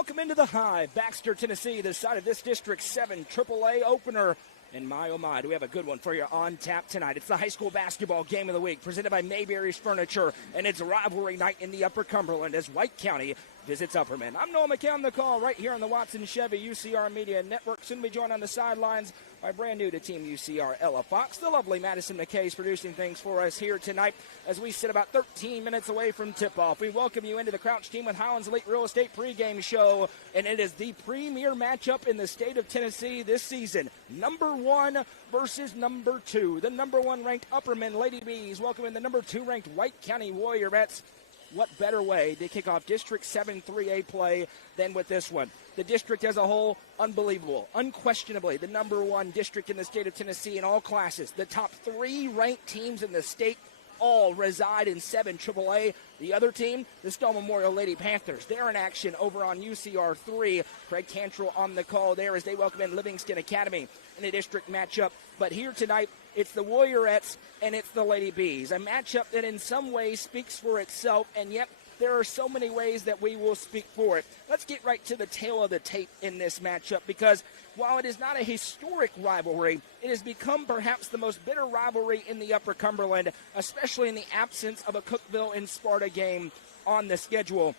welcome into the Hive, Baxter, Tennessee, the site of this District 7 AAA opener. And my, oh my, do we have a good one for you on tap tonight. It's the high school basketball game of the week presented by Mayberry's Furniture, and it's rivalry night in the Upper Cumberland as White County visits Upperman. I'm Noah McKay on the call right here on the Watson Chevy UCR Media Network. Soon to be joined on the sidelines by brand new to Team UCR, Ella Fox. The lovely Madison McKay is producing things for us here tonight as we sit about 13 minutes away from tip-off. We welcome you into the Crouch Team with Highlands Elite Real Estate pregame show, and it is the premier matchup in the state of Tennessee this season. Number 1 versus number 2. The number 1 ranked Upperman Lady Bees welcoming the number 2 ranked White County Warriorettes. What better way to kick off District 7 3A play than with this one? The district as a whole, unbelievable. Unquestionably, the number 1 district in the state of Tennessee in all classes. The top 3 ranked teams in the state all reside in 7 AAA. The other team, the Stone Memorial Lady Panthers. They're in action over on UCR 3. Craig Cantrell on the call there as they welcome in Livingston Academy in a district matchup. But here tonight, it's the Warriorettes and it's the Lady Bees. A matchup that in some ways speaks for itself, and yet there are so many ways that we will speak for it. Let's get right to the tail of the tape in this matchup, because while it is not a historic rivalry, it has become perhaps the most bitter rivalry in the Upper Cumberland, especially in the absence of a Cookeville and Sparta game on the schedule.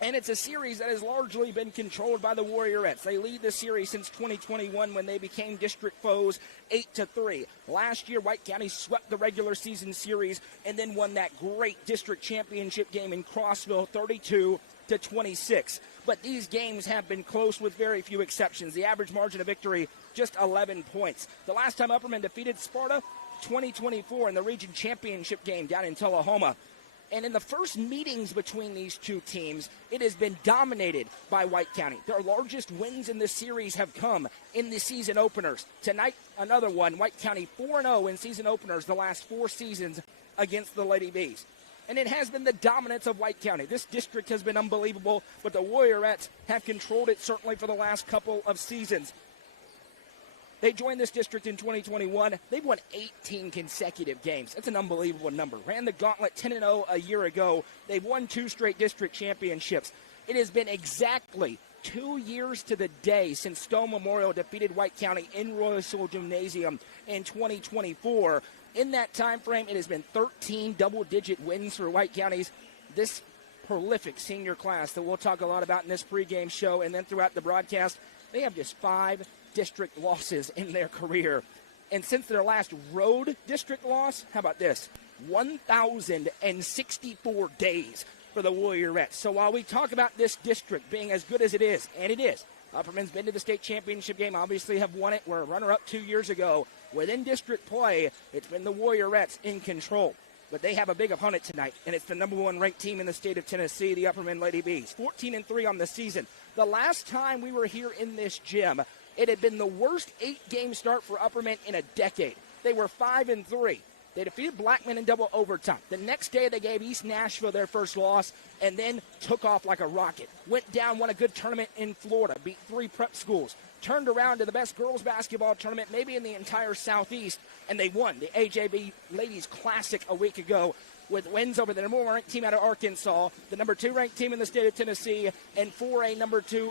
And it's a series that has largely been controlled by the Warriorettes. They lead the series since 2021 when they became district foes 8-3. Last year, White County swept the regular season series and then won that great district championship game in Crossville 32-26. But these games have been close with very few exceptions. The average margin of victory, just 11 points. The last time Upperman defeated Sparta, 2024 in the region championship game down in Tullahoma. And in the first meetings between these two teams, it has been dominated by White County. Their largest wins in this series have come in the season openers. Tonight, another one. White County 4-0 in season openers the last 4 seasons against the Lady Bees. And it has been the dominance of White County. This district has been unbelievable, but the Warriorettes have controlled it certainly for the last couple of seasons. They joined this district in 2021. They've won 18 consecutive games. That's an unbelievable number. Ran the gauntlet 10-0 a year ago. They've won 2 straight district championships. It has been exactly 2 years to the day since Stone Memorial defeated White County in Royal Gymnasium in 2024. In that time frame, it has been 13 double-digit wins for White County's. This prolific senior class that we'll talk a lot about in this pregame show and then throughout the broadcast, they have just 5 district losses in their career. And since their last road district loss, how about this? 1,064 days for the Warriorettes. So while we talk about this district being as good as it is, and it is, Upperman's been to the state championship game, obviously have won it. We're a runner-up 2 years ago. Within district play, it's been the Warriorettes in control. But they have a big opponent tonight, and it's the number 1 ranked team in the state of Tennessee, the Upperman Lady Bees. 14-3 on the season. The last time we were here in this gym, it had been the worst 8-game start for Upperman in a decade. They were 5-3. They defeated Blackman in double overtime. The next day, they gave East Nashville their first loss and then took off like a rocket. Went down, won a good tournament in Florida, beat 3 prep schools, turned around to the best girls basketball tournament maybe in the entire Southeast, and they won the AJB Ladies Classic a week ago with wins over the number 1 ranked team out of Arkansas, the number 2 ranked team in the state of Tennessee, and 4A number 3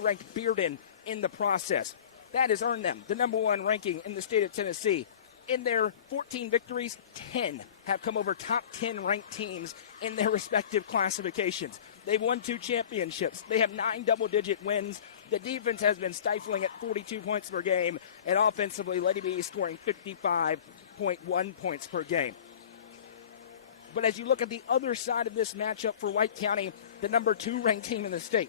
ranked Bearden in the process. That has earned them the number 1 ranking in the state of Tennessee. In their 14 victories, 10 have come over top 10 ranked teams in their respective classifications. They've won 2 championships. They have 9 double-digit wins. The defense has been stifling at 42 points per game, and offensively, Lady Bees scoring 55.1 points per game. But as you look at the other side of this matchup for White County, the number 2 ranked team in the state,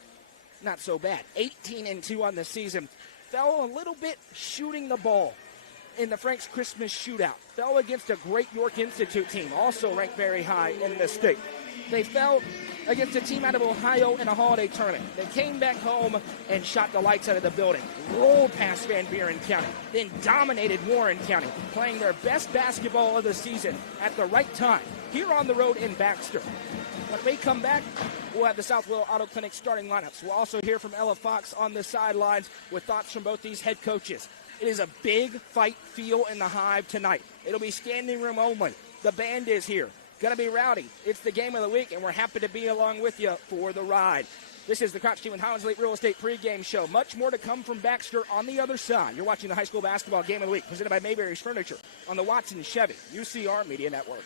not so bad. 18-2 on the season. Fell a little bit shooting the ball in the Frank's Christmas shootout. Fell against a great York Institute team, also ranked very high in the state. They fell against a team out of Ohio in a holiday tournament. They came back home and shot the lights out of the building. Rolled past Van Buren County, then dominated Warren County, playing their best basketball of the season at the right time here on the road in Baxter. When we come back, we'll have the Southwell Auto Clinic starting lineups. We'll also hear from Ella Fox on the sidelines with thoughts from both these head coaches. It is a big fight feel in the Hive tonight. It'll be standing room only. The band is here. Going to be rowdy. It's the game of the week, and we're happy to be along with you for the ride. This is the Crouch Team with Highlands Elite Real Estate pregame show. Much more to come from Baxter on the other side. You're watching the high school basketball game of the week, presented by Mayberry's Furniture on the Watson Chevy UCR Media Network.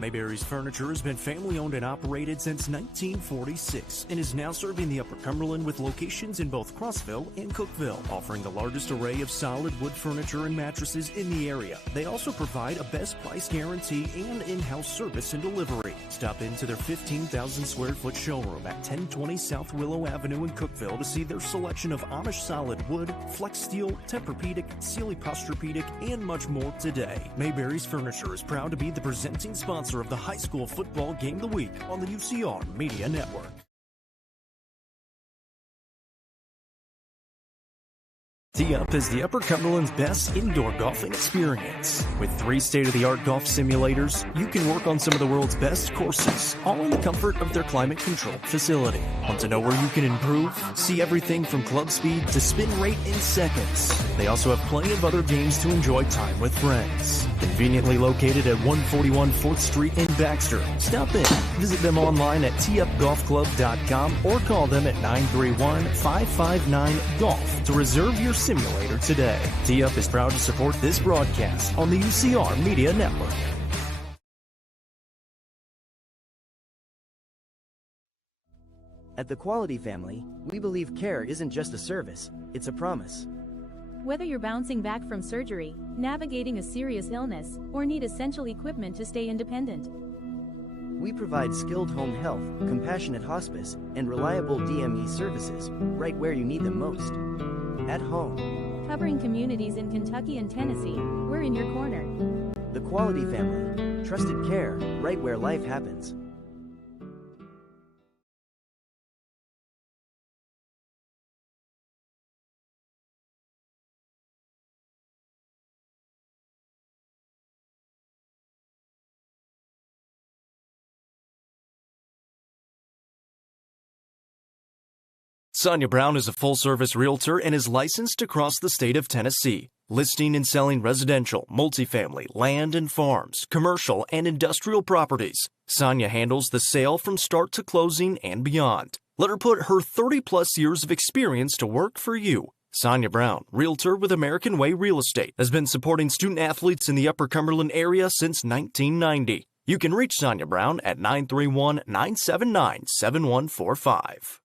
Mayberry's Furniture has been family-owned and operated since 1946 and is now serving the Upper Cumberland with locations in both Crossville and Cookeville, offering the largest array of solid wood furniture and mattresses in the area. They also provide a best price guarantee and in-house service and delivery. Stop into their 15,000 square foot showroom at 1020 South Willow Avenue in Cookeville to see their selection of Amish solid wood, flex steel, Tempur-Pedic, Sealy Posturepedic, and much more today. Mayberry's Furniture is proud to be the presenting sponsor of the high school football game of the week on the UCR Media Network. Tee Up is the Upper Cumberland's best indoor golfing experience. With 3 state-of-the-art golf simulators, you can work on some of the world's best courses, all in the comfort of their climate-controlled facility. Want to know where you can improve? See everything from club speed to spin rate in seconds. They also have plenty of other games to enjoy time with friends. Conveniently located at 141 4th Street in Baxter. Stop in. Visit them online at teeupgolfclub.com or call them at 931-559-GOLF to reserve your simulator today. Tee Up is proud to support this broadcast on the UCR Media Network. At the Quality Family, we believe care isn't just a service, it's a promise. Whether you're bouncing back from surgery, navigating a serious illness, or need essential equipment to stay independent, we provide skilled home health, compassionate hospice, and reliable DME services right where you need them most. At home. Covering communities in Kentucky and Tennessee, we're in your corner. The Quality Family. Trusted care right where life happens. Sonia Brown is a full-service realtor and is licensed across the state of Tennessee, listing and selling residential, multifamily, land and farms, commercial and industrial properties. Sonia handles the sale from start to closing and beyond. Let her put her 30-plus years of experience to work for you. Sonia Brown, realtor with American Way Real Estate, has been supporting student-athletes in the Upper Cumberland area since 1990. You can reach Sonia Brown at 931-979-7145.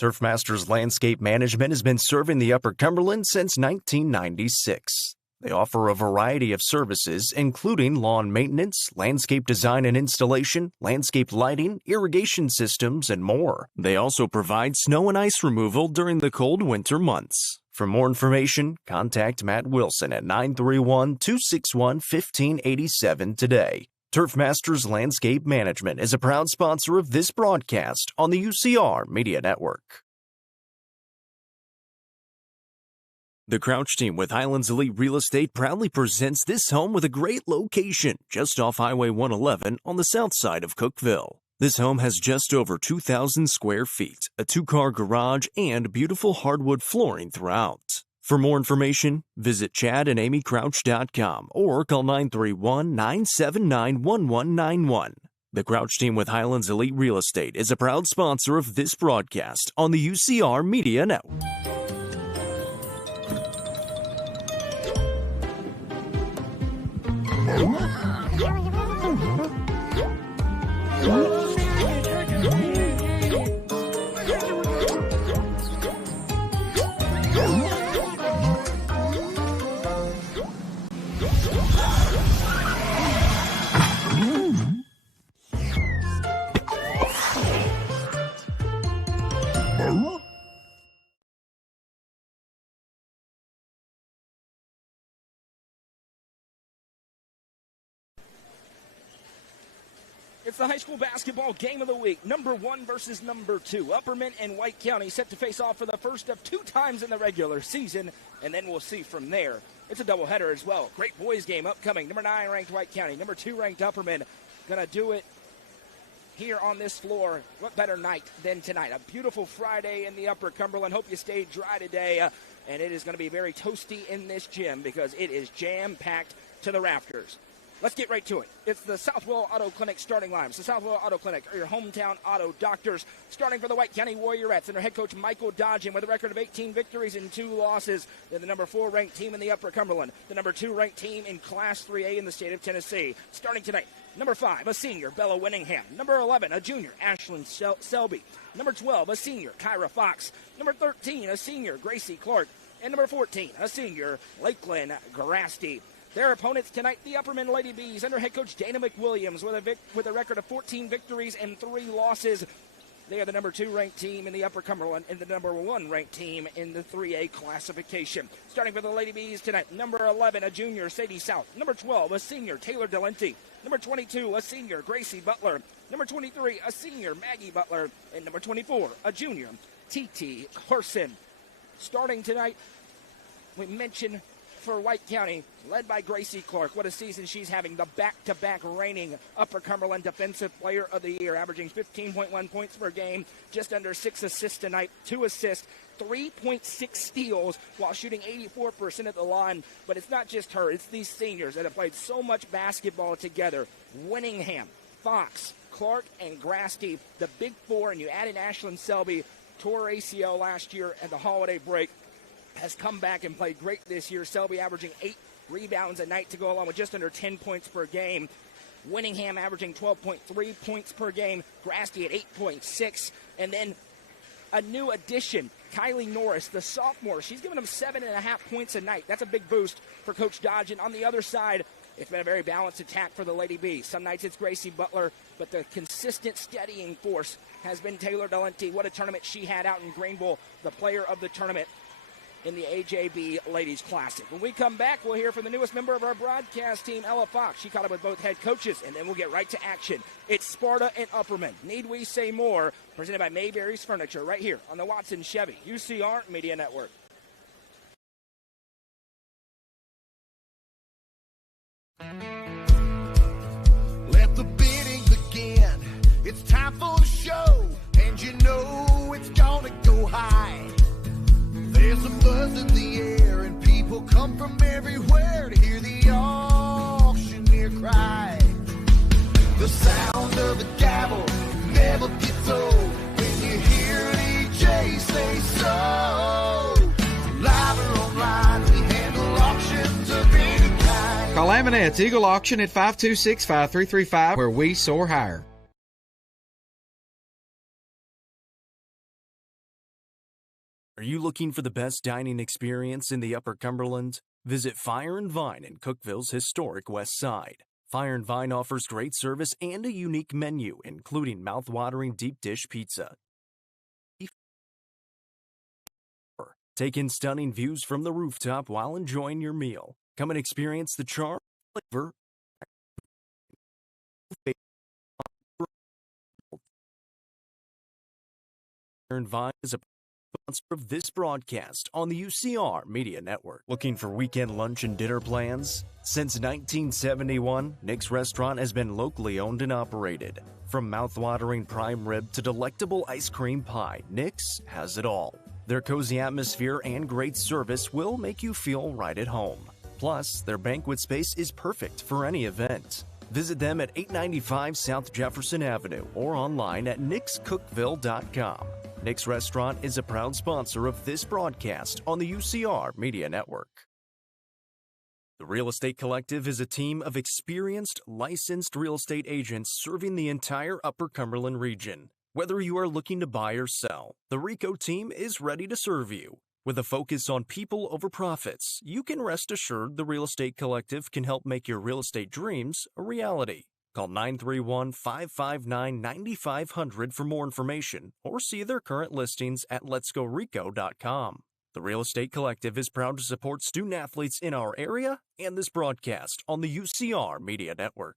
Turf Masters Landscape Management has been serving the Upper Cumberland since 1996. They offer a variety of services, including lawn maintenance, landscape design and installation, landscape lighting, irrigation systems, and more. They also provide snow and ice removal during the cold winter months. For more information, contact Matt Wilson at 931-261-1587 today. Turf Masters Landscape Management is a proud sponsor of this broadcast on the UCR Media Network. The Crouch Team with Highlands Elite Real Estate proudly presents this home with a great location just off Highway 111 on the south side of Cookeville. This home has just over 2,000 square feet, a 2-car garage, and beautiful hardwood flooring throughout. For more information, visit chadandamycrouch.com or call 931-979-1191. The Crouch Team with Highlands Elite Real Estate is a proud sponsor of this broadcast on the UCR Media Network. It's the high school basketball game of the week. Number 1 versus number 2. Upperman and White County set to face off for the first of 2 times in the regular season, and then we'll see from there. It's a doubleheader as well. Great boys game upcoming. Number 9 ranked White County. Number 2 ranked Upperman. Going to do it here on this floor. What better night than tonight? A beautiful Friday in the Upper Cumberland. Hope you stayed dry today. And it is going to be very toasty in this gym because it is jam-packed to the rafters. Let's get right to it. It's the Southwell Auto Clinic starting line. It's the Southwell Auto Clinic are your hometown auto doctors. Starting for the White County Warriorettes and their head coach Michael Dodgen with a record of 18 victories and 2 losses. They're the number 4 ranked team in the Upper Cumberland, the number 2 ranked team in Class 3A in the state of Tennessee. Starting tonight, number 5, a senior, Bella Winningham. Number 11, a junior, Ashlyn Selby. Number 12, a senior, Kyra Fox. Number 13, a senior, Gracie Clark. And number 14, a senior, Lakeland Grasty. Their opponents tonight, the Upperman Lady Bees under head coach Dana McWilliams with a record of 14 victories and 3 losses. They are the number 2 ranked team in the Upper Cumberland and the number 1 ranked team in the 3A classification. Starting for the Lady Bees tonight, number 11, a junior, Sadie South. Number 12, a senior, Taylor Delenti. Number 22, a senior, Gracie Butler. Number 23, a senior, Maggie Butler. And number 24, a junior, T.T. Carson. Starting tonight, we mentioned for White County, led by Gracie Clark. What a season she's having. The back-to-back reigning Upper Cumberland Defensive Player of the Year, averaging 15.1 points per game, just under 6 assists tonight, 2 assists, 3.6 steals while shooting 84% at the line. But it's not just her. It's these seniors that have played so much basketball together. Winningham, Fox, Clark, and Grasty, the big 4, and you add in Ashlyn Selby, tore ACL last year at the holiday break, has come back and played great this year. Selby averaging 8 rebounds a night to go along with just under 10 points per game. Winningham averaging 12.3 points per game. Grasty at 8.6. And then a new addition, Kylie Norris, the sophomore. She's giving them 7.5 points a night. That's a big boost for Coach Dodgen. On the other side, it's been a very balanced attack for the Lady Bees. Some nights it's Gracie Butler, but the consistent steadying force has been Taylor Delenti. What a tournament she had out in Greenville, the player of the tournament in the AJB Ladies Classic. When we come back, we'll hear from the newest member of our broadcast team, Ella Fox. She caught up with both head coaches, and then we'll get right to action. It's Sparta and Upperman. Need we say more? Presented by Mayberry's Furniture right here on the Watson Chevy UCR Media Network. Let the bidding begin. It's time for the show, and you know it's gonna go high. There's a buzz in the air, and people come from everywhere to hear the auctioneer cry. The sound of the gavel never gets old when you hear DJ say so. Live or online, we handle auctions of any kind. Call Aminette's Eagle Auction at 526-5335, where we soar higher. Are you looking for the best dining experience in the Upper Cumberland? Visit Fire and Vine in Cookeville's historic West Side. Fire and Vine offers great service and a unique menu, including mouth-watering deep dish pizza. Take in stunning views from the rooftop while enjoying your meal. Come and experience the charm, flavor, Fire and Vine is a sponsor of this broadcast on the UCR Media Network. Looking for weekend lunch and dinner plans? Since 1971, Nick's Restaurant has been locally owned and operated. From mouth-watering prime rib to delectable ice cream pie, Nick's has it all. Their cozy atmosphere and great service will make you feel right at home. Plus, their banquet space is perfect for any event. Visit them at 895 South Jefferson Avenue or online at nickscookville.com. Nick's Restaurant is a proud sponsor of this broadcast on the UCR Media Network. The Real Estate Collective is a team of experienced, licensed real estate agents serving the entire Upper Cumberland region. Whether you are looking to buy or sell, the RICO team is ready to serve you. With a focus on people over profits, you can rest assured the Real Estate Collective can help make your real estate dreams a reality. Call 931-559-9500 for more information or see their current listings at letsgorico.com. The Real Estate Collective is proud to support student athletes in our area and this broadcast on the UCR Media Network.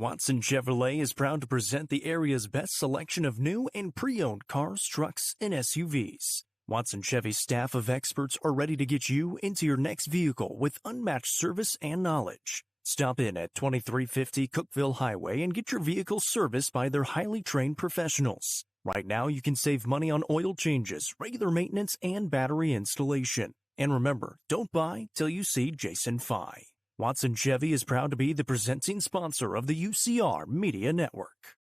Watson Chevrolet is proud to present the area's best selection of new and pre-owned cars, trucks, and SUVs. Watson Chevy's staff of experts are ready to get you into your next vehicle with unmatched service and knowledge. Stop in at 2350 Cookeville Highway and get your vehicle serviced by their highly trained professionals. Right now, you can save money on oil changes, regular maintenance, and battery installation. And remember, don't buy till you see Jason Fye. Watson Chevy is proud to be the presenting sponsor of the UCR Media Network.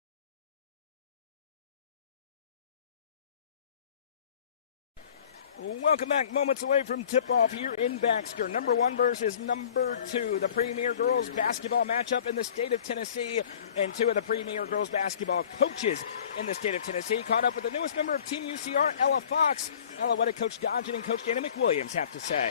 Welcome back. Moments away from tip-off here in Baxter. Number 1 versus number 2. The premier girls basketball matchup in the state of Tennessee, and 2 of the premier girls basketball coaches in the state of Tennessee. Caught up with the newest member of Team UCR, Ella Fox. Ella, what did Coach Dodgen and Coach Dana McWilliams have to say?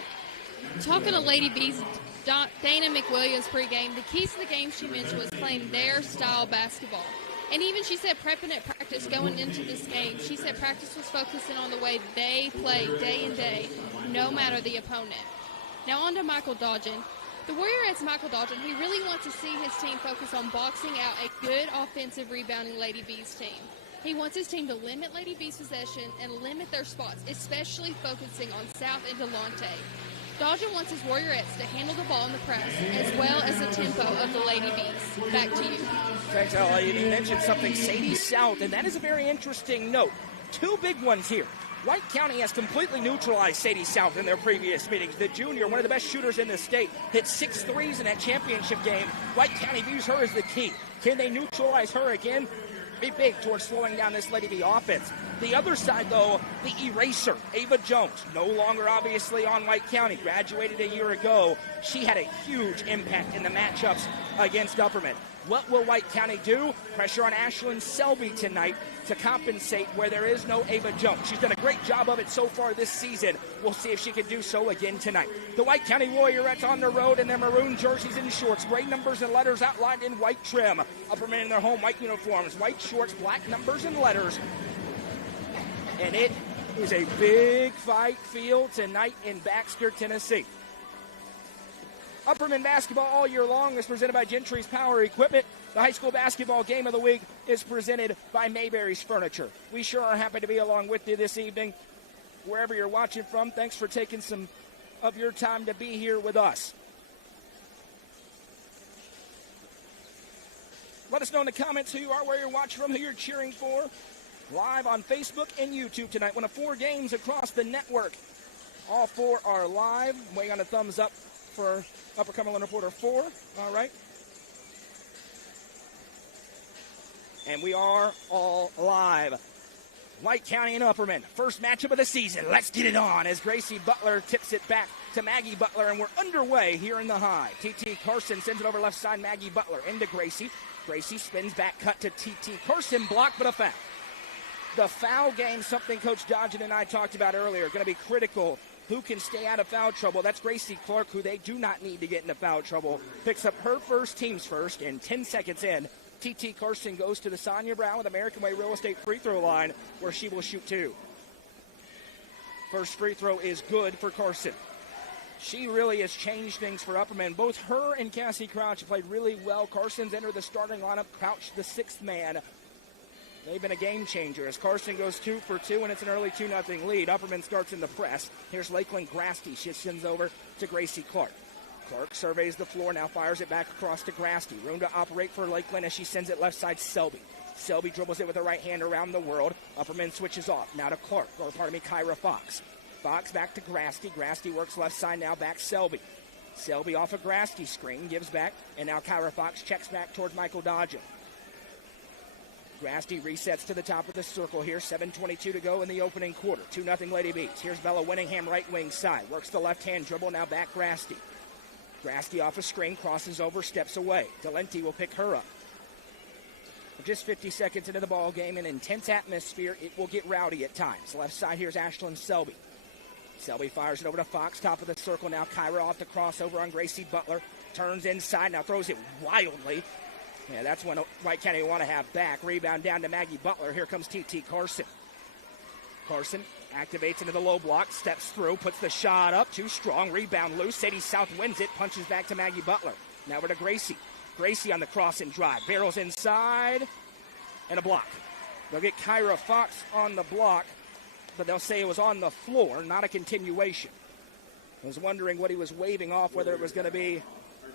Talking to Lady B's Dana McWilliams pregame, the keys to the game she mentioned was playing their style basketball. And even she said prepping at practice going into this game, she said practice was focusing on the way they play day and day, no matter the opponent. Now on to Michael Dodgen. The Warriorettes' Michael Dodgen, he really wants to see his team focus on boxing out a good offensive rebounding Lady B's team. He wants his team to limit Lady B's possession and limit their spots, especially focusing on South and Delonte. Dodgen wants his Warriorettes to handle the ball in the press, as well as the tempo of the Lady Bees. Back to you. Thanks, Ella. You mentioned something, Sadie South, and that is a very interesting note. 2 big ones here. White County has completely neutralized Sadie South in their previous meetings. The junior, one of the best shooters in the state, hit 6 threes in that championship game. White County views her as the key. Can they neutralize her again? Be big towards slowing down this Lady B offense. The other side, though, the eraser, Ava Jones, no longer obviously on White County, graduated a year ago. She had a huge impact in the matchups against Upperman. What will White County do? Pressure on Ashlyn Selby tonight to compensate where there is no Ava Jones. She's done a great job of it so far this season. We'll see if she can do so again tonight. The White County Warriorettes on the road in their maroon jerseys and shorts, gray numbers and letters outlined in white trim. Upperman in their home white uniforms, white shorts, black numbers and letters. And it is a big fight field tonight in Baxter, Tennessee. Upperman basketball all year long is presented by Gentry's Power Equipment. The high school basketball game of the week is presented by Mayberry's Furniture. We sure are happy to be along with you this evening. Wherever you're watching from, thanks for taking some of your time to be here with us. Let us know in the comments who you are, where you're watching from, who you're cheering for. Live on Facebook and YouTube tonight. One of 4 games across the network. All 4 are live. Waiting on a thumbs up for Upper Cumberland Reporter 4. All right. And we are all live. White County and Upperman. First matchup of the season. Let's get it on as Gracie Butler tips it back to Maggie Butler, and we're underway here in the high. T.T. Carson sends it over left side. Maggie Butler into Gracie. Gracie spins back, cut to T.T. Carson, blocked, but a foul. The foul game, something Coach Dodgen and I talked about earlier, going to be critical. Who can stay out of foul trouble? That's Gracie Clark, who they do not need to get into foul trouble. Picks up her first, team's first, and 10 seconds in, T.T. Carson goes to the Sonia Brown with American Way Real Estate free throw line, where she will shoot 2. First free throw is good for Carson. She really has changed things for Upperman. Both her and Cassie Crouch have played really well. Carson's entered the starting lineup, Crouch the 6th man. They've been a game changer as Carson goes 2 for 2, and it's an early 2-0 lead. Upperman starts in the press. Here's Lakeland Grasty. She sends over to Gracie Clark. Clark surveys the floor, now fires it back across to Grasty. Room to operate for Lakeland as she sends it left side Selby. Selby dribbles it with her right hand around the world. Upperman switches off. Now to Clark, or pardon me, Kyra Fox. Fox back to Grasty. Grasty works left side, now back Selby. Selby off a Grasty screen, gives back, and now Kyra Fox checks back towards Michael Dodgen. Grasty resets to the top of the circle here. 7:22 to go in the opening quarter. 2-0 Lady Bees. Here's Bella Winningham, right wing side. Works the left-hand dribble, now back Grasty. Grasty off a screen, crosses over, steps away. Delenti will pick her up. Just 50 seconds into the ball game, an intense atmosphere. It will get rowdy at times. Left side, here's Ashlyn Selby. Selby fires it over to Fox, top of the circle. Now Kyra off the crossover on Gracie Butler. Turns inside, now throws it wildly. Yeah, that's when White County want to have back. Rebound down to Maggie Butler. Here comes T.T. Carson. Carson activates into the low block, steps through, puts the shot up. Too strong, rebound loose. Sadie South wins it, punches back to Maggie Butler. Now over to Gracie. Gracie on the cross and drive. Barrels inside, and a block. They'll get Kyra Fox on the block, but they'll say it was on the floor, not a continuation. I was wondering what he was waving off, whether it was going to be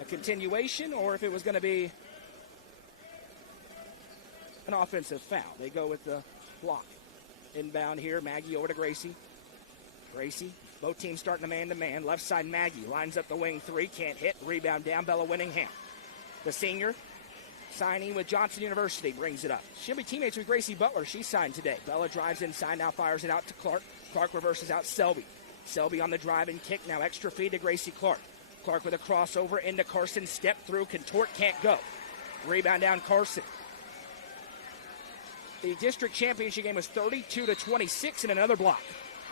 a continuation or if it was going to be an offensive foul. They go with the block. Inbound here, Maggie over to Gracie. Gracie, both teams starting a man-to-man. Left side, Maggie lines up the wing three, can't hit. Rebound down, Bella Winningham. The senior, signing with Johnson University, brings it up. She'll be teammates with Gracie Butler. She signed today. Bella drives inside, now fires it out to Clark. Clark reverses out Selby. Selby on the drive and kick, now extra feed to Gracie Clark. Clark with a crossover into Carson, step through, contort, can't go. Rebound down Carson. The district championship game was 32-26 in another block.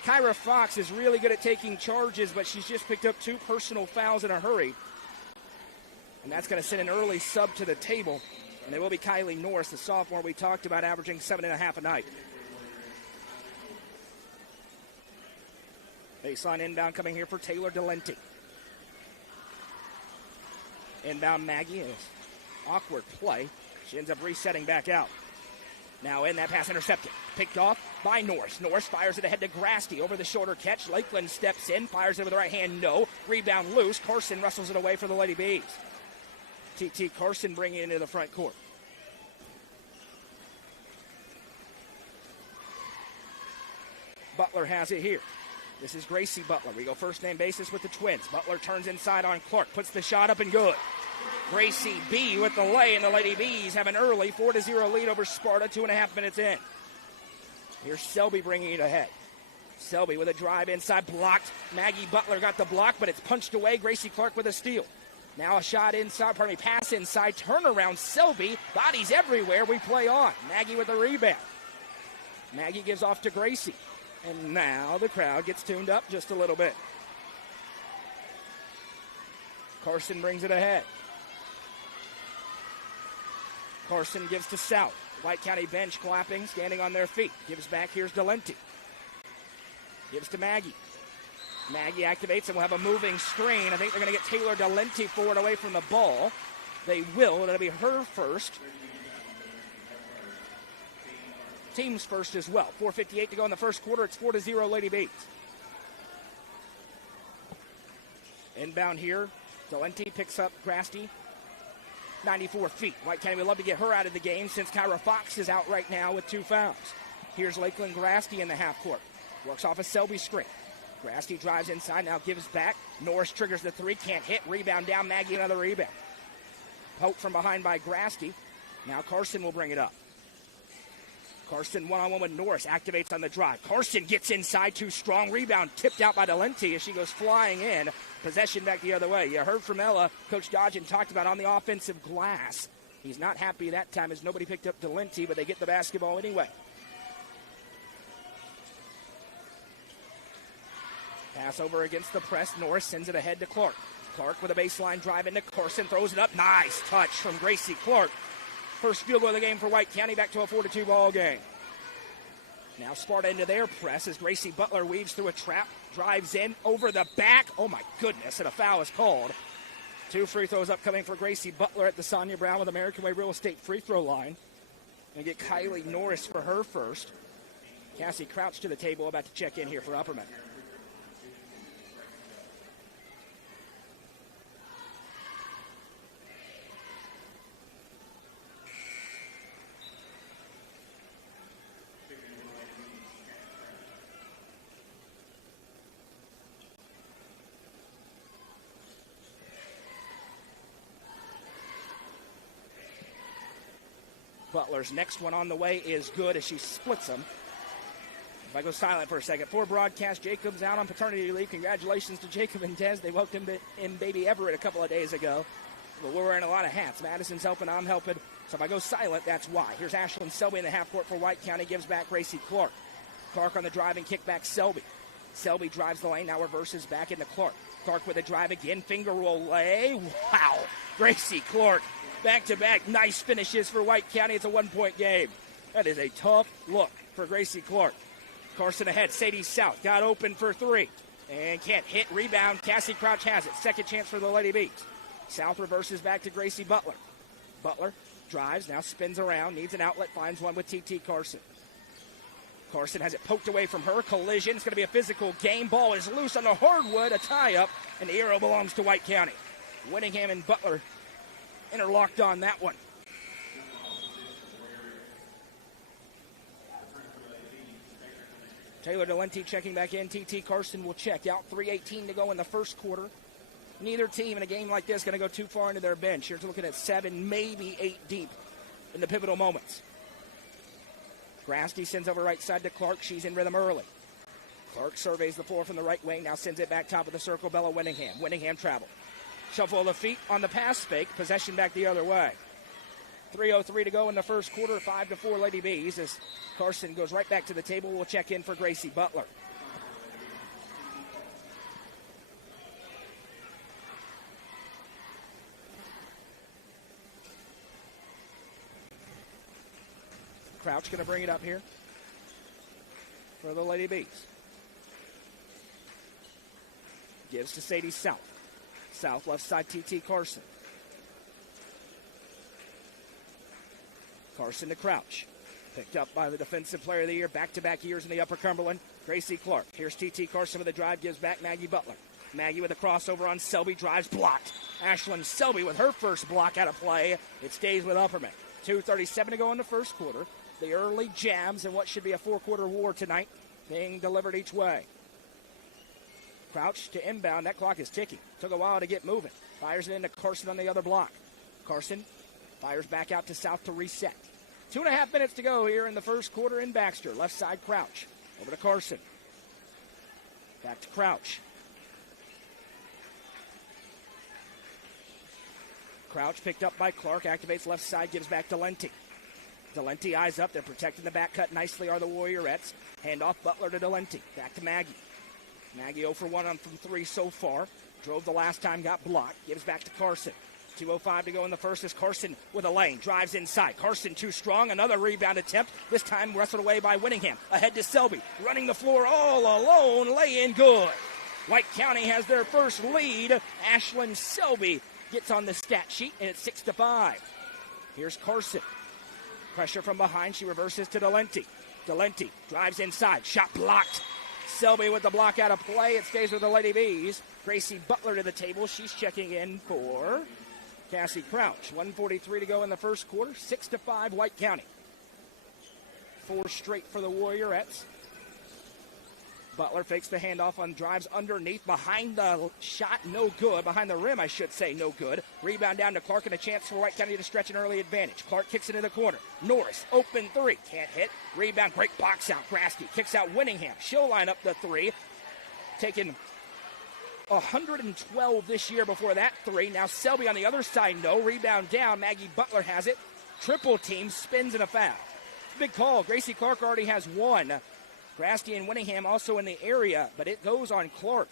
Kyra Fox is really good at taking charges, but she's just picked up 2 personal fouls in a hurry. And that's going to send an early sub to the table. And it will be Kylie Norris, the sophomore we talked about, averaging 7.5 a night. Baseline inbound coming here for Taylor Delenti. Inbound Maggie is awkward play. She ends up resetting back out. Now in that pass intercepted. Picked off by Norris. Norris fires it ahead to Grasty. Over the shoulder catch. Lakeland steps in. Fires it with the right hand. No. Rebound loose. Carson wrestles it away for the Lady Bees. T.T. Carson bringing it into the front court. Butler has it here. This is Gracie Butler. We go first name basis with the Twins. Butler turns inside on Clark. Puts the shot up and good. Gracie B with the lay, and the Lady Bees have an early 4-0 lead over Sparta 2.5 minutes in. Here's Selby bringing it ahead. Selby with a drive inside, blocked. Maggie Butler got the block, but it's punched away. Gracie Clark with a steal. Now a shot inside, pass inside, turnaround. Selby, bodies everywhere. We play on. Maggie with the rebound. Maggie gives off to Gracie. And now the crowd gets tuned up just a little bit. Carson brings it ahead. Carson gives to South. White County bench clapping, standing on their feet. Gives back, here's Delenti. Gives to Maggie. Maggie activates and we'll have a moving screen. I think they're going to get Taylor Delenti forward away from the ball. They will. It'll be her first. Team's first as well. 4:58 to go in the first quarter. It's 4-0 Lady Bees. Inbound here. Delenti picks up Grasty. 94 feet. White County would love to get her out of the game since Kyra Fox is out right now with 2 fouls. Here's Lakeland Grasty in the half court. Works off a Selby screen. Grasty drives inside, now gives back. Norris triggers the 3, can't hit. Rebound down, Maggie another rebound. Poke from behind by Grasty. Now Carson will bring it up. Carson one-on-one with Norris, activates on the drive. Carson gets inside, too strong. Rebound tipped out by Delenti as she goes flying in. Possession back the other way. You heard from Ella. Coach Dodgen talked about on the offensive glass. He's not happy that time as nobody picked up Delenti, but they get the basketball anyway. Pass over against the press. Norris sends it ahead to Clark. Clark with a baseline drive into Carson. Throws it up. Nice touch from Gracie Clark. First field goal of the game for White County. Back to a 4-2 ball game. Now Sparta into their press as Gracie Butler weaves through a trap. Drives in over the back. Oh my goodness. And a foul is called. 2 free throws upcoming for Gracie Butler at the Sonia Brown with American Way Real Estate free throw line. And get Kylie Norris for her first. Cassie Crouch to the table, about to check in here for Upperman. Butler's next one on the way is good as she splits them. If I go silent for a second. For broadcast, Jacob's out on paternity leave. Congratulations to Jacob and Des. They welcomed in baby Everett a couple of days ago. But we're wearing a lot of hats. Madison's helping, I'm helping. So if I go silent, that's why. Here's Ashlyn Selby in the half court for White County. Gives back Gracie Clark. Clark on the driving kick back Selby. Selby drives the lane, now reverses back into Clark. Clark with a drive again, finger roll lay. Wow. Gracie Clark. Back-to-back nice finishes for White County. It's a 1-point game. That is a tough look for Gracie Clark. Carson ahead. Sadie South got open for 3. And can't hit. Rebound. Cassie Crouch has it. Second chance for the Lady Bees. South reverses back to Gracie Butler. Butler drives, now spins around, needs an outlet, finds one with T.T. Carson. Carson has it poked away from her. Collision. It's going to be a physical game. Ball is loose on the hardwood. A tie-up, and the arrow belongs to White County. Winningham and Butler interlocked on that one. Taylor Delente checking back in. T.T. Carson will check out. 3:18 to go in the first quarter. Neither team in a game like this going to go too far into their bench. You're looking at 7, maybe 8 deep in the pivotal moments. Grasty sends over right side to Clark. She's in rhythm early. Clark surveys the floor from the right wing. Now sends it back top of the circle. Bella Winningham. Winningham travel. Shuffle of the feet on the pass fake. Possession back the other way. 3:03 to go in the first quarter. 5-4 Lady Bees as Carson goes right back to the table. We'll check in for Gracie Butler. Crouch going to bring it up here for the Lady Bees. Gives to Sadie South. South left side T.T. Carson. Carson to Crouch. Picked up by the Defensive Player of the Year, back-to-back years in the Upper Cumberland, Gracie Clark. Here's T.T. Carson with a drive, gives back Maggie Butler. Maggie with a crossover on Selby, drives, blocked. Ashlyn Selby with her first block out of play. It stays with Upperman. 2:37 to go in the first quarter. The early jabs in what should be a 4-quarter war tonight being delivered each way. Crouch to inbound. That clock is ticking. Took a while to get moving. Fires it into Carson on the other block. Carson fires back out to South to reset. 2.5 minutes to go here in the first quarter in Baxter. Left side Crouch. Over to Carson. Back to Crouch. Crouch picked up by Clark. Activates left side. Gives back to Delente. Delente eyes up. They're protecting the back cut nicely are the Warriorettes. Hand off Butler to Delente. Back to Maggie. Maggie 0 for 1 on from 3 so far. Drove the last time, got blocked. Gives back to Carson. 2:05 to go in the first as Carson with a lane. Drives inside. Carson too strong. Another rebound attempt. This time wrestled away by Winningham. Ahead to Selby. Running the floor all alone. Lay in good. White County has their first lead. Ashlyn Selby gets on the stat sheet, and it's 6-5. Here's Carson. Pressure from behind. She reverses to Delente. Delente drives inside. Shot blocked. Selby with the block out of play. It stays with the Lady Bees. Gracie Butler to the table. She's checking in for Cassie Crouch. 1:43 to go in the first quarter. 6-5 White County. 4 straight for the Warriorettes. Butler fakes the handoff on drives underneath. Behind the shot, no good. Behind the rim, I should say, no good. Rebound down to Clark and a chance for White County to stretch an early advantage. Clark kicks it in the corner. Norris, open 3. Can't hit. Rebound, great box out. Grasky kicks out Winningham. She'll line up the 3. Taking 112 this year before that 3. Now Selby on the other side, no. Rebound down. Maggie Butler has it. Triple team, spins and a foul. Big call. Gracie Clark already has 1. Grasky and Winningham also in the area, but it goes on Clark.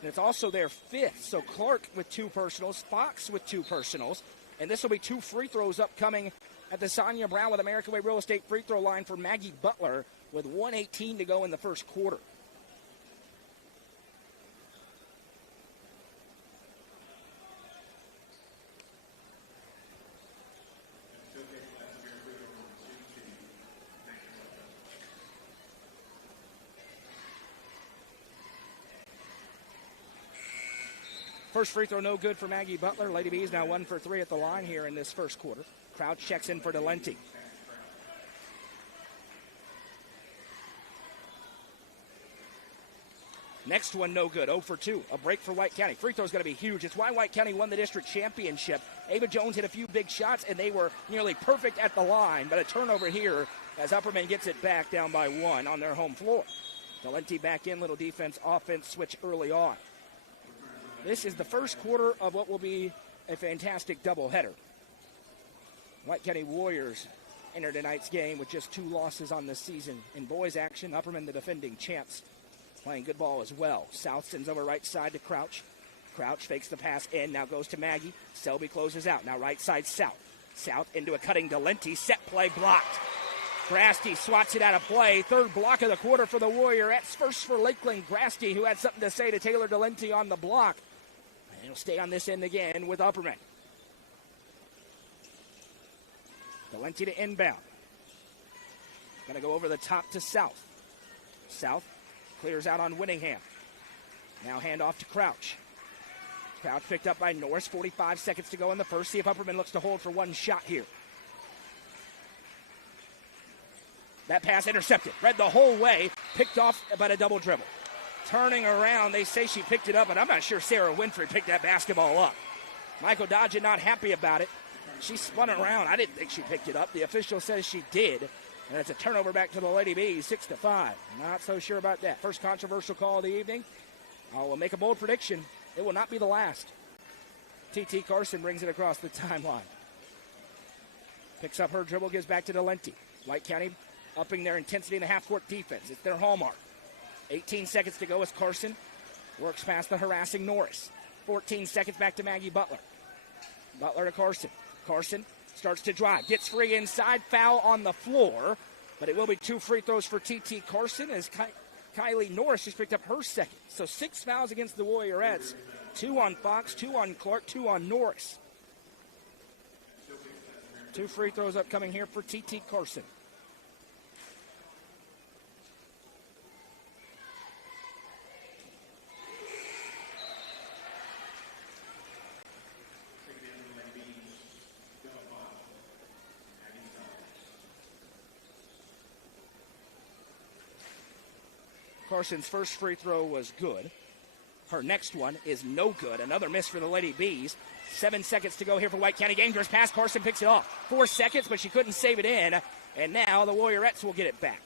And it's also their 5th. So Clark with 2 personals, Fox with 2 personals, and this will be 2 free throws upcoming at the Sonia Brown with American Way Real Estate free throw line for Maggie Butler with 1:18 to go in the first quarter. First free throw no good for Maggie Butler. Lady Bees now 1 for 3 at the line here in this first quarter. Crouch checks in for Delente. Next one no good, 0 for 2. A break for White County. Free throw's going to be huge. It's why White County won the district championship. Ava Jones hit a few big shots, and they were nearly perfect at the line. But a turnover here as Upperman gets it back down by 1 on their home floor. Delente back in, little defense, offense switch early on. This is the first quarter of what will be a fantastic doubleheader. White County Warriors enter tonight's game with just 2 losses on the season. In boys action, Upperman, the defending champs, playing good ball as well. South sends over right side to Crouch. Crouch fakes the pass in, now goes to Maggie. Selby closes out, now right side South. South into a cutting Delente, set play blocked. Grasty swats it out of play. 3rd block of the quarter for the Warriorettes. First for Lakeland Grasty, who had something to say to Taylor Delente on the block. And he'll stay on this end again with Upperman. Valenti to inbound. Going to go over the top to South. South clears out on Winningham. Now hand off to Crouch. Crouch picked up by Norris. 45 seconds to go in the first. See if Upperman looks to hold for one shot here. That pass intercepted. Read the whole way. Picked off by a double dribble. Turning around, they say she picked it up, but I'm not sure Sarah Winfrey picked that basketball up. Michael Dodge not happy about it. She spun it around. I didn't think she picked it up. The official says she did. And it's a turnover back to the Lady Bees, 6-5. Not so sure about that. First controversial call of the evening. I will make a bold prediction. It will not be the last. T.T. Carson brings it across the timeline. Picks up her dribble, gives back to Valenti. White County upping their intensity in the half-court defense. It's their hallmark. 18 seconds to go as Carson works past the harassing Norris. 14 seconds back to Maggie Butler. Butler to Carson. Carson starts to drive. Gets free inside. Foul on the floor. But it will be 2 free throws for T.T. Carson as Kylie Norris just picked up her second. So 6 fouls against the Warriorettes. 2 on Fox, 2 on Clark, 2 on Norris. 2 free throws upcoming here for T.T. Carson. Carson's first free throw was good. Her next one is no good. Another miss for the Lady Bees. 7 seconds to go here for White County. Dangerous pass. Carson picks it off. 4 seconds, but she couldn't save it in. And now the Warriorettes will get it back.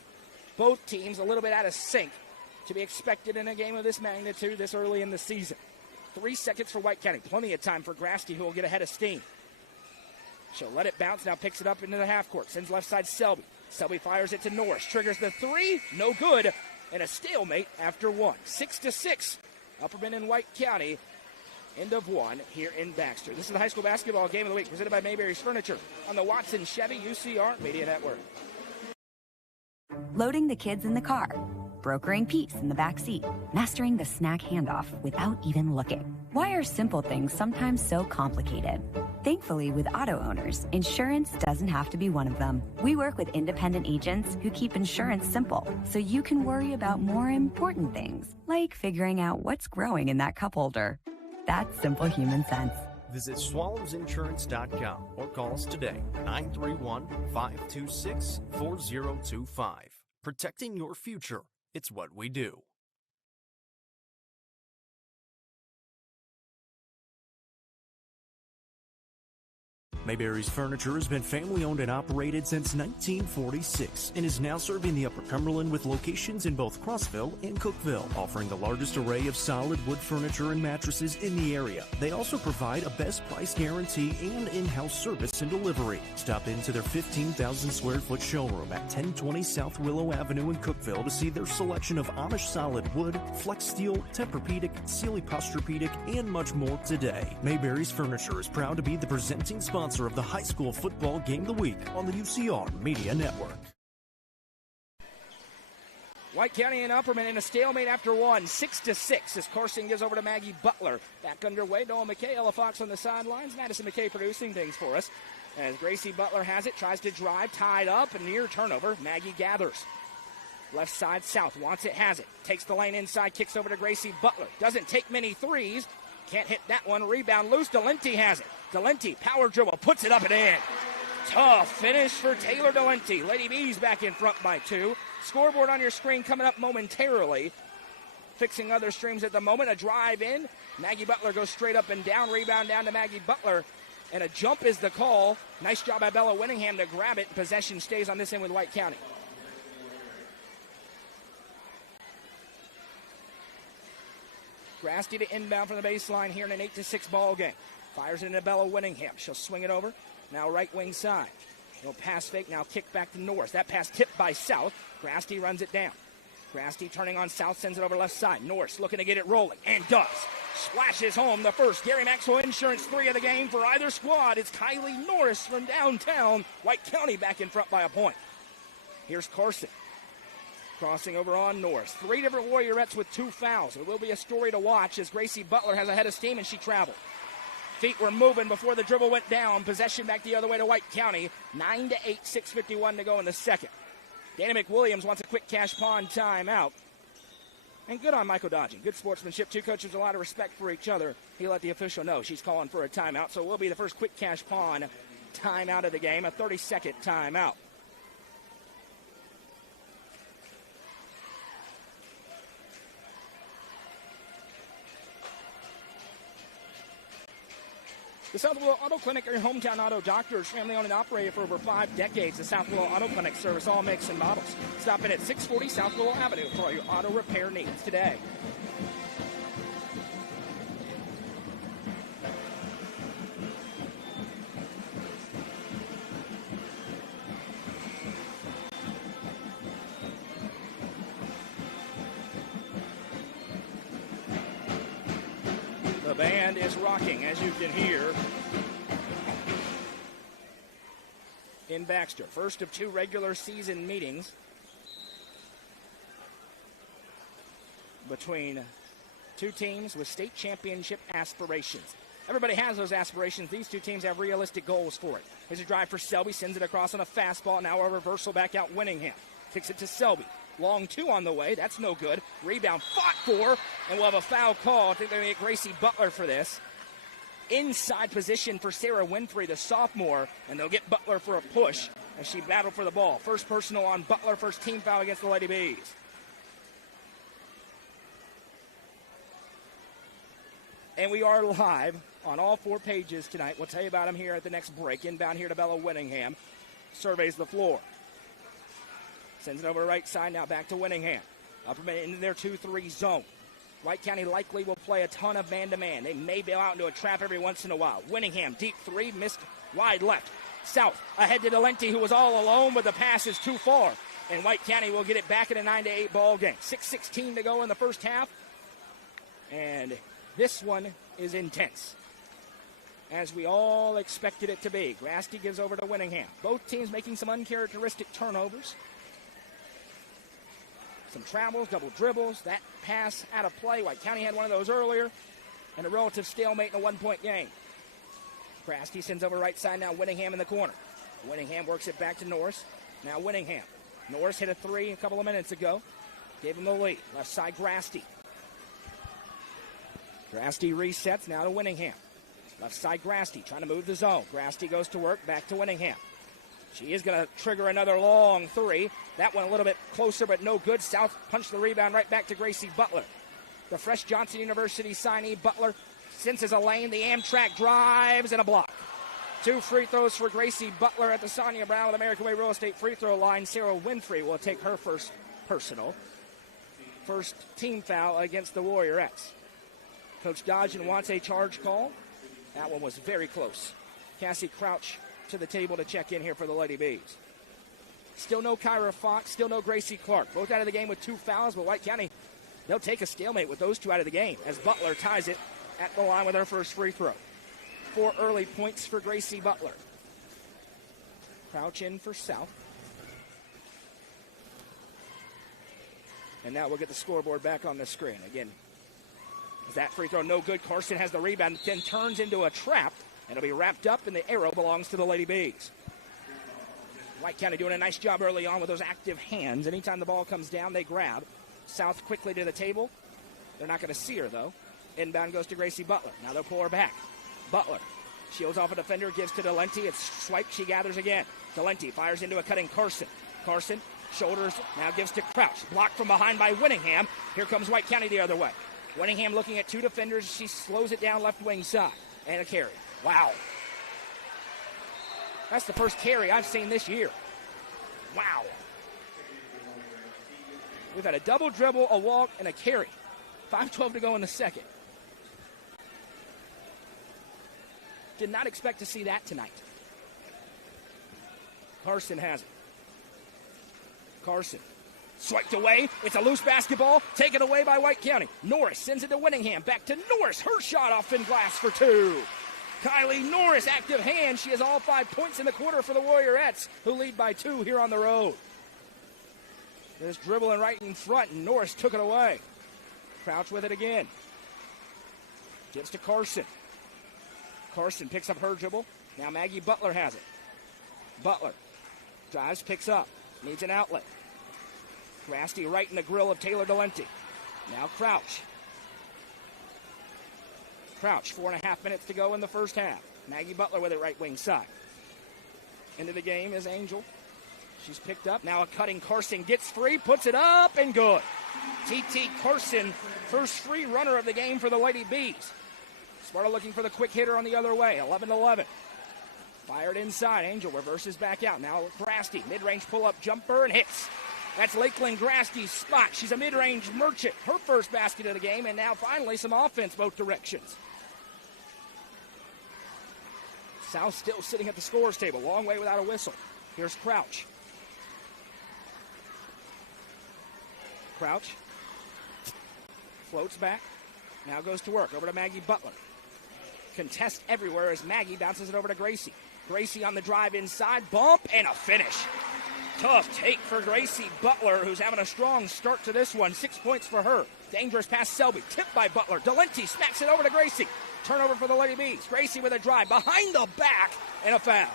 Both teams a little bit out of sync to be expected in a game of this magnitude this early in the season. 3 seconds for White County. Plenty of time for Grasty, who will get ahead of steam. She'll let it bounce. Now picks it up into the half court. Sends left side Selby. Selby fires it to Norris. Triggers the 3. No good. And a stalemate after 1. 6-6. Upperman and White County. End of 1 here in Baxter. This is the high school basketball game of the week presented by Mayberry's Furniture on the Watson Chevy UCR Media Network. Loading the kids in the car, brokering peace in the back seat, mastering the snack handoff without even looking. Why are simple things sometimes so complicated? Thankfully, with auto owners, insurance doesn't have to be one of them. We work with independent agents who keep insurance simple, so you can worry about more important things, like figuring out what's growing in that cup holder. That's simple human sense. Visit swallowsinsurance.com or call us today, 931-526-4025. Protecting your future, it's what we do. Mayberry's Furniture has been family-owned and operated since 1946 and is now serving the Upper Cumberland with locations in both Crossville and Cookville, offering the largest array of solid wood furniture and mattresses in the area. They also provide a best price guarantee and in-house service and delivery. Stop into their 15,000 square foot showroom at 1020 South Willow Avenue in Cookville to see their selection of Amish solid wood, flex steel, Tempur-Pedic, Sealy Posturepedic, and much more today. Mayberry's Furniture is proud to be the presenting sponsor of the high school football game of the week on the UCR Media Network. White County and Upperman in a stalemate after 1, 6-6 as Carson gives over to Maggie Butler. Back underway, Noah McKay, Ella Fox on the sidelines. Madison McKay producing things for us. As Gracie Butler has it, tries to drive, tied up, and near turnover. Maggie gathers. Left side, South wants it, has it. Takes the lane inside, kicks over to Gracie Butler. Doesn't take many threes. Can't hit that one. Rebound loose. Delenti has it. Delenti, power dribble, puts it up and in. Tough finish for Taylor Delenti. Lady Bees back in front by 2. Scoreboard on your screen coming up momentarily. Fixing other streams at the moment. A drive in. Maggie Butler goes straight up and down. Rebound down to Maggie Butler. And a jump is the call. Nice job by Bella Winningham to grab it. Possession stays on this end with White County. Grasty to inbound from the baseline here in an 8-6 ball game. Fires it into Bella Winningham. She'll swing it over. Now right wing side. No pass fake. Now kick back to Norris. That pass tipped by South. Grasty runs it down. Grasty turning on South, sends it over left side. Norris looking to get it rolling, and does. Splashes home the first Gary Maxwell Insurance 3 of the game for either squad. It's Kylie Norris from downtown. White County back in front by a point. Here's Carson. Crossing over on Norris. 3 different Warriorettes with 2 fouls. It will be a story to watch as Gracie Butler has a head of steam and she traveled. Feet were moving before the dribble went down. Possession back the other way to White County. 9-8, 6:51 to go in the second. Dana McWilliams wants a quick cash pawn timeout. And good on Michael Dodgen. Good sportsmanship. Two coaches, a lot of respect for each other. He let the official know she's calling for a timeout. So it will be the first quick cash pawn timeout of the game, a 30-second timeout. The South Willow Auto Clinic are your hometown auto doctors, family owned and operated for over 5 decades. The South Willow Auto Clinic service all makes and models. Stop in at 640 South Willow Avenue for all your auto repair needs today. The band is rocking, as you can hear, in Baxter. First of 2 regular season meetings between 2 teams with state championship aspirations. Everybody has those aspirations. These 2 teams have realistic goals for it. Here's a drive for Selby, sends it across on a fastball. Now a reversal back out Winningham. Kicks it to Selby. Long 2 on the way. That's no good. Rebound fought for, and we'll have a foul call. I think they're going to get Gracie Butler for this. Inside position for Sarah Winfrey, the sophomore, and they'll get Butler for a push as she battled for the ball. First personal on Butler, first team foul against the Lady Bees. And we are live on all 4 pages tonight. We'll tell you about them here at the next break. Inbound here to Bella Winningham. Surveys the floor. Sends it over right side, now back to Winningham. Upperman into their 2-3 zone. White County likely will play a ton of man-to-man. They may bail out into a trap every once in a while. Winningham, deep 3, missed wide left. South, ahead to Delenti, who was all alone, but the pass is too far. And White County will get it back in a 9-8 ball game. 6:16 to go in the first half. And this one is intense, as we all expected it to be. Grasty gives over to Winningham. Both teams making some uncharacteristic turnovers. Some travels, double dribbles, that pass out of play. White County had one of those earlier, and a relative stalemate in a 1-point game. Grasty sends over right side, now Winningham in the corner. Winningham works it back to Norris. Now Winningham. Norris hit a 3 a couple of minutes ago. Gave him the lead. Left side, Grasty. Grasty resets, now to Winningham. Left side, Grasty, trying to move the zone. Grasty goes to work, back to Winningham. She is going to trigger another long 3. That one a little bit closer, but no good. South punched the rebound right back to Gracie Butler. The fresh Johnson University signee, Butler, senses a lane. The Amtrak drives and a block. 2 free throws for Gracie Butler at the Sonia Brown with American Way Real Estate free throw line. Sarah Winfrey will take her first personal. First team foul against the Warriorettes. Coach Dodgen wants a charge call. That one was very close. Cassie Crouch to the table to check in here for the Lady Bees. Still no Kyra Fox, still no Gracie Clark. Both out of the game with 2 fouls, but White County, they'll take a stalemate with those 2 out of the game as Butler ties it at the line with her first free throw. 4 early points for Gracie Butler. Crouch in for South. And now we'll get the scoreboard back on the screen. Again, that free throw no good. Carson has the rebound, then turns into a trap. And it'll be wrapped up, and the arrow belongs to the Lady Bees. White County doing a nice job early on with those active hands. Anytime the ball comes down, they grab. South quickly to the table. They're not going to see her, though. Inbound goes to Gracie Butler. Now they'll pull her back. Butler shields off a defender, gives to Delenti. It's swiped. She gathers again. Delenti fires into a cutting Carson. Carson shoulders, now gives to Crouch. Blocked from behind by Winningham. Here comes White County the other way. Winningham looking at 2 defenders. She slows it down left wing side. And a carry. Wow. That's the first carry I've seen this year. Wow. We've had a double dribble, a walk, and a carry. 5:12 to go in the second. Did not expect to see that tonight. Carson has it. Carson swiped away. It's a loose basketball. Taken away by White County. Norris sends it to Winningham. Back to Norris. Her shot off in glass for 2. Kylie Norris, active hand. She has all 5 points in the quarter for the Warriorettes, who lead by 2 here on the road. Just dribbling right in front, and Norris took it away. Crouch with it again. Gives to Carson. Carson picks up her dribble. Now Maggie Butler has it. Butler drives, picks up, needs an outlet. Grasty right in the grill of Taylor Delente. Now Crouch. Crouch, 4.5 minutes to go in the first half. Maggie Butler with it right wing side. Into the game is Angel. She's picked up. Now a cutting Carson gets free, puts it up, and good. T.T. Carson, first free runner of the game for the Lady Bees. Sparta looking for the quick hitter on the other way. 11-11. Fired inside. Angel reverses back out. Now Grasty, mid-range pull-up jumper, and hits. That's Lakeland Grasty's spot. She's a mid-range merchant. Her first basket of the game, and now finally some offense both directions. South still sitting at the scores table. Long way without a whistle. Here's Crouch. Crouch floats back. Now goes to work. Over to Maggie Butler. Contest everywhere as Maggie bounces it over to Gracie. Gracie on the drive inside. Bump and a finish. Tough take for Gracie Butler, who's having a strong start to this one. 6 points for her. Dangerous pass Selby. Tipped by Butler. Delente smacks it over to Gracie. Turnover for the Lady Bees. Gracie with a drive. Behind the back and a foul.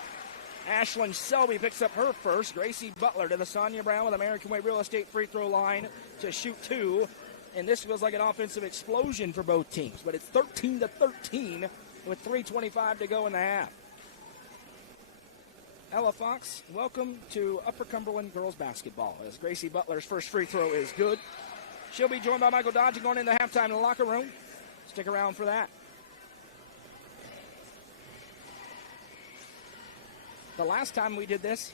Ashlyn Selby picks up her first. Gracie Butler to the Sonia Brown with American Way Real Estate free throw line to shoot 2. And this feels like an offensive explosion for both teams. But it's 13-13 with 3:25 to go in the half. Ella Fox, welcome to Upper Cumberland girls basketball. As Gracie Butler's first free throw is good. She'll be joined by Michael Dodge going into halftime in the locker room. Stick around for that. The last time we did this,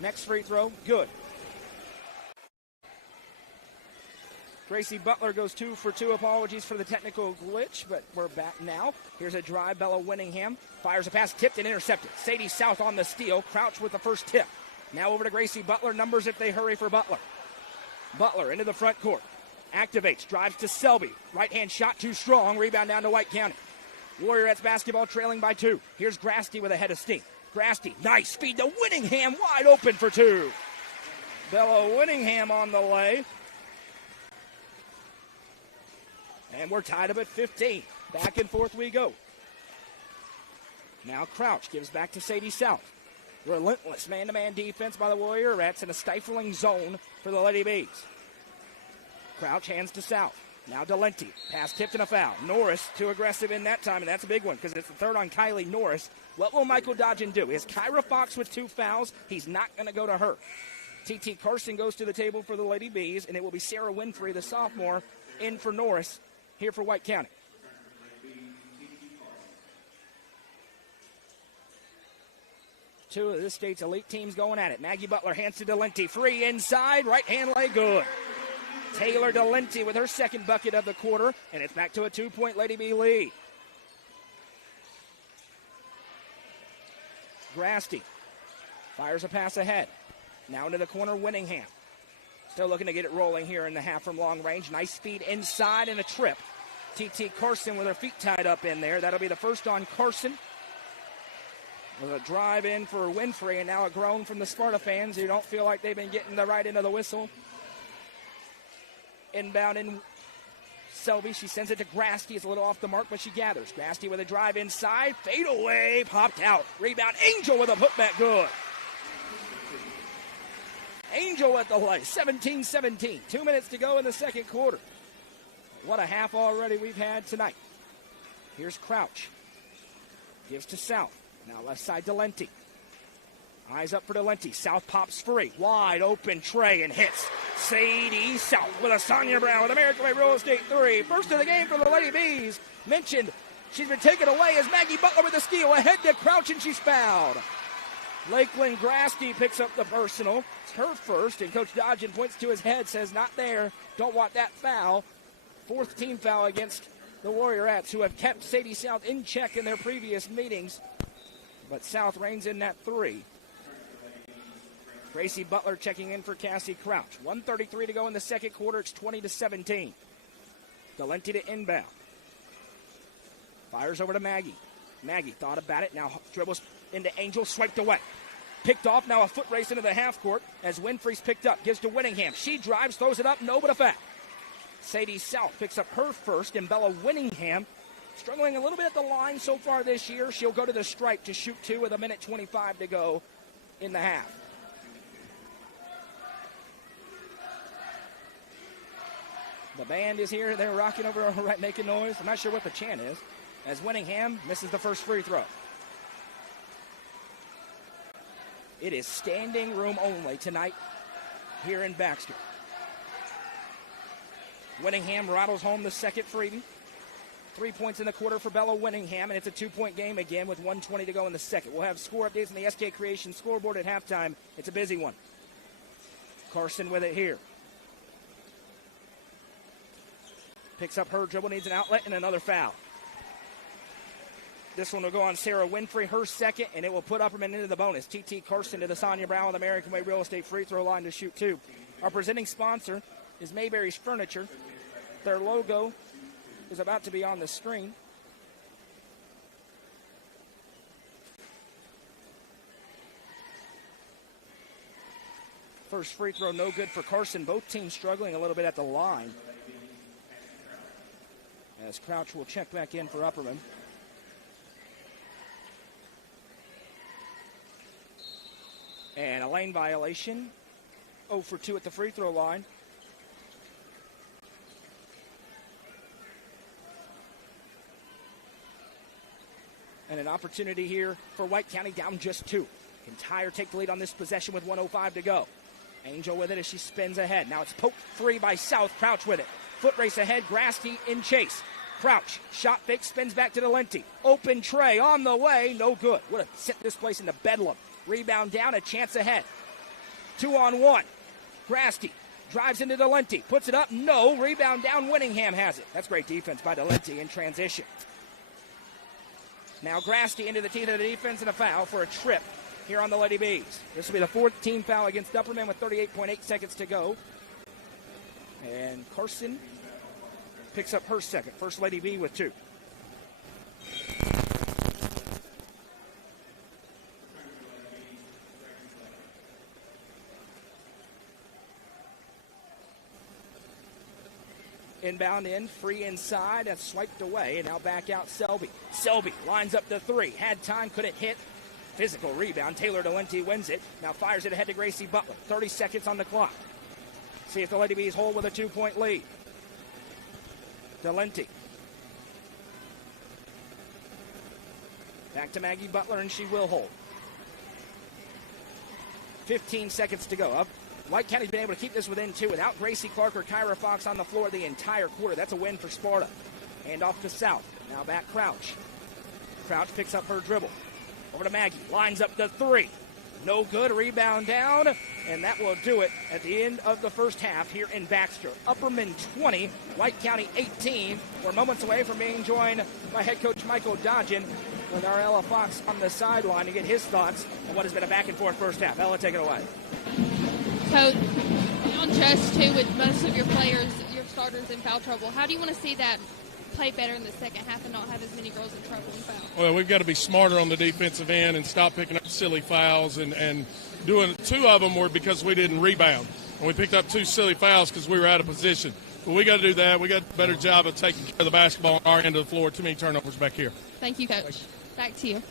next free throw, good. Gracie Butler goes 2 for 2. Apologies for the technical glitch, but we're back now. Here's a drive. Bella Winningham fires a pass, tipped and intercepted. Sadie South on the steal. Crouch with the first tip. Now over to Gracie Butler. Numbers if they hurry for Butler. Butler into the front court. Activates, drives to Selby. Right-hand shot too strong. Rebound down to White County. Warriorettes basketball trailing by 2. Here's Grasty with a head of steam. Grasty, nice speed to Winningham, wide open for 2. Bella Winningham on the lay. And we're tied up at 15. Back and forth we go. Now Crouch gives back to Sadie South. Relentless man-to-man defense by the Warriorettes in a stifling zone for the Lady Bees. Crouch hands to South. Now Delente. Pass tipped and a foul. Norris too aggressive in that time, and that's a big one because it's the third on Kylie Norris. What will Michael Dodgen do? Is Kyra Fox with 2 fouls? He's not going to go to her. T.T. Carson goes to the table for the Lady Bees, and it will be Sarah Winfrey, the sophomore, in for Norris here for White County. Two of this state's elite teams going at it. Maggie Butler hands to Delente. Free inside. Right hand lay good. Taylor Delente with her second bucket of the quarter, and it's back to a 2-point Lady Bee lead. Grasty fires a pass ahead. Now into the corner, Winningham. Still looking to get it rolling here in the half from long range. Nice speed inside and a trip. T.T. Carson with her feet tied up in there. That'll be the first on Carson. With a drive in for Winfrey, and now a groan from the Sparta fans who don't feel like they've been getting the right end of the whistle. Inbound in Selby. She sends it to Grasty. It's a little off the mark, but she gathers. Grasty with a drive inside. Fade away. Popped out. Rebound. Angel with a putback. Good. Angel at the lay. 17-17. 2 minutes to go in the second quarter. What a half already we've had tonight. Here's Crouch. Gives to South. Now left side Delente. Eyes up for Delente. South pops free. Wide open tray and hits. Sadie South with a Sonia Brown with American Way Real Estate 3. First of the game for the Lady Bees. Mentioned she's been taken away as Maggie Butler with the steal. Ahead to Crouch and she's fouled. Lakeland Grasty picks up the personal. It's her first, and Coach Dodgen points to his head, says not there. Don't want that foul. 4th team foul against the Warriorettes, who have kept Sadie South in check in their previous meetings. But South reigns in that 3. Gracie Butler checking in for Cassie Crouch. 1:33 to go in the second quarter. It's 20-17. Delente to inbound. Fires over to Maggie. Maggie thought about it. Now dribbles into Angel. Swiped away. Picked off. Now a foot race into the half court as Winfrey's picked up. Gives to Winningham. She drives, throws it up. No, but a foul. Sadie South picks up her first, and Bella Winningham Struggling a little bit at the line so far this year. She'll go to the stripe to shoot 2 with 1:25 to go in the half. The band is here. They're rocking over, right, making noise. I'm not sure what the chant is, as Winningham misses the first free throw. It is standing room only tonight here in Baxter. Winningham rattles home the second freebie. 3 points in the quarter for Bella Winningham, and it's a 2-point game again with 1:20 to go in the second. We'll have score updates on the SK Creation scoreboard at halftime. It's a busy one. Carson with it here. Picks up her dribble, needs an outlet, and another foul. This one will go on Sarah Winfrey, her second, and it will put Upperman into the bonus. T.T. Carson to the Sonia Brown with American Way Real Estate free throw line to shoot 2. Our presenting sponsor is Mayberry's Furniture. Their logo is about to be on the screen. First free throw no good for Carson. Both teams struggling a little bit at the line. As Crouch will check back in for Upperman. And a lane violation. 0 for 2 at the free throw line. And an opportunity here for White County, down just 2. Can Tyre take the lead on this possession with 1:05 to go. Angel with it as she spins ahead. Now it's poked free by South. Crouch with it. Foot race ahead. Grasty in chase. Crouch, shot fake, spins back to Delenti. Open tray on the way, no good. Would have sent this place into bedlam. Rebound down, a chance ahead. 2-on-1. Grasty drives into Delenti, puts it up, no. Rebound down, Winningham has it. That's great defense by Delenti in transition. Now Grasty into the teeth of the defense and a foul for a trip here on the Lady Bees. This will be the 4th team foul against Upperman with 38.8 seconds to go. And Carson picks up her second. First Lady B with 2. Inbound in, free inside, that's swiped away, and now back out Selby. Selby lines up the 3, had time, couldn't hit. Physical rebound, Taylor Delenti wins it. Now fires it ahead to Gracie Butler. 30 seconds on the clock. See if the Lady Bees hold with a 2-point lead. Delenti. Back to Maggie Butler, and she will hold. 15 seconds to go. White County's been able to keep this within 2 without Gracie Clark or Kyra Fox on the floor the entire quarter. That's a win for Sparta. And off to South. Now back Crouch. Crouch picks up her dribble. Over to Maggie. Lines up the 3. No good. Rebound down. And that will do it at the end of the first half here in Baxter. Upperman 20, White County 18. We're moments away from being joined by head coach Michael Dodgen with our Ella Fox on the sideline to get his thoughts on what has been a back-and-forth first half. Ella, take it away. Coach, down just 2 with most of your players, your starters in foul trouble. How do you want to see that play better in the second half and not have as many girls in trouble in foul? Well, we've got to be smarter on the defensive end and stop picking up silly fouls and doing 2 of them were because we didn't rebound. And we picked up 2 silly fouls because we were out of position. But we got to do that. We got a better job of taking care of the basketball on our end of the floor. Too many turnovers back here. Thank you, Coach. Back to you.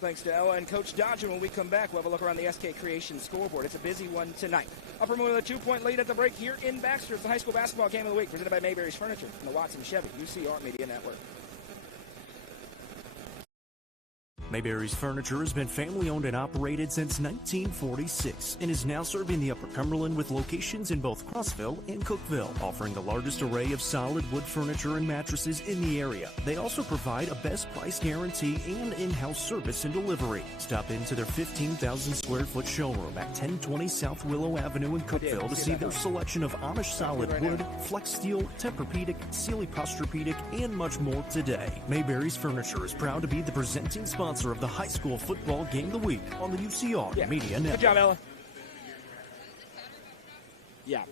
Thanks to Ella and Coach Dodger. When we come back, we'll have a look around the SK Creation scoreboard. It's a busy one tonight. Upperman with a 2-point lead at the break here in Baxter. It's the high school basketball game of the week presented by Mayberry's Furniture and the Watson Chevy UCR Media Network. Mayberry's Furniture has been family-owned and operated since 1946 and is now serving the Upper Cumberland with locations in both Crossville and Cookville, offering the largest array of solid wood furniture and mattresses in the area. They also provide a best price guarantee and in-house service and delivery. Stop into their 15,000 square foot showroom at 1020 South Willow Avenue in Cookville to see their selection of Amish solid wood, flex steel, Tempur-Pedic, Sealy Posturepedic, and much more today. Mayberry's Furniture is proud to be the presenting sponsor of the high school football game of the week on the UCR Media Network. Good job, Ella. Yeah.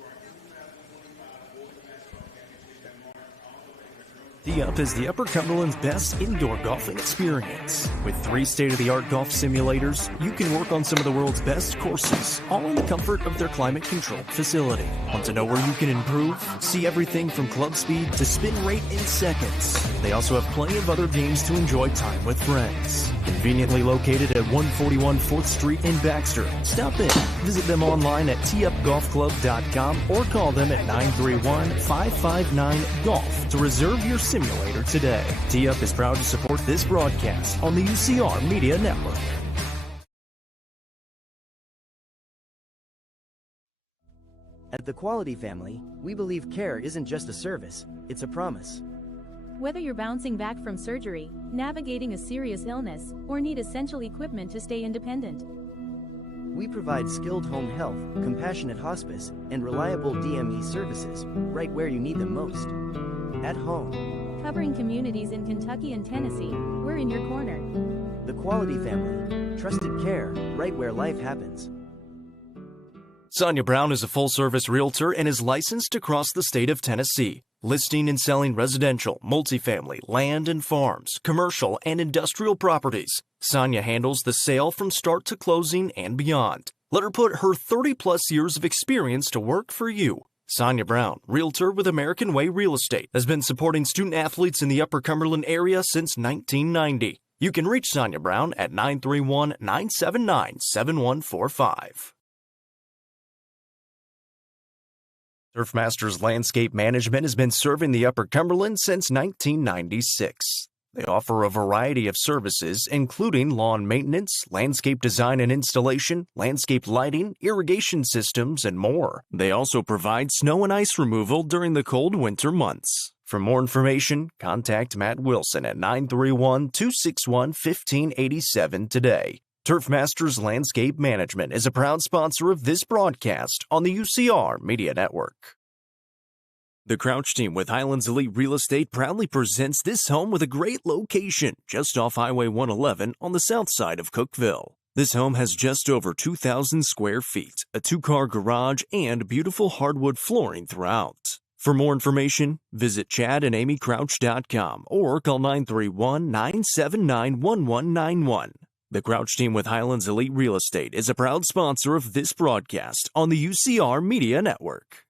The Up is the Upper Cumberland's best indoor golfing experience. With 3 state-of-the-art golf simulators, you can work on some of the world's best courses, all in the comfort of their climate-controlled facility. Want to know where you can improve? See everything from club speed to spin rate in seconds. They also have plenty of other games to enjoy time with friends. Conveniently located at 141 4th Street in Baxter. Stop in. Visit them online at tupgolfclub.com or call them at 931-559-GOLF to reserve your simulator today. T-Up is proud to support this broadcast on the UCR Media Network. At the Quality Family, we believe care isn't just a service, it's a promise. Whether you're bouncing back from surgery, navigating a serious illness, or need essential equipment to stay independent, we provide skilled home health, compassionate hospice, and reliable DME services right where you need them most. At home. Covering communities in Kentucky and Tennessee, we're in your corner. The Quality Family. Trusted care right where life happens. Sonia Brown is a full-service realtor and is licensed across the state of Tennessee, listing and selling residential, multifamily, land and farms, commercial and industrial properties. Sonia handles the sale from start to closing and beyond. Let her put her 30-plus years of experience to work for you. Sonia Brown, realtor with American Way Real Estate, has been supporting student athletes in the Upper Cumberland area since 1990. You can reach Sonia Brown at 931-979-7145. Turfmasters Landscape Management has been serving the Upper Cumberland since 1996. They offer a variety of services, including lawn maintenance, landscape design and installation, landscape lighting, irrigation systems, and more. They also provide snow and ice removal during the cold winter months. For more information, contact Matt Wilson at 931-261-1587 today. Turfmasters Landscape Management is a proud sponsor of this broadcast on the UCR Media Network. The Crouch team with Highlands Elite Real Estate proudly presents this home with a great location just off Highway 111 on the south side of Cookeville. This home has just over 2,000 square feet, a 2-car garage, and beautiful hardwood flooring throughout. For more information, visit chadandamycrouch.com or call 931-979-1191. The Crouch team with Highlands Elite Real Estate is a proud sponsor of this broadcast on the UCR Media Network.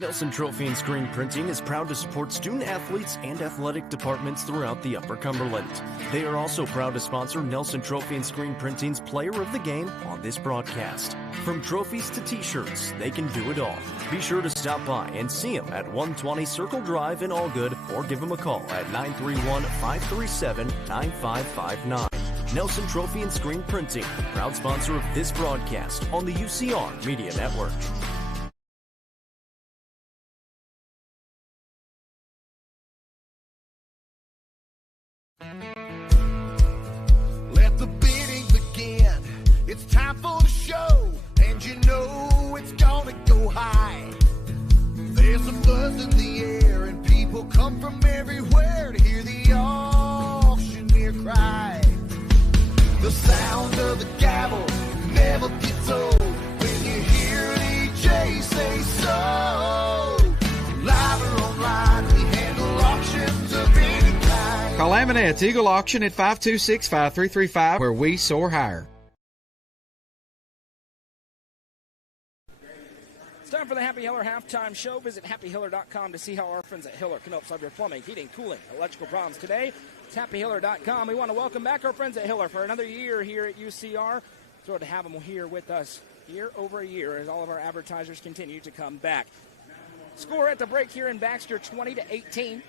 Nelson Trophy and Screen Printing is proud to support student athletes and athletic departments throughout the Upper Cumberland. They are also proud to sponsor Nelson Trophy and Screen Printing's Player of the Game on this broadcast. From trophies to t-shirts, they can do it all. Be sure to stop by and see them at 120 Circle Drive in Allgood or give them a call at 931-537-9559. Nelson Trophy and Screen Printing, proud sponsor of this broadcast on the UCR Media Network. Let the bidding begin. It's time for the show, and you know it's gonna go high. There's a buzz in the air, and people come from everywhere to hear the auctioneer cry. The sound of the gavel never gets old when you hear DJ say so. Live or online, we handle auctions of any kind. Call Aminette's Eagle Auction at 526-5335, where we soar higher. It's time for the Happy Hiller halftime show. Visit happyhiller.com to see how our friends at Hiller can help solve your plumbing, heating, cooling, electrical problems today. It's happyhiller.com. We want to welcome back our friends at Hiller for another year here at UCR. Thrilled to have them here with us here over a year as all of our advertisers continue to come back. Score at the break here in Baxter, 20-18.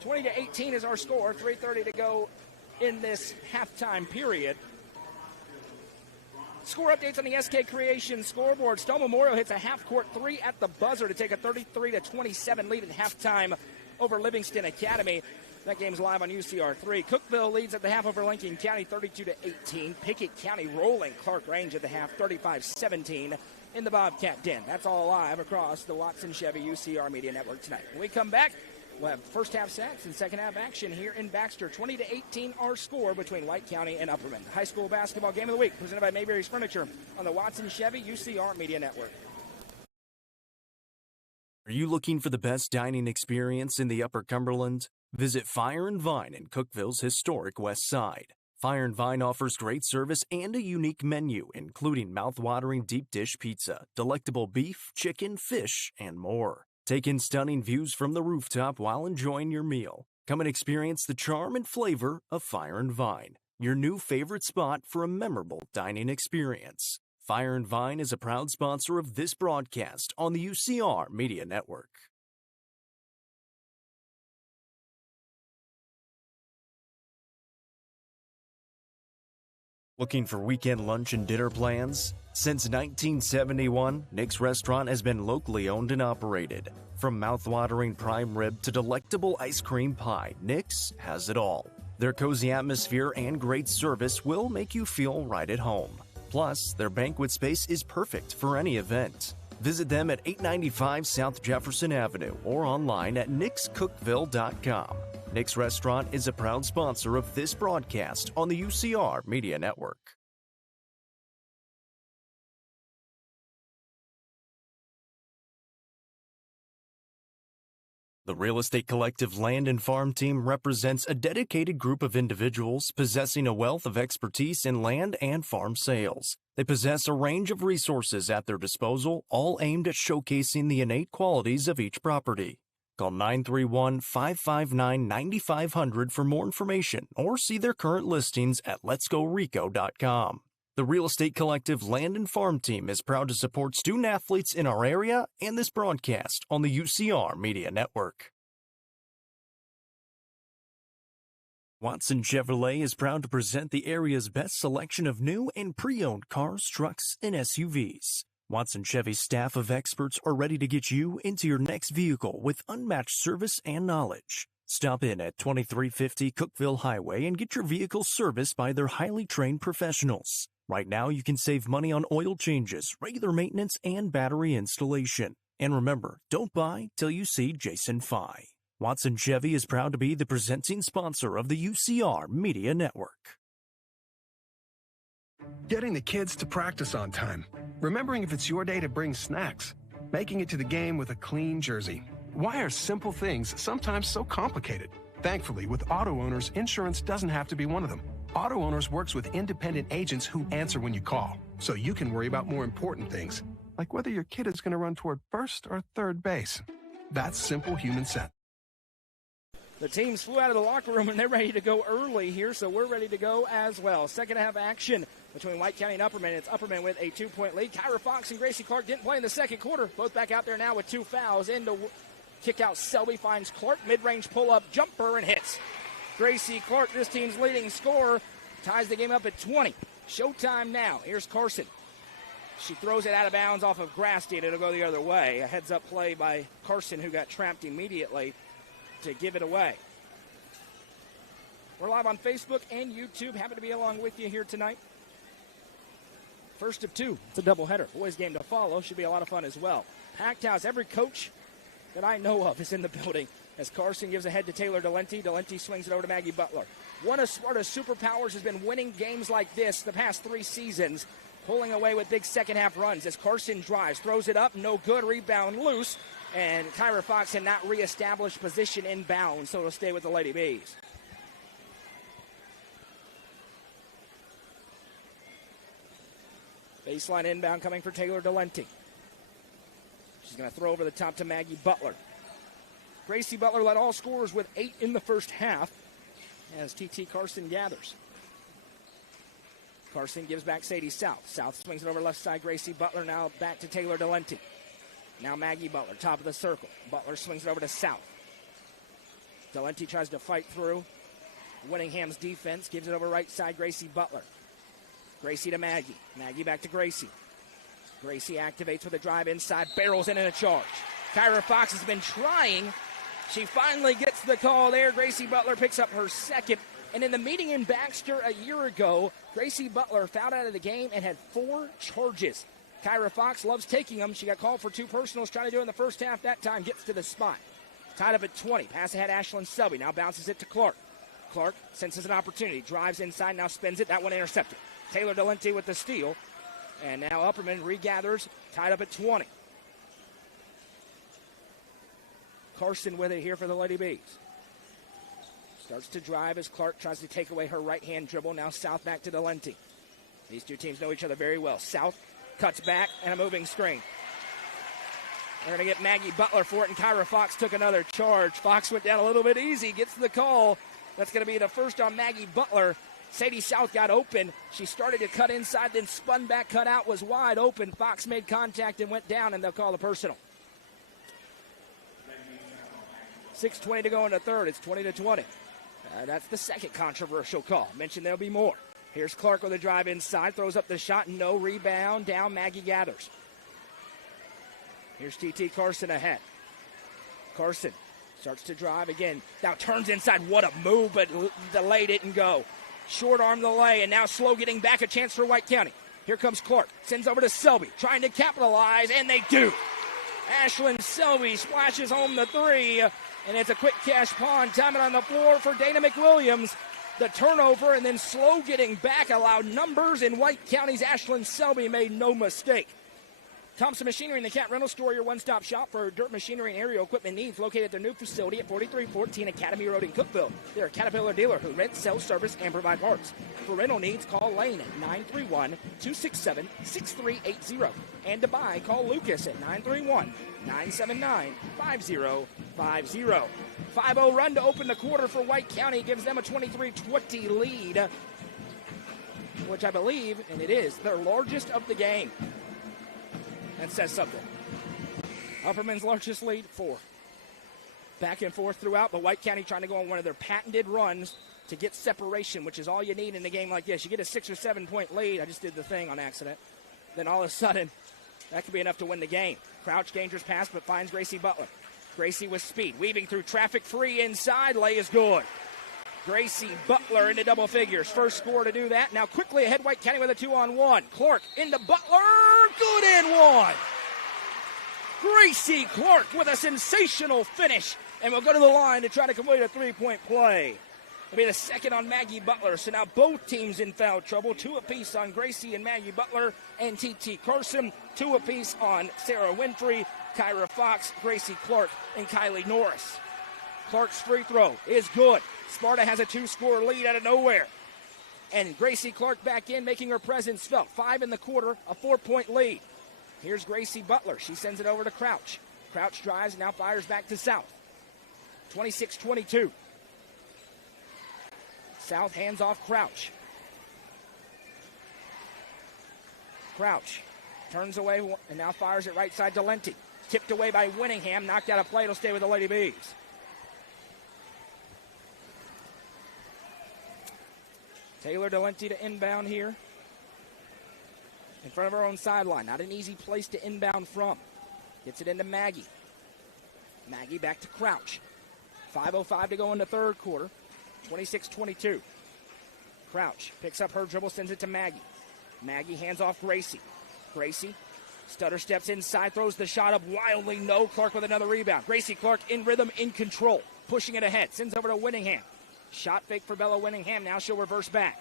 20-18 is our score. 3:30 to go in this halftime period. Score updates on the SK Creation scoreboard. Stone Memorial hits a half-court three at the buzzer to take a 33-27 lead at halftime over Livingston Academy. That game's live on UCR3. Cookeville leads at the half over Lincoln County, 32-18. Pickett County rolling Clark Range at the half, 35-17 in the Bobcat Den. That's all live across the Watson Chevy UCR Media Network tonight. When we come back, we'll have first half stats and second half action here in Baxter. 20-18 our score between White County and Upperman. High school basketball game of the week presented by Mayberry's Furniture on the Watson Chevy UCR Media Network. Are you looking for the best dining experience in the Upper Cumberland? Visit Fire and Vine in Cookeville's historic West Side. Fire and Vine offers great service and a unique menu, including mouth-watering deep dish pizza, delectable beef, chicken, fish, and more. Take in stunning views from the rooftop while enjoying your meal. Come and experience the charm and flavor of Fire and Vine, your new favorite spot for a memorable dining experience. Fire and Vine is a proud sponsor of this broadcast on the UCR Media Network. Looking for weekend lunch and dinner plans? Since 1971, Nick's Restaurant has been locally owned and operated. From mouth-watering prime rib to delectable ice cream pie, Nick's has it all. Their cozy atmosphere and great service will make you feel right at home. Plus, their banquet space is perfect for any event. Visit them at 895 South Jefferson Avenue or online at nickscookville.com. Nick's Restaurant is a proud sponsor of this broadcast on the UCR Media Network. The Real Estate Collective Land and Farm Team represents a dedicated group of individuals possessing a wealth of expertise in land and farm sales. They possess a range of resources at their disposal, all aimed at showcasing the innate qualities of each property. Call 931-559-9500 for more information or see their current listings at letsgorico.com. The Real Estate Collective Land and Farm Team is proud to support student athletes in our area and this broadcast on the UCR Media Network. Watson Chevrolet is proud to present the area's best selection of new and pre-owned cars, trucks, and SUVs. Watson Chevy's staff of experts are ready to get you into your next vehicle with unmatched service and knowledge. Stop in at 2350 Cookeville Highway and get your vehicle serviced by their highly trained professionals. Right now, you can save money on oil changes, regular maintenance, and battery installation. And remember, don't buy till you see Jason Fye. Watson Chevy is proud to be the presenting sponsor of the UCR Media Network. Getting the kids to practice on time. Remembering if it's your day to bring snacks. Making it to the game with a clean jersey. Why are simple things sometimes so complicated? Thankfully, with auto owners, insurance doesn't have to be one of them. Auto Owners works with independent agents who answer when you call, so you can worry about more important things, like whether your kid is going to run toward first or third base. That's simple human sense. The teams flew out of the locker room, and they're ready to go early here, so we're ready to go as well. Second half action between White County and Upperman. It's Upperman with a 2-point lead. Kyra Fox and Gracie Clark didn't play in the second quarter. Both back out there now with 2 fouls. Into kick out, Selby finds Clark. Mid-range pull-up jumper and hits. Gracie Clark, this team's leading scorer, ties the game up at 20. Showtime now. Here's Carson. She throws it out of bounds off of Grasty, and it'll go the other way. A heads-up play by Carson, who got trapped immediately to give it away. We're live on Facebook and YouTube. Happy to be along with you here tonight. First of 2. It's a doubleheader. Boys game to follow. Should be a lot of fun as well. Packed house. Every coach that I know of is in the building as Carson gives a head to Taylor Delenti. Delenti swings it over to Maggie Butler. One of Sparta's superpowers has been winning games like this the past 3 seasons, pulling away with big second-half runs as Carson drives, throws it up, no good, rebound loose, and Kyra Fox had not reestablished position in bounds, so it'll stay with the Lady Bees. Baseline inbound coming for Taylor Delenti. She's going to throw over the top to Maggie Butler. Gracie Butler led all scorers with 8 in the first half as TT Carson gathers. Carson gives back Sadie South. South swings it over left side. Gracie Butler now back to Taylor Delenti. Now Maggie Butler, top of the circle. Butler swings it over to South. Delenti tries to fight through Winningham's defense, gives it over right side, Gracie Butler. Gracie to Maggie. Maggie back to Gracie. Gracie activates with a drive inside, barrels in and a charge. Kyra Fox has been trying. She finally gets the call there. Gracie Butler picks up her second. And in the meeting in Baxter a year ago, Gracie Butler fouled out of the game and had 4 charges. Kyra Fox loves taking them. She got called for 2 personals, trying to do it in the first half. That time gets to the spot. Tied up at 20. Pass ahead, Ashlyn Selby. Now bounces it to Clark. Clark senses an opportunity. Drives inside, now spins it. That one intercepted. Taylor Delenti with the steal. And now Upperman regathers, tied up at 20. Carson with it here for the Lady Bees. Starts to drive as Clark tries to take away her right-hand dribble. Now South back to Delenti. These two teams know each other very well. South cuts back and a moving screen. They're going to get Maggie Butler for it, and Kyra Fox took another charge. Fox went down a little bit easy, gets the call. That's going to be the first on Maggie Butler. Sadie South got open. She started to cut inside, then spun back, cut out, was wide open. Fox made contact and went down, and they'll call the personal. 6:20 to go in the third. It's 20-20. That's the second controversial call. Mentioned there'll be more. Here's Clark with a drive inside, throws up the shot, no rebound. Down, Maggie gathers. Here's T.T. Carson ahead. Carson starts to drive again. Now turns inside. What a move, but the lay didn't go. Short arm the lay, and now slow getting back, a chance for White County. Here comes Clark. Sends over to Selby, trying to capitalize, and they do. Ashlyn Selby splashes home the 3, and it's a quick cash pawn. Time it on the floor for Dana McWilliams. The turnover and then slow getting back allowed numbers, and White County's Ashlyn Selby made no mistake. Thompson Machinery and the Cat Rental Store, your one-stop shop for dirt machinery and aerial equipment needs, located at their new facility at 4314 Academy Road in Cookeville. They're a Caterpillar dealer who rents, sells, service, and provide parts. For rental needs, call Lane at 931-267-6380. And to buy, call Lucas at 931-979-5050. 5-0 run to open the quarter for White County, gives them a 23-20 lead, which I believe, and it is, their largest of the game. That says something. Upperman's largest lead, 4. Back and forth throughout, but White County trying to go on one of their patented runs to get separation, which is all you need in a game like this. You get a 6 or 7 point lead. I just did the thing on accident. Then all of a sudden, that could be enough to win the game. Crouch, dangerous pass, but finds Gracie Butler. Gracie with speed, weaving through traffic, free inside, lay is good. Gracie Butler into double figures. First score to do that. Now quickly ahead, White County with a 2-on-1. Clark into Butler. Good and 1. Gracie Clark with a sensational finish. And we'll go to the line to try to complete a 3-point play. It'll be the second on Maggie Butler. So now both teams in foul trouble. 2 apiece on Gracie and Maggie Butler and T.T. Carson. 2 apiece on Sarah Winfrey, Kyra Fox, Gracie Clark, and Kylie Norris. Clark's free throw is good. Sparta has a 2-score lead out of nowhere. And Gracie Clark back in, making her presence felt. 5 in the quarter, a 4-point lead. Here's Gracie Butler. She sends it over to Crouch. Crouch drives, now fires back to South. 26-22. South hands off Crouch. Crouch turns away and now fires it right side to Lenti. Tipped away by Winningham, knocked out of play. It'll stay with the Lady Bees. Taylor Delenti to inbound here. In front of her own sideline. Not an easy place to inbound from. Gets it into Maggie. Maggie back to Crouch. 5:05 to go in the third quarter. 26-22. Crouch picks up her dribble, sends it to Maggie. Maggie hands off Gracie. Gracie stutter steps inside, throws the shot up wildly. No. Clark with another rebound. Gracie Clark in rhythm, in control. Pushing it ahead. Sends over to Winningham. Shot fake for Bella Winningham. Now she'll reverse back.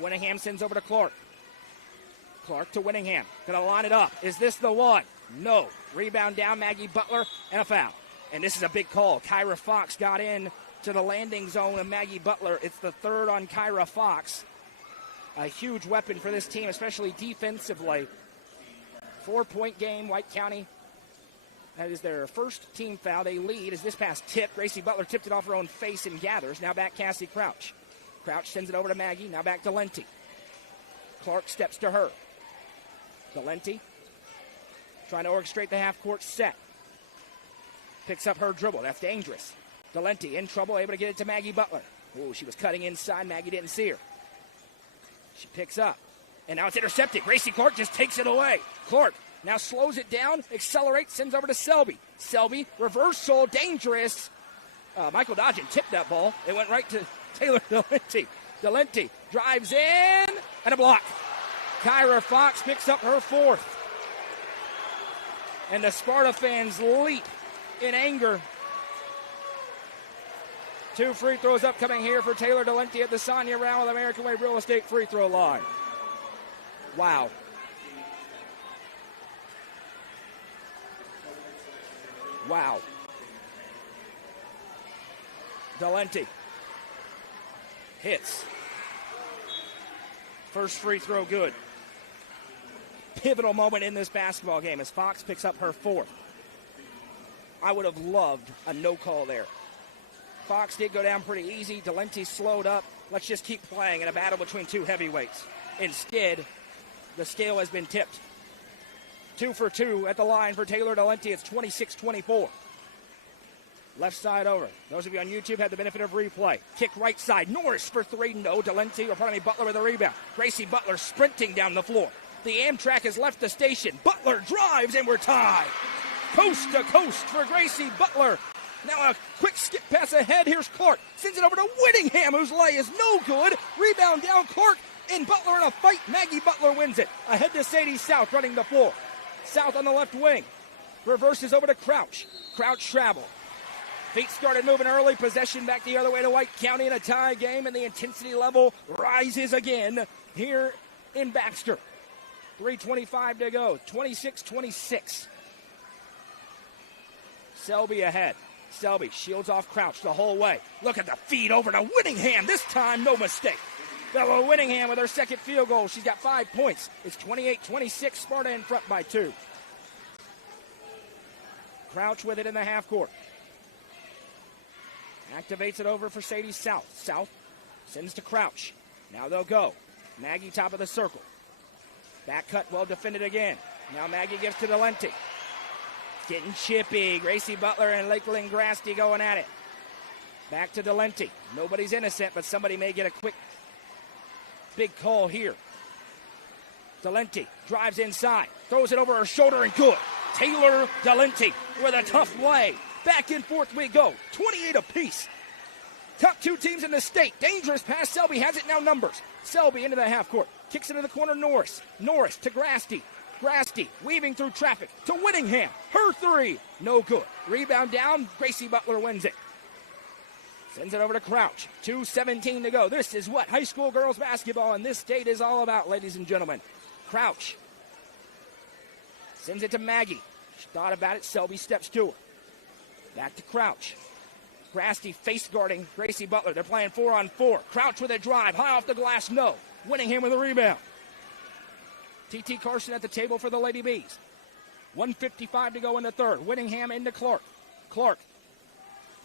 Winningham sends over to Clark. Clark to Winningham. Gonna line it up. Is this the one? No. Rebound down, Maggie Butler, and a foul. And this is a big call. Kyra Fox got in to the landing zone of Maggie Butler. It's the third on Kyra Fox. A huge weapon for this team, especially defensively. 4-point game, White County. That is their first team foul. They lead as this pass tipped. Gracie Butler tipped it off her own face and gathers. Now back Cassie Crouch. Crouch sends it over to Maggie. Now back to Lenti. Clark steps to her. Delenti trying to orchestrate the half-court set. Picks up her dribble. That's dangerous. Delente in trouble, able to get it to Maggie Butler. Ooh, she was cutting inside. Maggie didn't see her. She picks up. And now it's intercepted. Gracie Clark just takes it away. Clark now slows it down, accelerates, sends over to Selby. Selby, reversal, dangerous. Michael Dodgen tipped that ball. It went right to Taylor Delente. Delente drives in, and a block. Kyra Fox picks up her 4th. And the Sparta fans leap in anger. 2 free throws upcoming here for Taylor Delente at the Sonia Round with American Way Real Estate free throw line. Wow. Wow. Delente hits. First free throw good. Pivotal moment in this basketball game as Fox picks up her 4th. I would have loved a no call there. Fox did go down pretty easy. Delente slowed up. Let's just keep playing in a battle between 2 heavyweights. Instead, the scale has been tipped. 2 for 2 at the line for Taylor Delente. It's 26-24. Left side over. Those of you on YouTube had the benefit of replay. Kick right side. Norris for 3. No. Butler with a rebound. Gracie Butler sprinting down the floor. The Amtrak has left the station. Butler drives, and we're tied. Coast to coast for Gracie Butler. Now a quick skip pass ahead. Here's Clark. Sends it over to Whittingham, whose lay is no good. Rebound down. Clark and Butler in a fight. Maggie Butler wins it. Ahead to Sadie South running the floor. South on the left wing. Reverses over to Crouch. Crouch travel. Feet started moving early. Possession back the other way to White County in a tie game, and the intensity level rises again here in Baxter. 3:25 to go. 26-26. Selby ahead. Selby shields off Crouch the whole way. Look at the feed over to Whittingham. This time, no mistake. Bella Whittingham with her 2nd field goal. She's got 5 points. It's 28-26. Sparta in front by 2. Crouch with it in the half court. Activates it over for Sadie South. South sends to Crouch. Now they'll go. Maggie top of the circle. Back cut well defended again. Now Maggie gives to Delente. Getting chippy. Gracie Butler and Lakeland Grasty going at it. Back to Delente. Nobody's innocent, but somebody may get a quick big call here. Delente drives inside. Throws it over her shoulder and good. Taylor Delente with a tough play. Back and forth we go. 28 apiece. Top 2 teams in the state. Dangerous pass. Selby has it now numbers. Selby into the half court. Kicks into the corner. Norris. Norris to Grasty. Grasty weaving through traffic to Whittingham. Her 3. No good. Rebound down. Gracie Butler wins it. Sends it over to Crouch. 2:17 to go. This is what high school girls basketball in this state is all about, ladies and gentlemen. Crouch sends it to Maggie. She thought about it. Selby steps to her. Back to Crouch. Grasty face guarding Gracie Butler. They're playing 4-on-4. Crouch with a drive. High off the glass. No. Whittingham with a rebound. T.T. Carson at the table for the Lady Bees. 1:55 to go in the third. Whittingham into Clark. Clark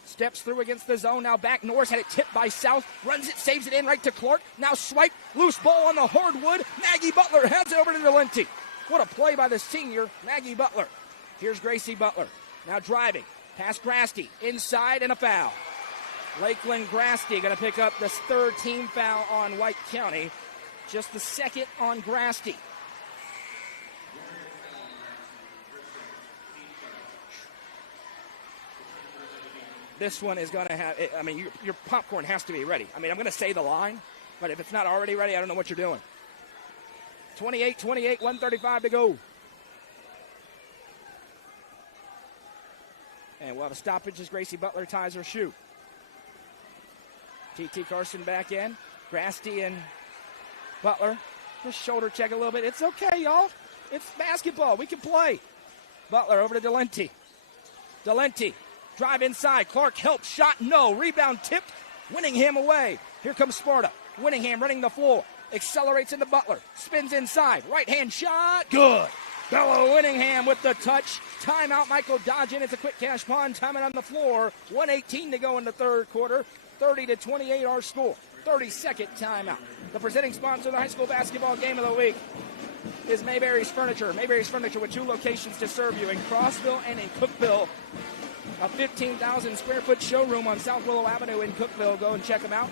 steps through against the zone. Now back. Norris had it tipped by South. Runs it. Saves it in right to Clark. Now swipe. Loose ball on the hardwood. Maggie Butler heads it over to Delente. What a play by the senior, Maggie Butler. Here's Gracie Butler. Now driving. Past Grasty. Inside and a foul. Lakeland Grasty going to pick up this 3rd team foul on White County. Just the 2nd on Grasty. This one is going to have, I mean, your popcorn has to be ready. I mean, I'm going to say the line, but if it's not already ready, I don't know what you're doing. 28-28, 1:35 to go. And we'll have a stoppage as Gracie Butler ties her shoe. T.T. Carson back in. Grasty and Butler. Just shoulder check a little bit. It's okay, y'all. It's basketball. We can play. Butler over to Delente. Delente. Drive inside. Clark helps. Shot no. Rebound tipped. Whittingham away. Here comes Sparta. Whittingham running the floor. Accelerates into Butler. Spins inside. Right hand shot. Good. Bella Whittingham with the touch. Timeout. Michael Dodgen. It's a quick cash pawn. Timing on the floor. 1:18 to go in the third quarter. 30-28 our score. 32nd timeout. The presenting sponsor of the high school basketball game of the week is Mayberry's Furniture. Mayberry's Furniture with 2 locations to serve you in Crossville and in Cookeville. a 15,000 square foot showroom on South Willow Avenue in Cookeville. Go and check them out.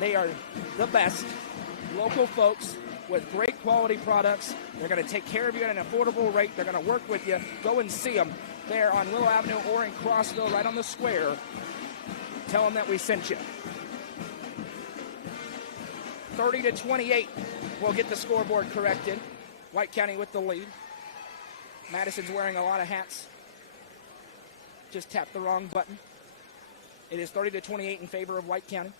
They are the best local folks with great quality products. They're going to take care of you at an affordable rate. They're going to work with you. Go and see them there on Willow Avenue or in Crossville, right on the square. Tell them that we sent you. 30-28. We'll get the scoreboard corrected. White County with the lead. Madison's wearing a lot of hats. Just tapped the wrong button. It is 30-28 in favor of White County.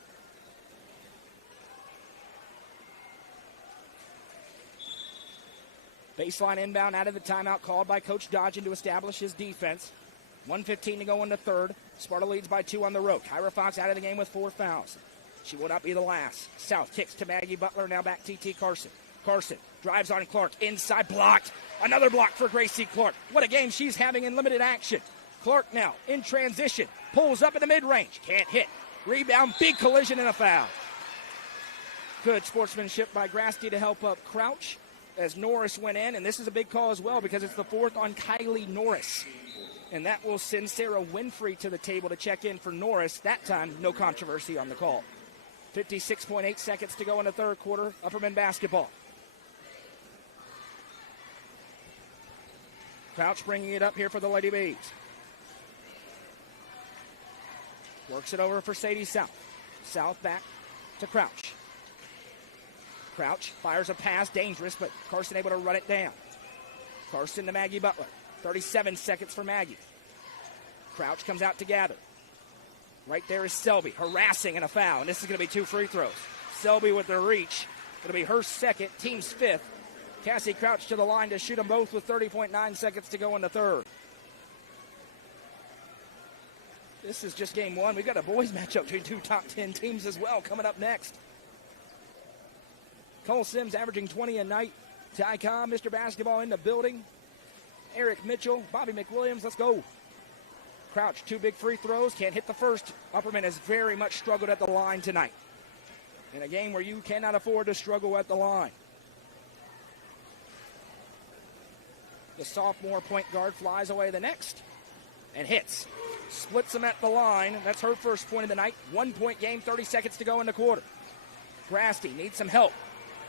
Baseline inbound out of the timeout called by Coach Dodgen to establish his defense. 1:15 to go in the third. Sparta leads by 2 on the road. Kyra Fox out of the game with 4 fouls. She will not be the last. South kicks to Maggie Butler. Now back T.T. Carson. Carson drives on Clark. Inside blocked. Another block for Gracie Clark. What a game she's having in limited action. Clark now in transition. Pulls up in the mid-range. Can't hit. Rebound. Big collision and a foul. Good sportsmanship by Grasty to help up Crouch as Norris went in. And this is a big call as well because it's the 4th on Kylie Norris. And that will send Sarah Winfrey to the table to check in for Norris. That time, no controversy on the call. 56.8 seconds to go in the third quarter. Upperman basketball. Crouch bringing it up here for the Lady Bees. Works it over for Sadie South. South back to Crouch. Crouch fires a pass, dangerous, but Carson able to run it down. Carson to Maggie Butler. 37 seconds for Maggie. Crouch comes out to gather. Right there is Selby, harassing and a foul, and this is going to be 2 free throws. Selby with the reach. It'll be her second, team's 5th. Cassie Crouch to the line to shoot them both with 30.9 seconds to go in the third. This is just game 1. We've got a boys matchup between 2 top 10 teams as well coming up next. Cole Sims averaging 20 a night. Ty Cobb, Mr. Basketball in the building. Eric Mitchell, Bobby McWilliams, let's go. Crouch, 2 big free throws, can't hit the first. Upperman has very much struggled at the line tonight. In a game where you cannot afford to struggle at the line. The sophomore point guard flies away the next and hits. Splits them at the line. That's her first point of the night. 1-point game, 30 seconds to go in the quarter. Grasty needs some help.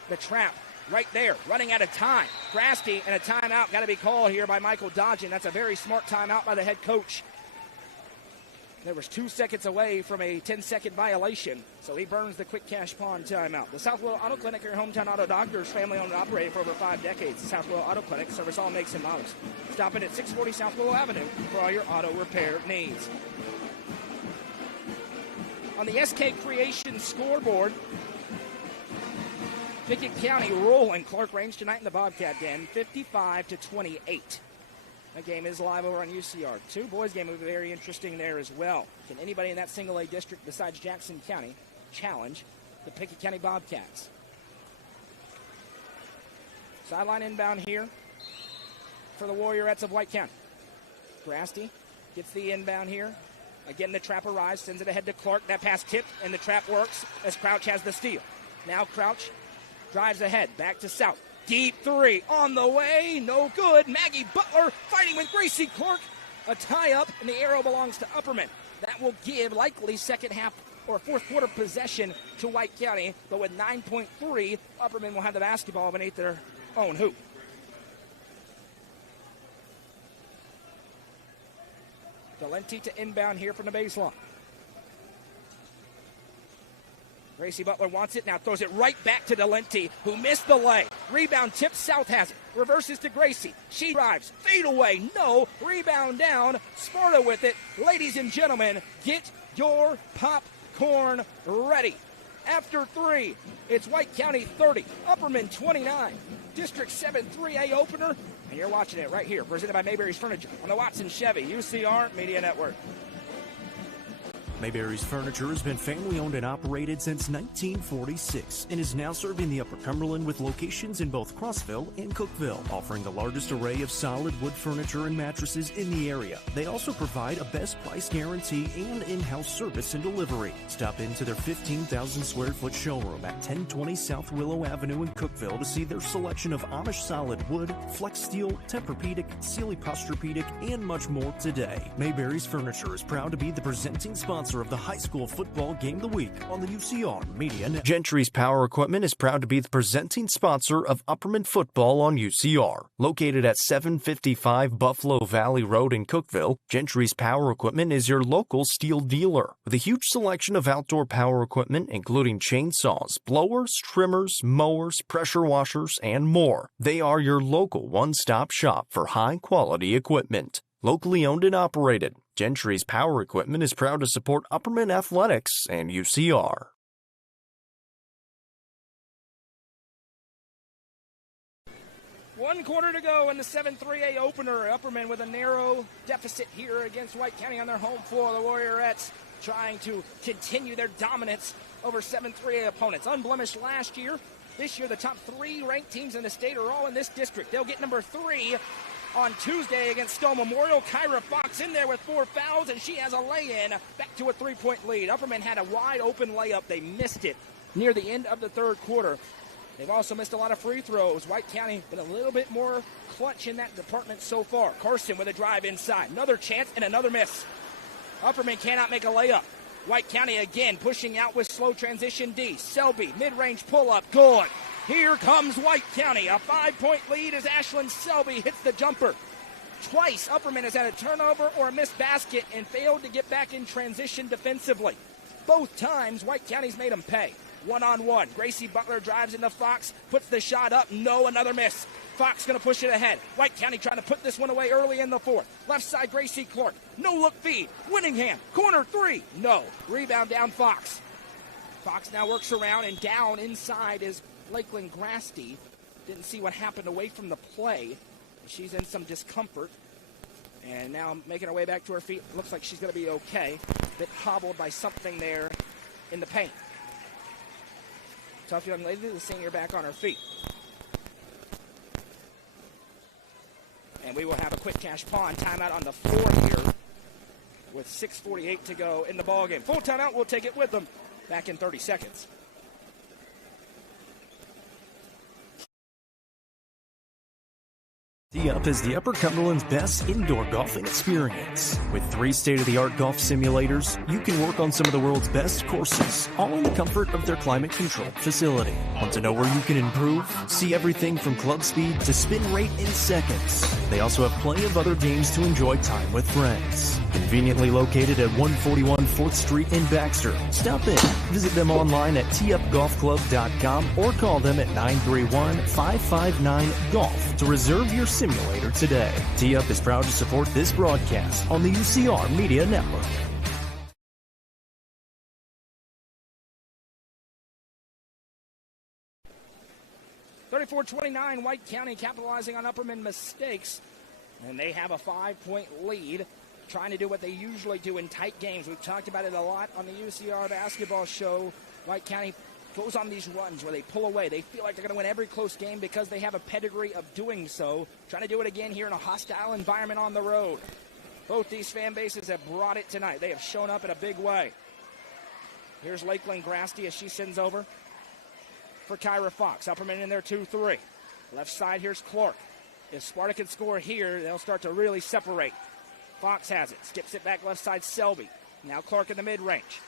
The trap right there, running out of time. Grasty and a timeout got to be called here by Michael Dodgen. That's a very smart timeout by the head coach. There was 2 seconds away from a 10-second violation, so he burns the quick cash pawn timeout. The South Willow Auto Clinic, your hometown auto doctors, family owned and operated for over 5 decades. The South Willow Auto Clinic service all makes and models. Stop in at 640 South Willow Avenue for all your auto repair needs. On the SK Creation scoreboard, Pickett County rolling Clark Range tonight in the Bobcat Den, 55-28. That game is live over on UCR. 2 boys game will be very interesting there as well. Can anybody in that single A district besides Jackson County challenge the Pickett County Bobcats? Sideline inbound here for the Warriorettes of White County. Grasty gets the inbound here. Again, the trap arrives, sends it ahead to Clark. That pass tipped, and the trap works as Crouch has the steal. Now Crouch drives ahead, back to South. Deep 3 on the way, no good. Maggie Butler fighting with Gracie Clark. A tie-up, and the arrow belongs to Upperman. That will give likely second half or fourth quarter possession to White County. But with 9.3, Upperman will have the basketball beneath their own hoop. Valenti to inbound here from the baseline. Gracie Butler wants it, now throws it right back to Delenti, who missed the lay. Rebound tip, South has it. Reverses to Gracie. She drives, fade away, no. Rebound down, Sparta with it. Ladies and gentlemen, get your popcorn ready. After 3, it's White County 30, Upperman 29. District 7 3A opener, and you're watching it right here, presented by Mayberry's Furniture on the Watson Chevy UCR Media Network. Mayberry's Furniture has been family-owned and operated since 1946 and is now serving the Upper Cumberland with locations in both Crossville and Cookville, offering the largest array of solid wood furniture and mattresses in the area. They also provide a best price guarantee and in-house service and delivery. Stop into their 15,000 square foot showroom at 1020 South Willow Avenue in Cookville to see their selection of Amish solid wood, flex steel, Tempur-Pedic, Sealy Posturepedic, and much more today. Mayberry's Furniture is proud to be the presenting sponsor of the high school football game of the week on the UCR Media Network. Gentry's Power Equipment is proud to be the presenting sponsor of Upperman football on UCR. Located at 755 Buffalo Valley Road in Cookville, Gentry's Power Equipment is your local steel dealer with a huge selection of outdoor power equipment including chainsaws, blowers, trimmers, mowers, pressure washers, and more. They are your local one-stop shop for high-quality equipment. Locally owned and operated, Gentry's Power Equipment is proud to support Upperman Athletics and UCR. One quarter to go in the 7-3A opener. Upperman with a narrow deficit here against White County on their home floor. The Warriorettes trying to continue their dominance over 7-3A opponents. Unblemished last year. This year, the top 3 ranked teams in the state are all in this district. They'll get number 3 on Tuesday against Stowe Memorial. Kyra Fox in there with 4 fouls, and she has a lay-in back to a 3-point lead. Upperman had a wide-open layup. They missed it near the end of the third quarter. They've also missed a lot of free throws. White County been a little bit more clutch in that department so far. Carson with a drive inside. Another chance and another miss. Upperman cannot make a layup. White County again pushing out with slow transition D. Selby, mid-range pull-up, good. Here comes White County. A 5-point lead as Ashlyn Selby hits the jumper. Twice, Upperman has had a turnover or a missed basket and failed to get back in transition defensively. Both times, White County's made them pay. One-on-one. Gracie Butler drives into Fox, puts the shot up. No, another miss. Fox going to push it ahead. White County trying to put this one away early in the fourth. Left side, Gracie Clark. No-look feed. Winningham. Corner 3. No. Rebound down Fox. Fox now works around, and down inside is Lakeland Grasty. Didn't see what happened away from the play. She's in some discomfort. And now making her way back to her feet. Looks like she's going to be okay. Bit hobbled by something there in the paint. Tough young lady, the senior back on her feet. And we will have a quick cash pawn timeout on the floor here with 6:48 to go in the ballgame. Full timeout, we'll take it with them back in 30 seconds. Tee-Up is the Upper Cumberland's best indoor golfing experience. With 3 state-of-the-art golf simulators, you can work on some of the world's best courses, all in the comfort of their climate-controlled facility. Want to know where you can improve? See everything from club speed to spin rate in seconds. They also have plenty of other games to enjoy time with friends. Conveniently located at 141 4th Street in Baxter. Stop in. Visit them online at teeupgolfclub.com or call them at 931-559-GOLF to reserve your simulator today. Tee-Up is proud to support this broadcast on the UCR Media Network. (34-29), White County capitalizing on Upperman mistakes, and they have a 5-point lead, trying to do what they usually do in tight games. We've talked about it a lot on the UCR basketball show. White County goes on these runs where they pull away. They feel like they're going to win every close game because they have a pedigree of doing so. Trying to do it again here in a hostile environment on the road. Both these fan bases have brought it tonight. They have shown up in a big way. Here's Lakeland Grasty as she sends over for Kyra Fox. Upperman in there 2-3. Left side, here's Clark. If Sparta can score here, they'll start to really separate. Fox has it. Skips it back left side, Selby. Now Clark in the mid-range.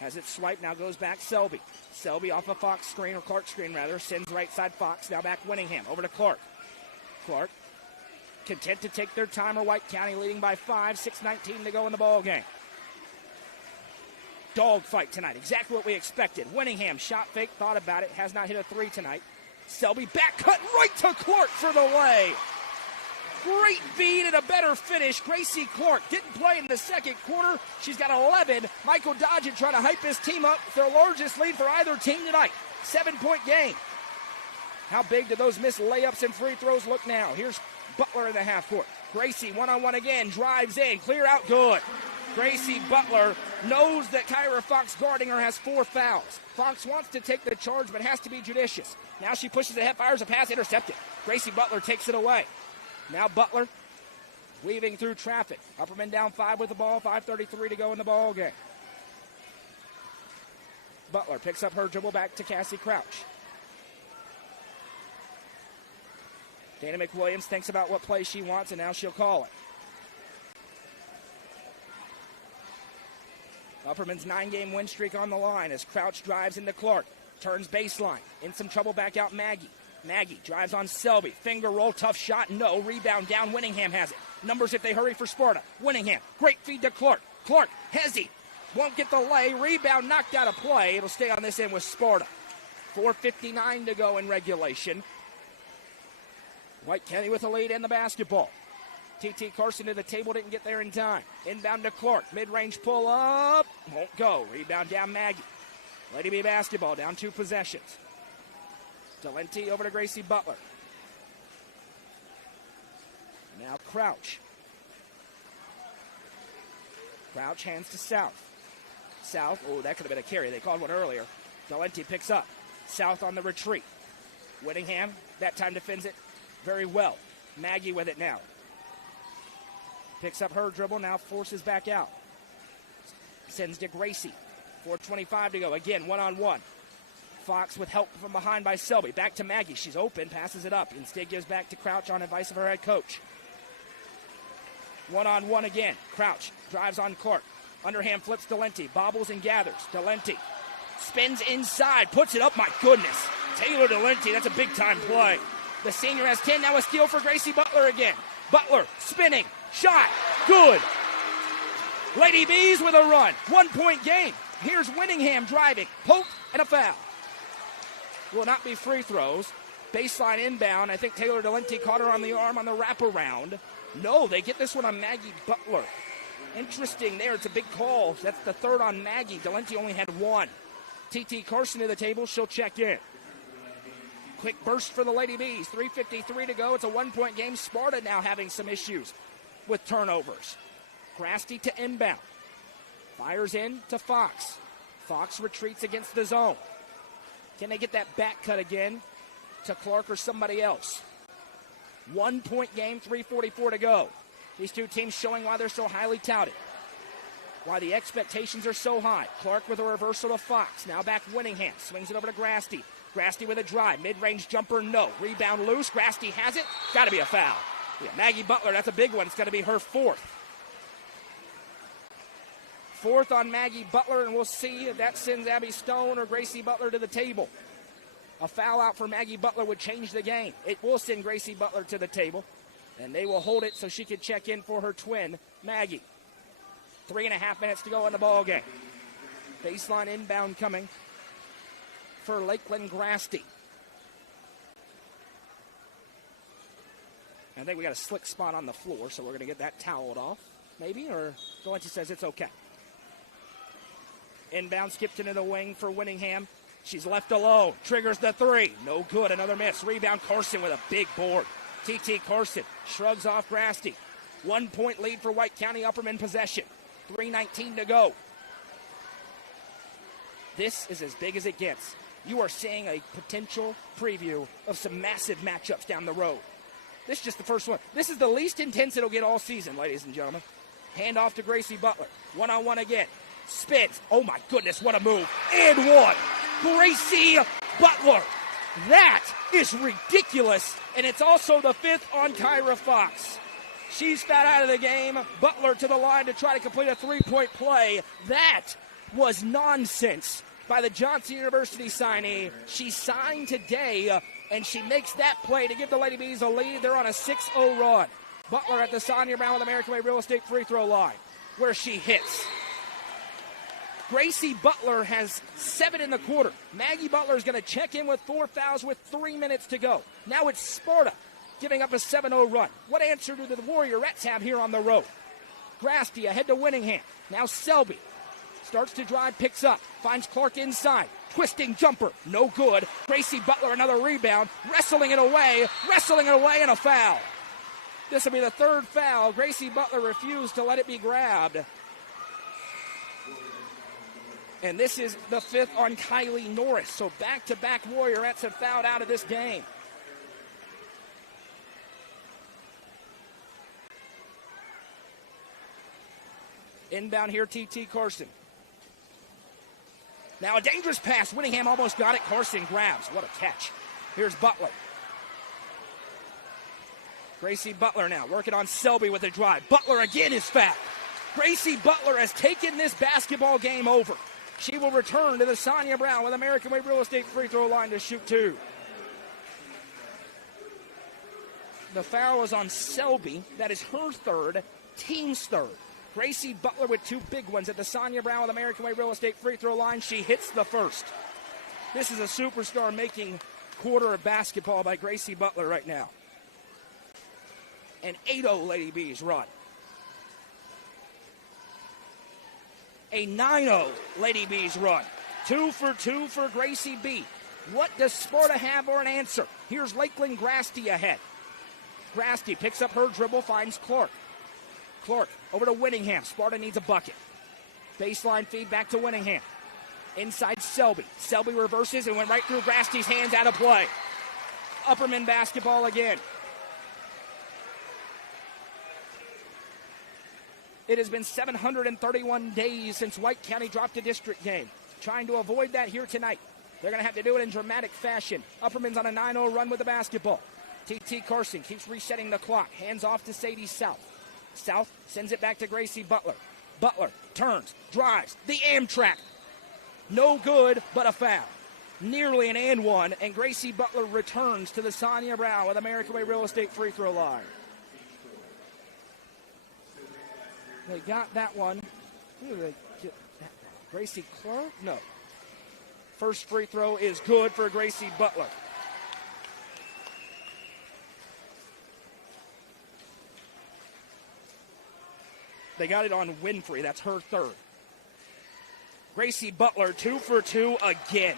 Has it swiped, now goes back Selby. Selby off a Fox screen, or Clark screen rather, sends right side Fox, now back Winningham, over to Clark. Clark, content to take their time, or White County leading by 5, 6:19 to go in the ball game. Dog fight tonight, exactly what we expected. Winningham, shot fake, thought about it, has not hit a 3 tonight. Selby back cut right to Clark for the lay. Great feed and a better finish. Gracie Clark didn't play in the second quarter. She's got 11. Michael Dodgen trying to hype his team up. Their largest lead for either team tonight. 7-point game. How big do those missed layups and free throws look now? Here's Butler in the half court. Gracie one-on-one again. Drives in. Clear out. Good. Gracie Butler knows that Kyra Fox guarding her has 4 fouls. Fox wants to take the charge but has to be judicious. Now she pushes ahead, fires a pass, intercepted. Gracie Butler takes it away. Now Butler weaving through traffic. Upperman down 5 with the ball, 5:33 to go in the ball game. Butler picks up her dribble back to Cassie Crouch. Dana McWilliams thinks about what play she wants, and now she'll call it. Upperman's 9-game win streak on the line as Crouch drives into Clark. Turns baseline. In some trouble, back out Maggie. Maggie drives on Selby. Finger roll, tough shot, no. Rebound down, Winningham has it. Numbers if they hurry for Sparta. Winningham, great feed to Clark. Clark, Hezzy, won't get the lay. Rebound knocked out of play. It'll stay on this end with Sparta. 4:59 to go in regulation. White County with a lead in the basketball. T.T. Carson to the table, didn't get there in time. Inbound to Clark, mid-range pull up, won't go. Rebound down Maggie. Lady B basketball, down 2 possessions. Delenti over to Gracie Butler. Now Crouch. Crouch hands to South. South, oh, that could have been a carry. They called one earlier. Delenti picks up. South on the retreat. Whittingham, that time defends it very well. Maggie with it now. Picks up her dribble, now forces back out. Sends to Gracie. 4:25 to go. Again, one-on-one. Fox with help from behind by Selby. Back to Maggie. She's open, passes it up. Instead gives back to Crouch on advice of her head coach. One-on-one again. Crouch drives on Clark. Underhand flips Delenti. Bobbles and gathers. Delenti spins inside. Puts it up. My goodness. Taylor Delenti, that's a big-time play. The senior has 10. Now a steal for Gracie Butler again. Butler spinning. Shot. Good. Lady Bees with a run. 1-point game. Here's Winningham driving. Poke and a foul. Will not be free throws. Baseline inbound. I think Taylor Delenti caught her on the arm on the wraparound. No, they get this one on Maggie Butler. Interesting there. It's a big call. That's the 3rd on Maggie. Delenti only had 1. T.T. Carson to the table. She'll check in. Quick burst for the Lady Bees. 3:53 to go. It's a 1-point game. Sparta now having some issues with turnovers. Grasty to inbound. Fires in to Fox. Fox retreats against the zone. Can they get that back cut again to Clark or somebody else? 1-point game, 3:44 to go. These two teams showing why they're so highly touted. Why the expectations are so high. Clark with a reversal to Fox. Now back Winningham. Swings it over to Grasty. Grasty with a drive. Mid-range jumper, no. Rebound loose. Grasty has it. Got to be a foul. Yeah, Maggie Butler, that's a big one. It's going to be her 4th. 4th on Maggie Butler, and we'll see if that sends Abby Stone or Gracie Butler to the table. A foul out for Maggie Butler would change the game. It will send Gracie Butler to the table, and they will hold it so she can check in for her twin, Maggie. 3.5 minutes to go in the ball game. Baseline inbound coming for Lakeland Grasty. I think we got a slick spot on the floor, so we're going to get that toweled off, maybe, or Valenti says it's okay. Inbound skipped into the wing for Winningham. She's left alone. Triggers the 3. No good. Another miss. Rebound Carson with a big board. T.T. Carson shrugs off Grasty. 1-point lead for White County. Upperman possession. 3:19 to go. This is as big as it gets. You are seeing a potential preview of some massive matchups down the road. This is just the first one. This is the least intense it'll get all season, ladies and gentlemen. Hand off to Gracie Butler. One-on-one again. Spins. Oh, my goodness, what a move. And 1. Gracie Butler. That is ridiculous. And it's also the 5th on Kyra Fox. She's fouled out of the game. Butler to the line to try to complete a 3-point play. That was nonsense by the Johnson University signee. She signed today, and she makes that play to give the Lady Bees a lead. They're on a 6-0 run. Butler at the Sonia Brown with American Way Real Estate free throw line, where she hits. Gracie Butler has 7 in the quarter. Maggie Butler is going to check in with 4 fouls with 3 minutes to go. Now it's Sparta giving up a 7-0 run. What answer do the Warriorettes have here on the road? Grasty ahead to Winningham. Now Selby starts to drive, picks up, finds Clark inside. Twisting jumper, no good. Gracie Butler another rebound, wrestling it away, and a foul. This will be the 3rd foul. Gracie Butler refused to let it be grabbed. And this is the 5th on Kylie Norris. So back-to-back Warriorettes have fouled out of this game. Inbound here, T.T. Carson. Now a dangerous pass. Winningham almost got it. Carson grabs. What a catch. Here's Butler. Gracie Butler now working on Selby with a drive. Butler again is fouled. Gracie Butler has taken this basketball game over. She will return to the Sonia Brown with American Way Real Estate free throw line to shoot 2. The foul is on Selby. That is her 3rd, team's 3rd. Gracie Butler with 2 big ones at the Sonia Brown with American Way Real Estate free throw line. She hits the 1st. This is a superstar making quarter of basketball by Gracie Butler right now. An 8-0 Lady Bees run. A 9-0 Lady Bees run. 2 for 2 for Gracie B. What does Sparta have for an answer? Here's Lakeland Grasty ahead. Grasty picks up her dribble, finds Clark. Clark over to Winningham. Sparta needs a bucket. Baseline feed back to Winningham. Inside Selby. Selby reverses and went right through Grasty's hands, out of play. Upperman basketball again. It has been 731 days since White County dropped a district game. Trying to avoid that here tonight. They're going to have to do it in dramatic fashion. Upperman's on a 9-0 run with the basketball. T.T. Carson keeps resetting the clock. Hands off to Sadie South. South sends it back to Gracie Butler. Butler turns, drives, the Amtrak. No good, but a foul. Nearly an and one, and Gracie Butler returns to the Sonia Brown with American Way Real Estate free throw line. They got that one. Who did they get? Gracie Clark? No. First free throw is good for Gracie Butler. They got it on Winfrey. That's her 3rd. Gracie Butler, 2 for 2 again.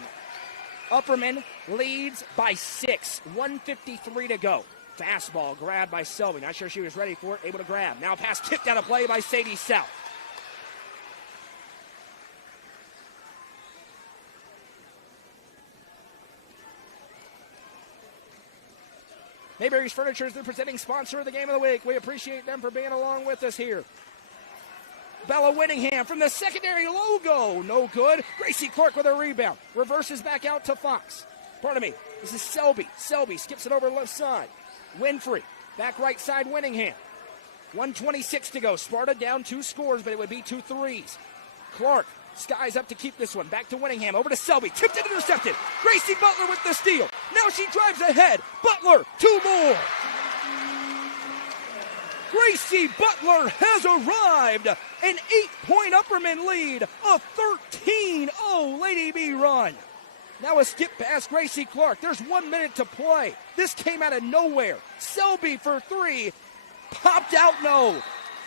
Upperman leads by 6. 1:53 to go. Fastball grabbed by Selby. Not sure she was ready for it. Able to grab. Now pass tipped out of play by Sadie South. Mayberry's Furniture is the presenting sponsor of the game of the week. We appreciate them for being along with us here. Bella Winningham from the secondary logo. No good. Gracie Clark with a rebound. Reverses back out to Fox. Pardon me. This is Selby. Selby skips it over left side. Winfrey. Back right side, Winningham. 1:26 to go. Sparta down 2 scores, but it would be 2 threes. Clark skies up to keep this one. Back to Winningham. Over to Selby. Tipped and intercepted. Gracie Butler with the steal. Now she drives ahead. Butler, 2 more. Gracie Butler has arrived. An 8-point Upperman lead. A 13-0 Lady B run. Now a skip past Gracie Clark. There's 1 minute to play. This came out of nowhere. Selby for 3. Popped out, no.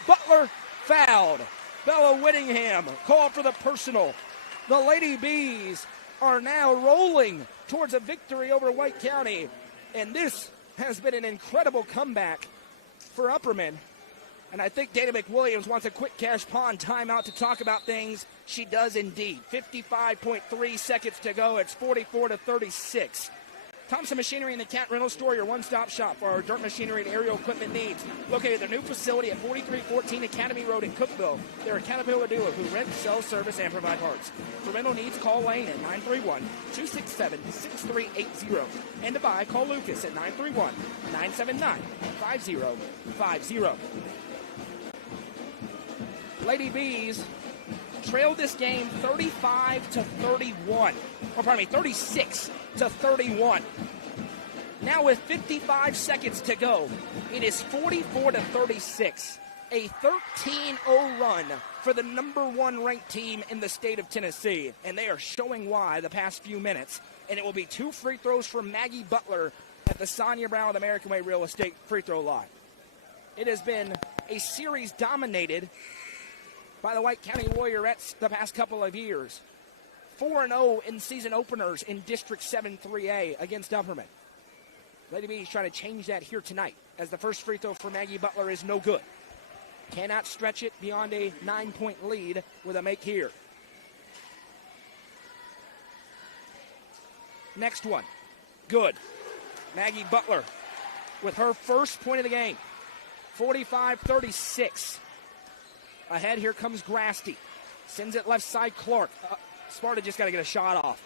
Butler fouled. Bella Winningham called for the personal. The Lady Bees are now rolling towards a victory over White County. And this has been an incredible comeback for Upperman. And I think Dana McWilliams wants a quick cash pawn timeout to talk about things. She does indeed. 55.3 seconds to go. It's 44-36. Thompson Machinery and the Cat Rental Store, your one-stop shop for our dirt machinery and aerial equipment needs. Located at their new facility at 4314 Academy Road in Cookeville. They're a Caterpillar dealer who rent, sell, service, and provide parts. For rental needs, call Wayne at 931-267-6380. And to buy, call Lucas at 931-979-5050. Lady Bees trailed this game 35-31. Or pardon me, 36-31. Now with 55 seconds to go, it is 44-36. A 13-0 run for the number 1 ranked team in the state of Tennessee. And they are showing why the past few minutes. And it will be 2 free throws from Maggie Butler at the Sonia Brown with American Way Real Estate free throw line. It has been a series dominated by the White County Warriorettes the past couple of years. 4-0 in season openers in District 7 3A against Upperman. Lady B is trying to change that here tonight, as the first free throw for Maggie Butler is no good. Cannot stretch it beyond a 9-point lead with a make here. Next one. Good. Maggie Butler with her first point of the game. 45-36. Ahead, here comes Grasty. Sends it left side, Clark. Sparta just got to get a shot off.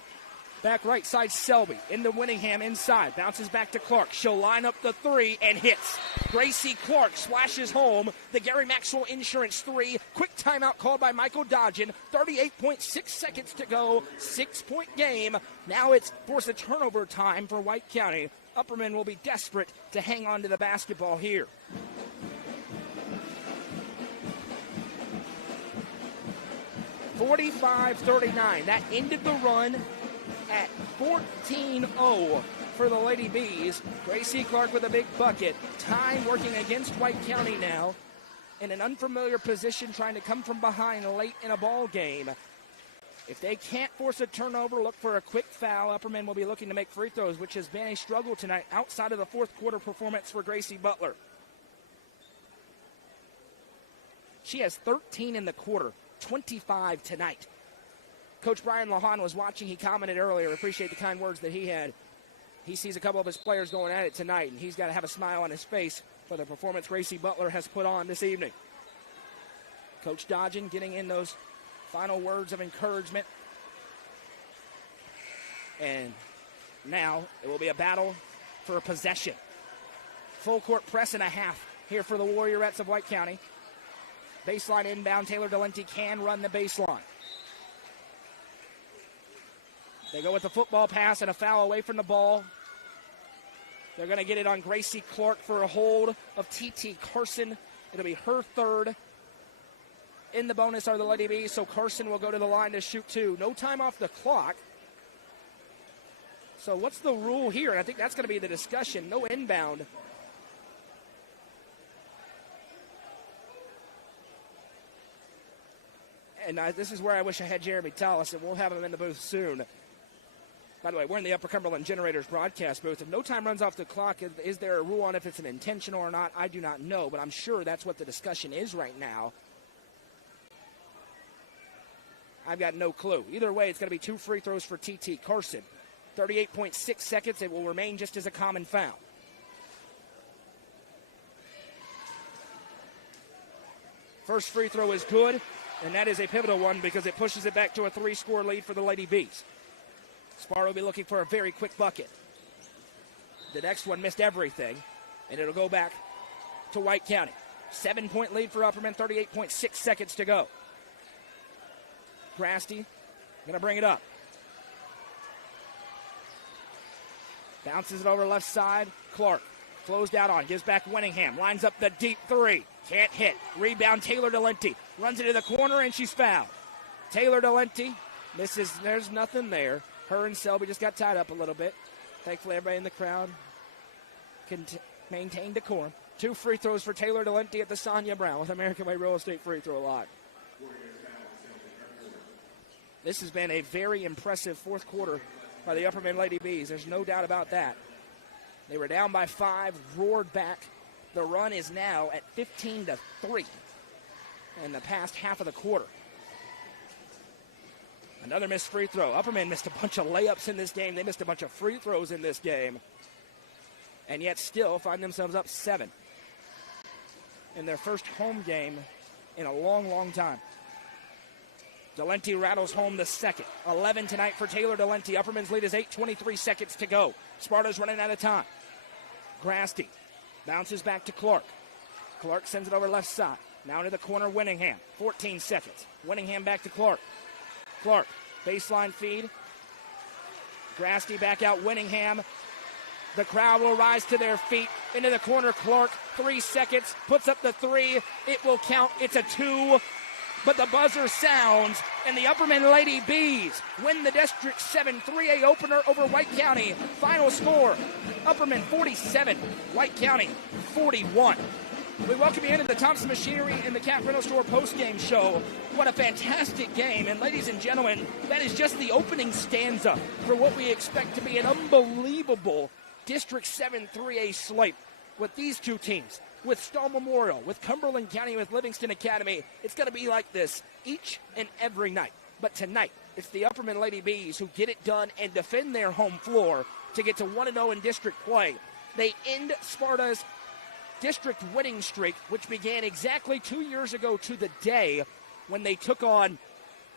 Back right side, Selby. Into Winningham inside. Bounces back to Clark. She'll line up the three and hits. Gracie Clark splashes home the Gary Maxwell Insurance three. Quick timeout called by Michael Dodgen. 38.6 seconds to go. 6-point game. Now it's force a turnover time for White County. Upperman will be desperate to hang on to the basketball here. (45-39). That ended the run at 14-0 for the Lady Bees. Gracie Clark with a big bucket. Time working against White County now in an unfamiliar position, trying to come from behind late in a ball game. If they can't force a turnover, look for a quick foul. Upperman will be looking to make free throws, which has been a struggle tonight outside of the fourth quarter performance for Gracie Butler. She has 13 in the quarter, 25 tonight. Coach Brian Lahan was watching. He commented earlier, appreciate the kind words that he had. He sees a couple of his players going at it tonight, and he's got to have a smile on his face for the performance Gracie Butler has put on this evening. Coach Dodgen getting in those final words of encouragement. And now it will be a battle for a possession. Full court press and a half here for the Warriorettes of White County. Baseline inbound. Taylor Delente can run the baseline. They go with the football pass and a foul away from the ball. They're going to get it on Gracie Clark for a hold of T.T. Carson. It'll be her third. In the bonus are the Lady Bees, so Carson will go to the line to shoot two. No time off the clock. So what's the rule here? And I think that's going to be the discussion. No inbound. And this is where I wish I had Jeremy Tallis, and we'll have him in the booth soon. By the way, we're in the Upper Cumberland Generators broadcast booth. If no time runs off the clock, is there a rule on if it's an intentional or not? I do not know, but I'm sure that's what the discussion is right now. I've got no clue. Either way, it's going to be 2 free throws for T.T. Carson. 38.6 seconds. It will remain just as a common foul. First free throw is good, and that is a pivotal one because it pushes it back to a 3-score lead for the Lady Bees. Sparrow will be looking for a very quick bucket. The next one missed everything, and it'll go back to White County. 7-point lead for Upperman, 38.6 seconds to go. Grasty going to bring it up. Bounces it over left side. Clark closed out on, gives back Winningham. Lines up the deep three. Can't hit. Rebound Taylor Delente. Runs into the corner and she's fouled. Taylor Delente misses. There's nothing there. Her and Selby just got tied up a little bit. Thankfully, everybody in the crowd can maintain decorum. 2 free throws for Taylor Delente at the Sonia Brown with American Way Real Estate free throw line. This has been a very impressive fourth quarter by the Upperman Lady Bees. There's no doubt about that. They were down by 5, roared back. The run is now at 15-3 in the past half of the quarter. Another missed free throw. Upperman missed a bunch of layups in this game. They missed a bunch of free throws in this game. And yet still find themselves up 7 in their first home game in a long, long time. Delente rattles home the second. 11 tonight for Taylor Delente. Upperman's lead is 8, 23 seconds to go. Sparta's running out of time. Grasty bounces back to Clark. Clark sends it over left side. Now into the corner, Winningham. 14 seconds. Winningham back to Clark. Clark, baseline feed. Grasty back out, Winningham. The crowd will rise to their feet. Into the corner, Clark. 3 seconds. Puts up the 3. It will count. It's a 2. But the buzzer sounds, and the Upperman Lady Bees win the District 7 3A opener over White County. Final score, Upperman 47, White County 41. We welcome you into the Thompson Machinery and the Cat Rental Store postgame show. What a fantastic game. And ladies and gentlemen, that is just the opening stanza for what we expect to be an unbelievable District 7 3A slate with these two teams. With Stahl Memorial, with Cumberland County, with Livingston Academy. It's going to be like this each and every night. But tonight, it's the Upperman Lady Bees who get it done and defend their home floor to get to 1-0 in district play. They end Sparta's district winning streak, which began exactly 2 years ago to the day when they took on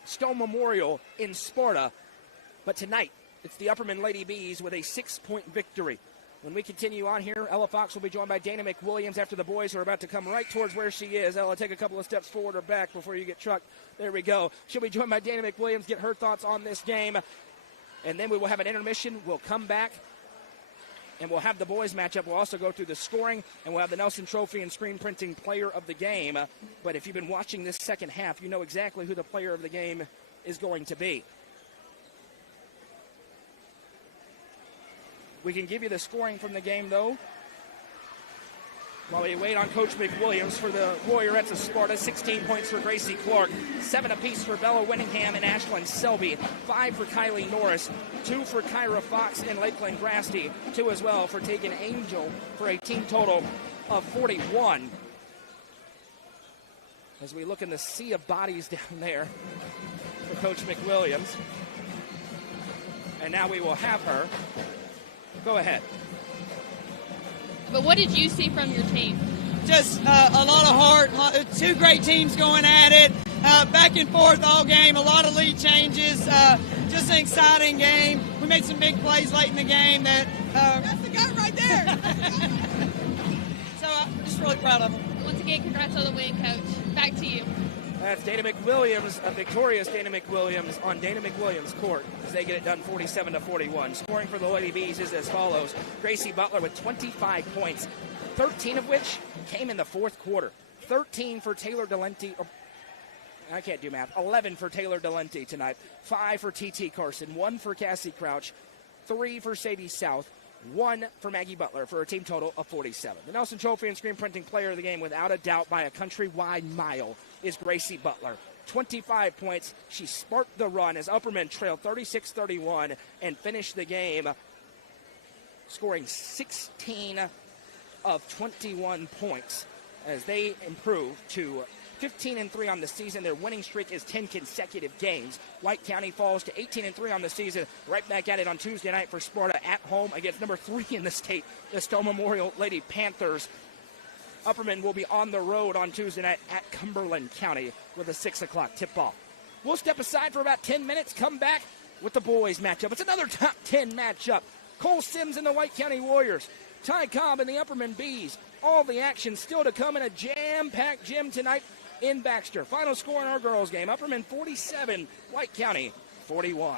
Stone Memorial in Sparta. But tonight, it's the Upperman Lady Bees with a 6-point victory. When we continue on here, Ella Fox will be joined by Dana McWilliams after the boys are about to come right towards where she is. Ella, take a couple of steps forward or back before you get trucked. There we go. She'll be joined by Dana McWilliams, get her thoughts on this game. And then we will have an intermission. We'll come back, and we'll have the boys match up. We'll also go through the scoring, and we'll have the Nelson Trophy and screen printing player of the game. But if you've been watching this second half, you know exactly who the player of the game is going to be. We can give you the scoring from the game, though, while we wait on Coach McWilliams for the Warriorettes of Sparta. 16 points for Gracie Clark, 7 apiece for Bella Winningham and Ashlyn Selby, 5 for Kylie Norris, 2 for Kyra Fox and Lakeland Grasty, 2 as well for Tegan Angel, for a team total of 41. As we look in the sea of bodies down there for Coach McWilliams. And now we will have her. Go ahead. But what did you see from your team? Just a lot of heart, two great teams going at it, back and forth all game, a lot of lead changes, just an exciting game. We made some big plays late in the game that... That's the guy right there! So I'm just really proud of them. Once again, congrats on the win, Coach. Back to you. That's Dana McWilliams, a victorious Dana McWilliams on Dana McWilliams' court as they get it done 47-41. Scoring for the Lady Bees is as follows. Gracie Butler with 25 points, 13 of which came in the fourth quarter. 13 for Taylor Delente. I can't do math. 11 for Taylor Delente tonight. 5 for T.T. Carson. 1 for Cassie Crouch. 3 for Sadie South. 1 for Maggie Butler for a team total of 47. The Nelson Trophy and screen printing player of the game, without a doubt by a countrywide mile, is Gracie Butler. 25 points. She sparked the run as Upperman trailed 36-31 and finished the game scoring 16 of 21 points as they improve to 15-3 on the season. Their winning streak is 10 consecutive games. White County falls to 18-3 on the season. Right back at it on Tuesday night for Sparta at home against number 3 in the state, the Stone Memorial Lady Panthers. Upperman will be on the road on Tuesday night at Cumberland County with a 6 o'clock tip-off. We'll step aside for about 10 minutes, come back with the boys matchup. It's another top 10 matchup. Cole Sims and the White County Warriors. Ty Cobb and the Upperman Bees. All the action still to come in a jam-packed gym tonight in Baxter. Final score in our girls game, Upperman 47, White County 41.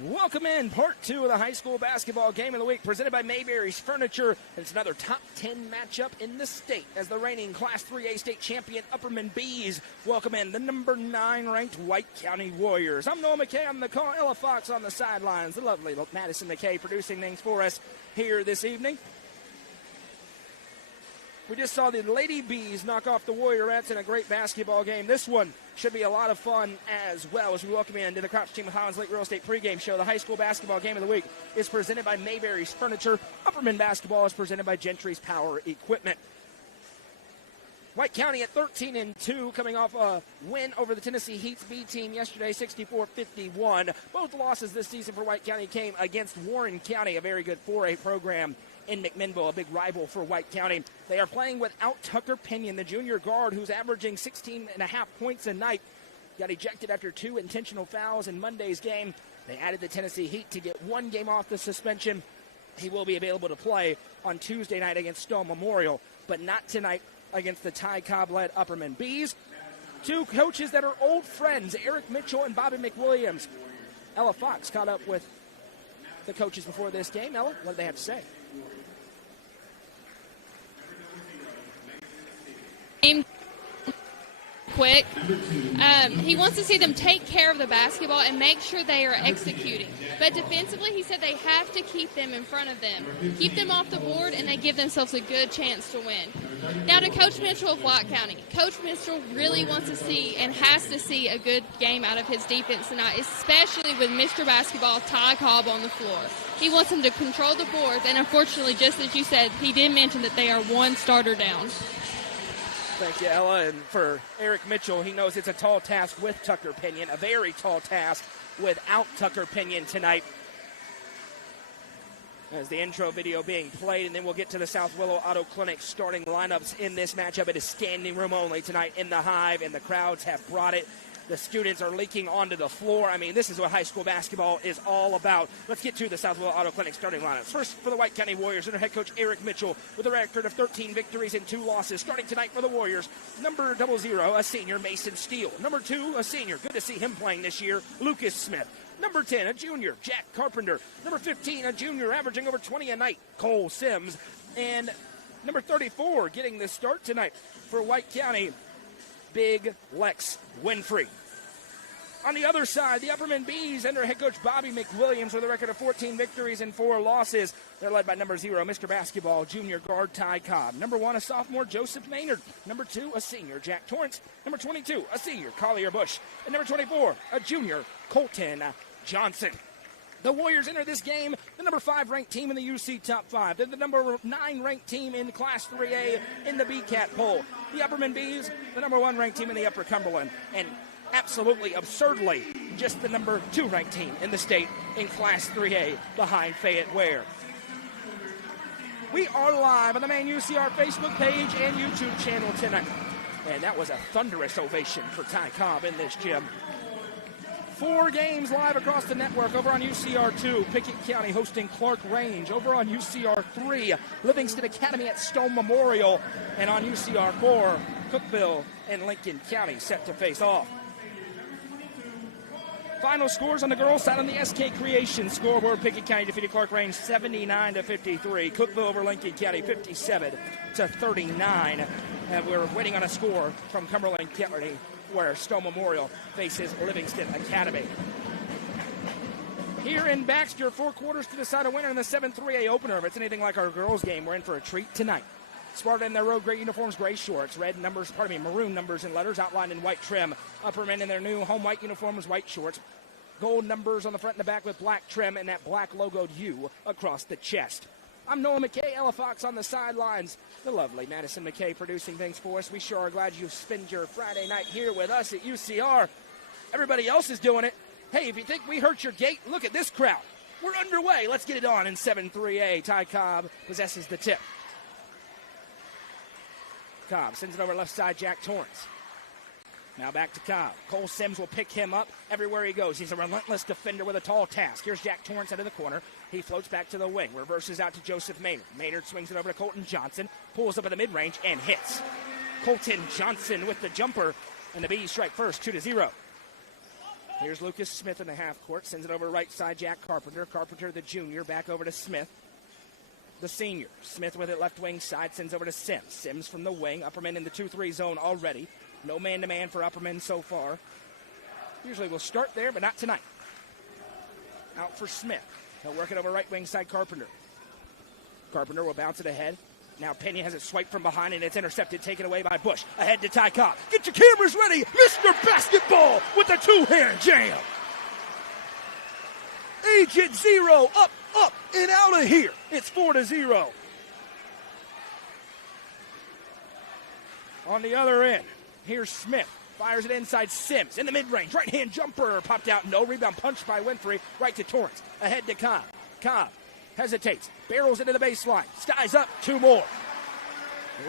Welcome in part 2 of the high school basketball game of the week presented by Mayberry's Furniture. It's another top 10 matchup in the state as the reigning Class 3A state champion Upperman Bees welcome in the number 9 ranked White County Warriors. I'm Noah McKay on the call, Ella Fox on the sidelines, the lovely Madison McKay producing things for us here this evening. We just saw the Lady Bees knock off the Warriorettes in a great basketball game. This one should be a lot of fun as well as we welcome you into the Crouch Team of Highlands Lake Real Estate pregame show. The high school basketball game of the week is presented by Mayberry's Furniture. Upperman basketball is presented by Gentry's Power Equipment. White County at 13-2, coming off a win over the Tennessee Heat's B team yesterday, 64-51. Both losses this season for White County came against Warren County, a very good 4A program in McMinnville, a big rival for White County. They are playing without Tucker Pinion, the junior guard who's averaging 16.5 points a night. Got ejected after 2 intentional fouls in Monday's game. They added the Tennessee Heat to get 1 game off the suspension. He will be available to play on Tuesday night against Stone Memorial, but not tonight against the Ty Cobb-led Upperman Bees. 2 coaches that are old friends, Eric Mitchell and Bobby McWilliams. Ella Fox caught up with the coaches before this game. Ella, what did they have to say? Quick. He wants to see them take care of the basketball and make sure they are executing. But defensively, he said they have to keep them in front of them, keep them off the board, and they give themselves a good chance to win. Now to Coach Mitchell of White County. Coach Mitchell really wants to see and has to see a good game out of his defense tonight, especially with Mr. Basketball Ty Cobb on the floor. He wants them to control the boards, and unfortunately, just as you said, he did mention that they are 1 starter down. Thank you, Ella. And for Eric Mitchell, he knows it's a tall task with Tucker Pinion, a very tall task without Tucker Pinion tonight. As the intro video being played, and then we'll get to the South Willow Auto Clinic starting lineups in this matchup. It is standing room only tonight in the Hive, and the crowds have brought it. The students are leaking onto the floor. I mean, this is what high school basketball is all about. Let's get to the South Willow Auto Clinic starting lineups. First for the White County Warriors, under head coach Eric Mitchell with a record of 13 victories and 2 losses. Starting tonight for the Warriors, number 00, a senior, Mason Steele. Number 2, a senior. Good to see him playing this year, Lucas Smith. Number 10, a junior, Jack Carpenter. Number 15, a junior, averaging over 20 a night, Cole Sims. And number 34, getting the start tonight for White County, Big Lex Winfrey. On the other side, the Upperman Bees under head coach Bobby McWilliams with a record of 14 victories and 4 losses. They're led by number 0, Mr. Basketball, junior guard Ty Cobb. Number 1, a sophomore, Joseph Maynard. Number 2, a senior, Jack Torrance. Number 22, a senior, Collier Bush. And number 24, a junior, Colton Johnson. The Warriors enter this game, the number 5 ranked team in the UC Top 5. They're the number 9 ranked team in Class 3A in the BCAT poll. The Upperman Bees, the number 1 ranked team in the Upper Cumberland. And absolutely absurdly, just the number 2 ranked team in the state in Class 3A behind Fayette Ware. We are live on the main UCR Facebook page and YouTube channel tonight. And that was a thunderous ovation for Ty Cobb in this gym. 4 games live across the network. Over on UCR2, Pickett County hosting Clark Range. Over on UCR3, Livingston Academy at Stone Memorial. And on UCR4, Cookeville and Lincoln County set to face off. Final scores on the girls' side on the SK Creation scoreboard. Pickett County defeated Clark Range 79-53. Cookeville over Lincoln County 57-39. And we're waiting on a score from Cumberland County where Stone Memorial faces Livingston Academy. Here in Baxter, 4 quarters to decide a winner in the 7-3A opener. If it's anything like our girls' game, we're in for a treat tonight. Sparta in their road gray uniforms, gray shorts, maroon numbers and letters outlined in white trim. Upperman in their new home white uniforms, white shorts. Gold numbers on the front and the back with black trim and that black logoed U across the chest. I'm Noah McKay, Ella Fox on the sidelines. The lovely Madison McKay producing things for us. We sure are glad you spend your Friday night here with us at UCR. Everybody else is doing it. Hey, if you think we hurt your gait, look at this crowd. We're underway. Let's get it on in 7-3A. Ty Cobb possesses the tip. Cobb sends it over left side, Jack Torrance. Now back to Cobb. Cole Sims will pick him up everywhere he goes. He's a relentless defender with a tall task. Here's Jack Torrance out of the corner. He floats back to the wing, reverses out to Joseph Maynard. Maynard swings it over to Colton Johnson, pulls up at the mid-range, and hits. Colton Johnson with the jumper, and the Bees strike first, 2-0. Here's Lucas Smith in the half court. Sends it over to right side, Jack Carpenter. Carpenter, the junior, back over to Smith, the senior. Smith with it left wing side, sends over to Sims. Sims from the wing. Upperman in the 2-3 zone already. No man-to-man for Upperman so far. Usually we'll start there, but not tonight. Out for Smith. He'll work it over right wing side, Carpenter. Carpenter will bounce it ahead. Now Pena has it swiped from behind, and it's intercepted, taken away by Bush. Ahead to Ty Cobb. Get your cameras ready. Mr. Basketball with a two-hand jam. Agent Zero, up, and out of here. It's 4-0. On the other end, here's Smith. Fires it inside Sims. In the mid-range, right-hand jumper. Popped out, no. Rebound punched by Winfrey. Right to Torrance. Ahead to Cobb. Cobb hesitates. Barrels into the baseline. Skies up, two more.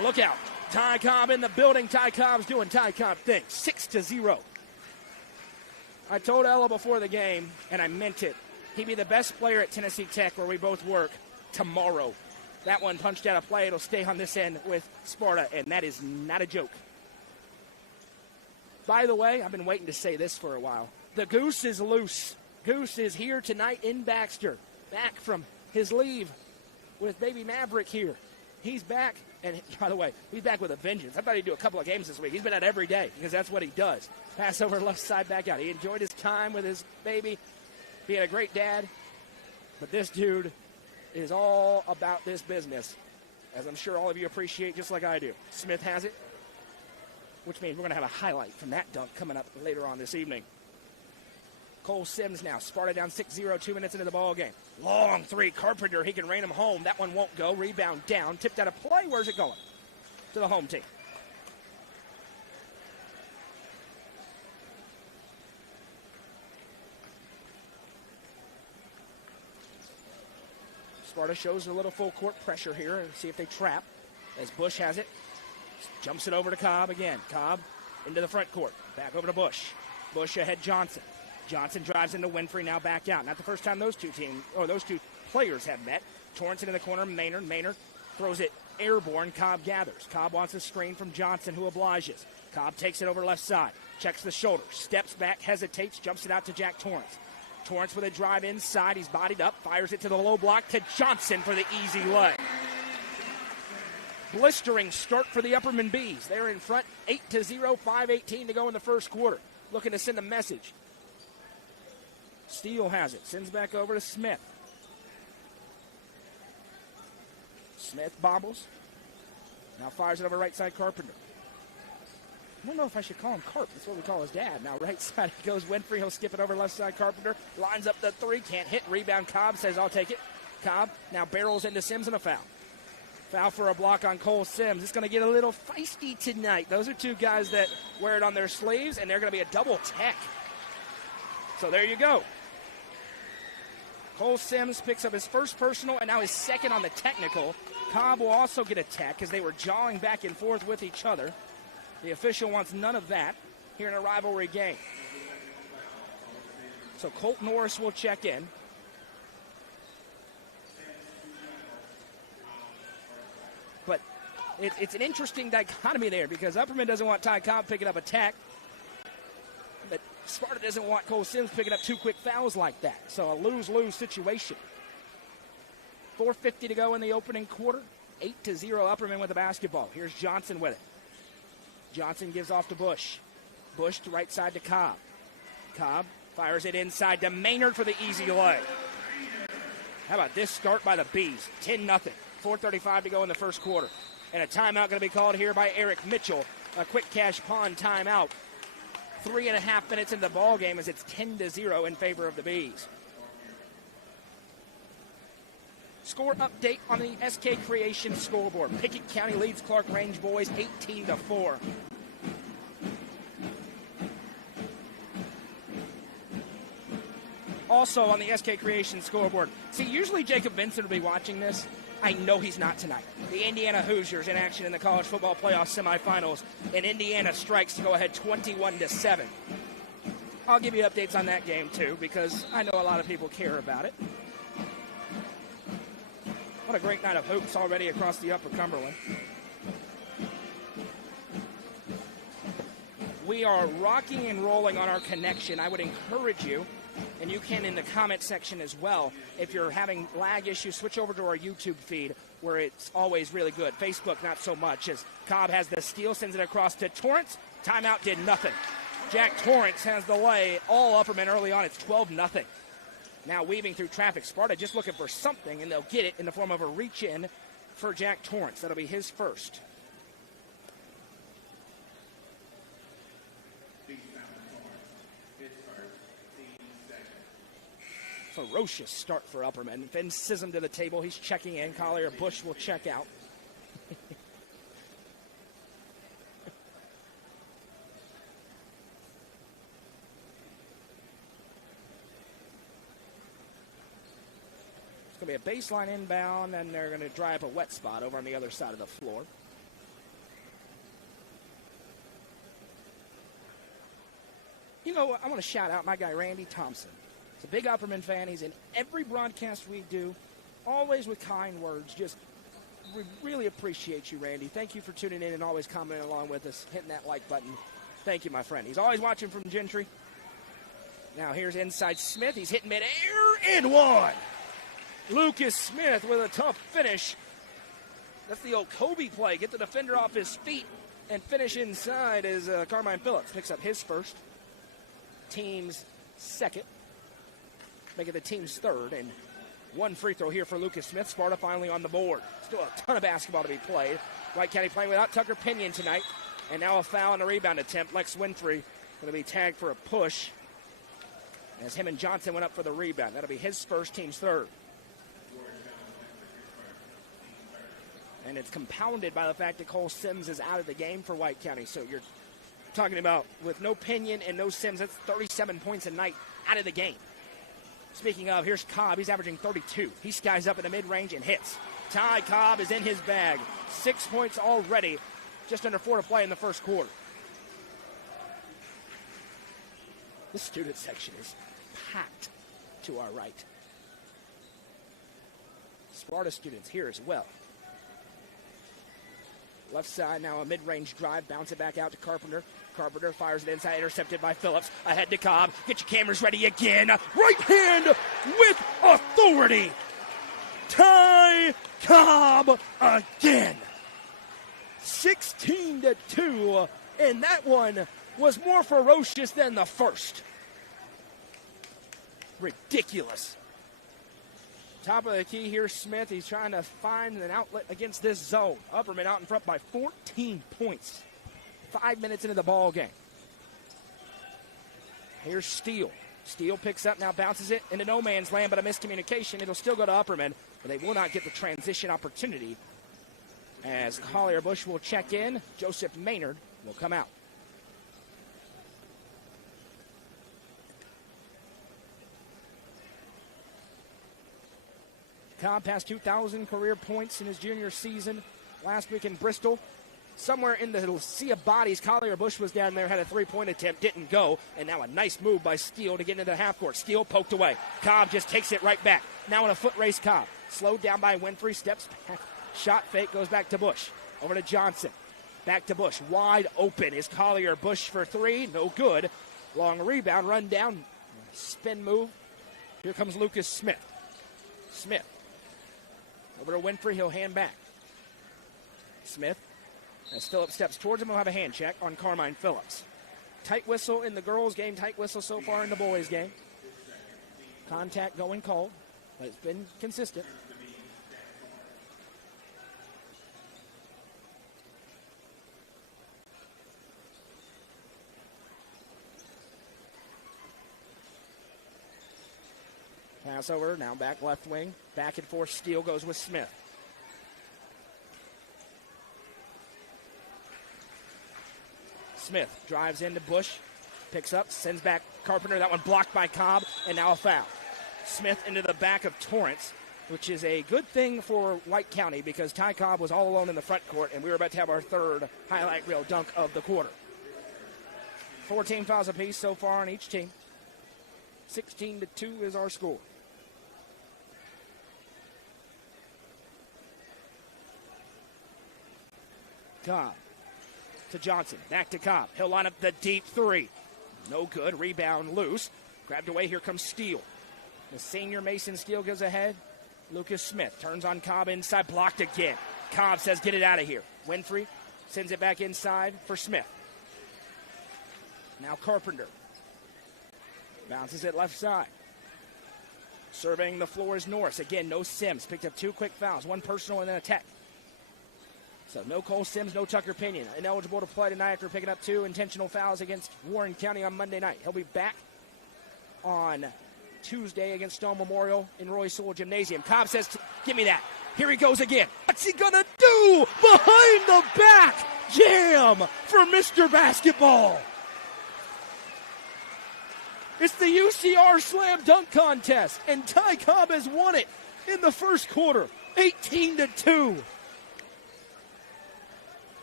Look out. Ty Cobb in the building. Ty Cobb's doing Ty Cobb things. 6-0. I told Ella before the game, and I meant it, he'd be the best player at Tennessee Tech, where we both work, tomorrow. That one punched out a play. It'll stay on this end with Sparta, and that is not a joke. By the way, I've been waiting to say this for a while. The Goose is loose. Goose is here tonight in Baxter. Back from his leave with baby Maverick here. He's back, and by the way, he's back with a vengeance. I thought he'd do a couple of games this week. He's been out every day because that's what he does. Pass over left side, back out. He enjoyed his time with his baby, being a great dad. But this dude is all about this business, as I'm sure all of you appreciate just like I do. Smith has it, which means we're going to have a highlight from that dunk coming up later on this evening. Cole Sims now. Sparta down 6-0, 2 minutes into the ball game. Long three. Carpenter, he can rain him home. That one won't go. Rebound down. Tipped out of play. Where's it going? To the home team. Sparta shows a little full court pressure here and see if they trap. As Bush has it. Jumps it over to Cobb again. Cobb into the front court. Back over to Bush. Bush ahead Johnson. Johnson drives into Winfrey, now back out. Not the first time those two players have met. Torrance into the corner, Maynard. Maynard throws it airborne. Cobb gathers. Cobb wants a screen from Johnson, who obliges. Cobb takes it over left side. Checks the shoulder. Steps back, hesitates, jumps it out to Jack Torrance. Torrance with a drive inside. He's bodied up. Fires it to the low block to Johnson for the easy lay. Blistering start for the Upperman Bees. They're in front 8-0, 5:18 to go in the first quarter. Looking to send a message. Steele has it. Sends back over to Smith. Smith bobbles. Now fires it over right side Carpenter. I don't know if I should call him Carp. That's what we call his dad. Now right side goes Winfrey. He'll skip it over left side Carpenter. Lines up the three. Can't hit. Rebound Cobb. Says, I'll take it. Cobb now barrels into Sims and a foul. Foul for a block on Cole Sims. It's going to get a little feisty tonight. Those are two guys that wear it on their sleeves, and they're going to be a double tech. So there you go. Cole Sims picks up his first personal and now his second on the technical. Cobb will also get a tech because they were jawing back and forth with each other. The official wants none of that here in a rivalry game. So Colt Norris will check in. But it's an interesting dichotomy there because Upperman doesn't want Ty Cobb picking up a tech. But Sparta doesn't want Cole Sims picking up two quick fouls like that. So a lose-lose situation. 4:50 to go in the opening quarter. 8-0 Upperman with the basketball. Here's Johnson with it. Johnson gives off to Bush. Bush to right side to Cobb. Cobb fires it inside to Maynard for the easy lay. How about this start by the Bees? 10-0. 4:35 to go in the first quarter. And a timeout going to be called here by Eric Mitchell. A quick cash pawn timeout. 3.5 minutes in the ball game as it's 10-0 in favor of the Bees. Score update on the SK Creation scoreboard. Pickett County leads Clark Range boys 18-4. Also on the SK Creation scoreboard. See, usually Jacob Benson will be watching this. I know he's not tonight. The Indiana Hoosiers in action in the college football playoff semifinals, and Indiana strikes to go ahead 21-7. I'll give you updates on that game too because I know a lot of people care about it. What a great night of hoops already across the Upper Cumberland. we are rocking and rolling on our connection. I would encourage you, and you can in the comment section as well, if you're having lag issues, switch over to our YouTube feed where it's always really good. Facebook, not so much, as Cobb has the steal, sends it across to Torrance. Timeout did nothing. Jack Torrance has the lay, all Upperman early on. It's 12-0. Now weaving through traffic. Sparta just looking for something, and they'll get it in the form of a reach-in for Jack Torrance. That'll be his first. Ferocious start for Upperman. Finn Sism to the table. He's checking in. Collier Bush will check out. It's going to be a baseline inbound, and they're going to dry up a wet spot over on the other side of the floor. You know, I want to shout out my guy, Randy Thompson. He's a big Upperman fan. He's in every broadcast we do, always with kind words. Just we really appreciate you, Randy. Thank you for tuning in and always commenting along with us, hitting that like button. Thank you, my friend. He's always watching from Gentry. Now here's inside Smith. He's hitting mid-air and one. Lucas Smith with a tough finish. That's the old Kobe play. Get the defender off his feet and finish inside as Carmine Phillips picks up his first. Team's second. Make it the team's third, and one free throw here for Lucas Smith. Sparta finally on the board. Still a ton of basketball to be played. White County playing without Tucker Pinion tonight, and now a foul and a rebound attempt. Lex Winfrey going to be tagged for a push as him and Johnson went up for the rebound. That'll be his first, team's third. And it's compounded by the fact that Cole Sims is out of the game for White County. So you're talking about with no Pinion and no Sims, that's 37 points a night out of the game. Speaking of, here's Cobb. He's averaging 32. He skies up in the mid-range and hits. Ty Cobb is in his bag. 6 points already. Just under 4 to play in the first quarter. This student section is packed to our right. Sparta students here as well. Left side, now a mid-range drive. Bounce it back out to Carpenter. Carpenter fires it inside, intercepted by Phillips. Ahead to Cobb. Get your cameras ready again. Right hand with authority. Ty Cobb again. 16-2, and that one was more ferocious than the first. Ridiculous. Top of the key here, Smith. He's trying to find an outlet against this zone. Upperman out in front by 14 points. 5 minutes into the ball game. Here's Steele. Steele picks up, now bounces it into no man's land, but a miscommunication. It'll still go to Upperman, but they will not get the transition opportunity. As Collier Bush will check in, Joseph Maynard will come out. Cobb passed 2,000 career points in his junior season last week in Bristol. Somewhere in the sea of bodies, Collier Bush was down there, had a three-point attempt, didn't go, and now a nice move by Steele to get into the half court. Steele poked away. Cobb just takes it right back. Now in a foot race, Cobb. Slowed down by Winfrey, steps back. Shot fake, goes back to Bush. Over to Johnson. Back to Bush. Wide open is Collier Bush for three. No good. Long rebound, run down, spin move. Here comes Lucas Smith. Smith. Over to Winfrey, he'll hand back. Smith, as Phillips steps towards him, he'll have a hand check on Carmine Phillips. Tight whistle in the girls' game, tight whistle so far in the boys' game. Contact going cold, but it's been consistent. Passover, now back left wing. Back and forth, Steele goes with Smith. Smith drives into Bush, picks up, sends back Carpenter. That one blocked by Cobb, and now a foul. Smith into the back of Torrance, which is a good thing for White County because Ty Cobb was all alone in the front court, and we were about to have our third highlight reel dunk of the quarter. 4 team fouls apiece so far on each team. 16-2 is our score. Cobb to Johnson. Back to Cobb. He'll line up the deep three. No good. Rebound loose. Grabbed away. Here comes Steele. The senior Mason Steele goes ahead. Lucas Smith turns on Cobb inside. Blocked again. Cobb says, get it out of here. Winfrey sends it back inside for Smith. Now Carpenter. Bounces it left side. Surveying the floor is Norris. Again, no Sims. Picked up 2 quick fouls. 1 personal and then a tech. So no Cole Sims, no Tucker Pinion. Ineligible to play tonight after picking up 2 intentional fouls against Warren County on Monday night. He'll be back on Tuesday against Stone Memorial in Roy Sewell Gymnasium. Cobb says, give me that. Here he goes again. What's he going to do? Behind the back jam for Mr. Basketball. It's the UCR Slam Dunk Contest, and Ty Cobb has won it in the first quarter, 18-2.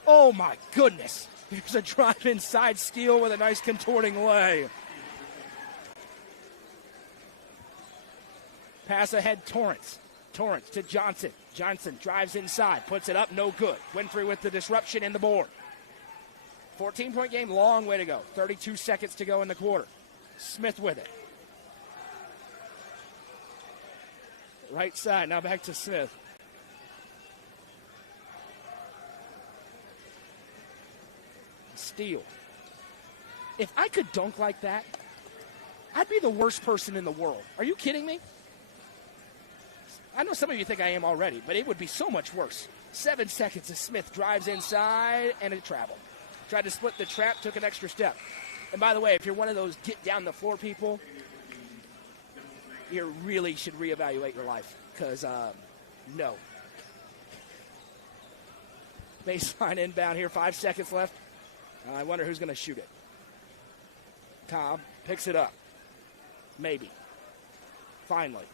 Oh, my goodness. Here's a drive inside steal with a nice contorting lay. Pass ahead, Torrance. Torrance to Johnson. Johnson drives inside, puts it up, no good. Winfrey with the disruption in the board. 14-point game, long way to go. 32 seconds to go in the quarter. Smith with it. Right side, now back to Smith. Steele. If I could dunk like that, I'd be the worst person in the world. Are you kidding me? I know some of you think I am already, but it would be so much worse. 7 seconds as Smith drives inside and a travel. Tried to split the trap, took an extra step. And by the way, if you're one of those get down the floor people, you really should reevaluate your life because, no. Baseline inbound here, 5 seconds left. I wonder who's going to shoot it. Cobb picks it up. Maybe. Finally.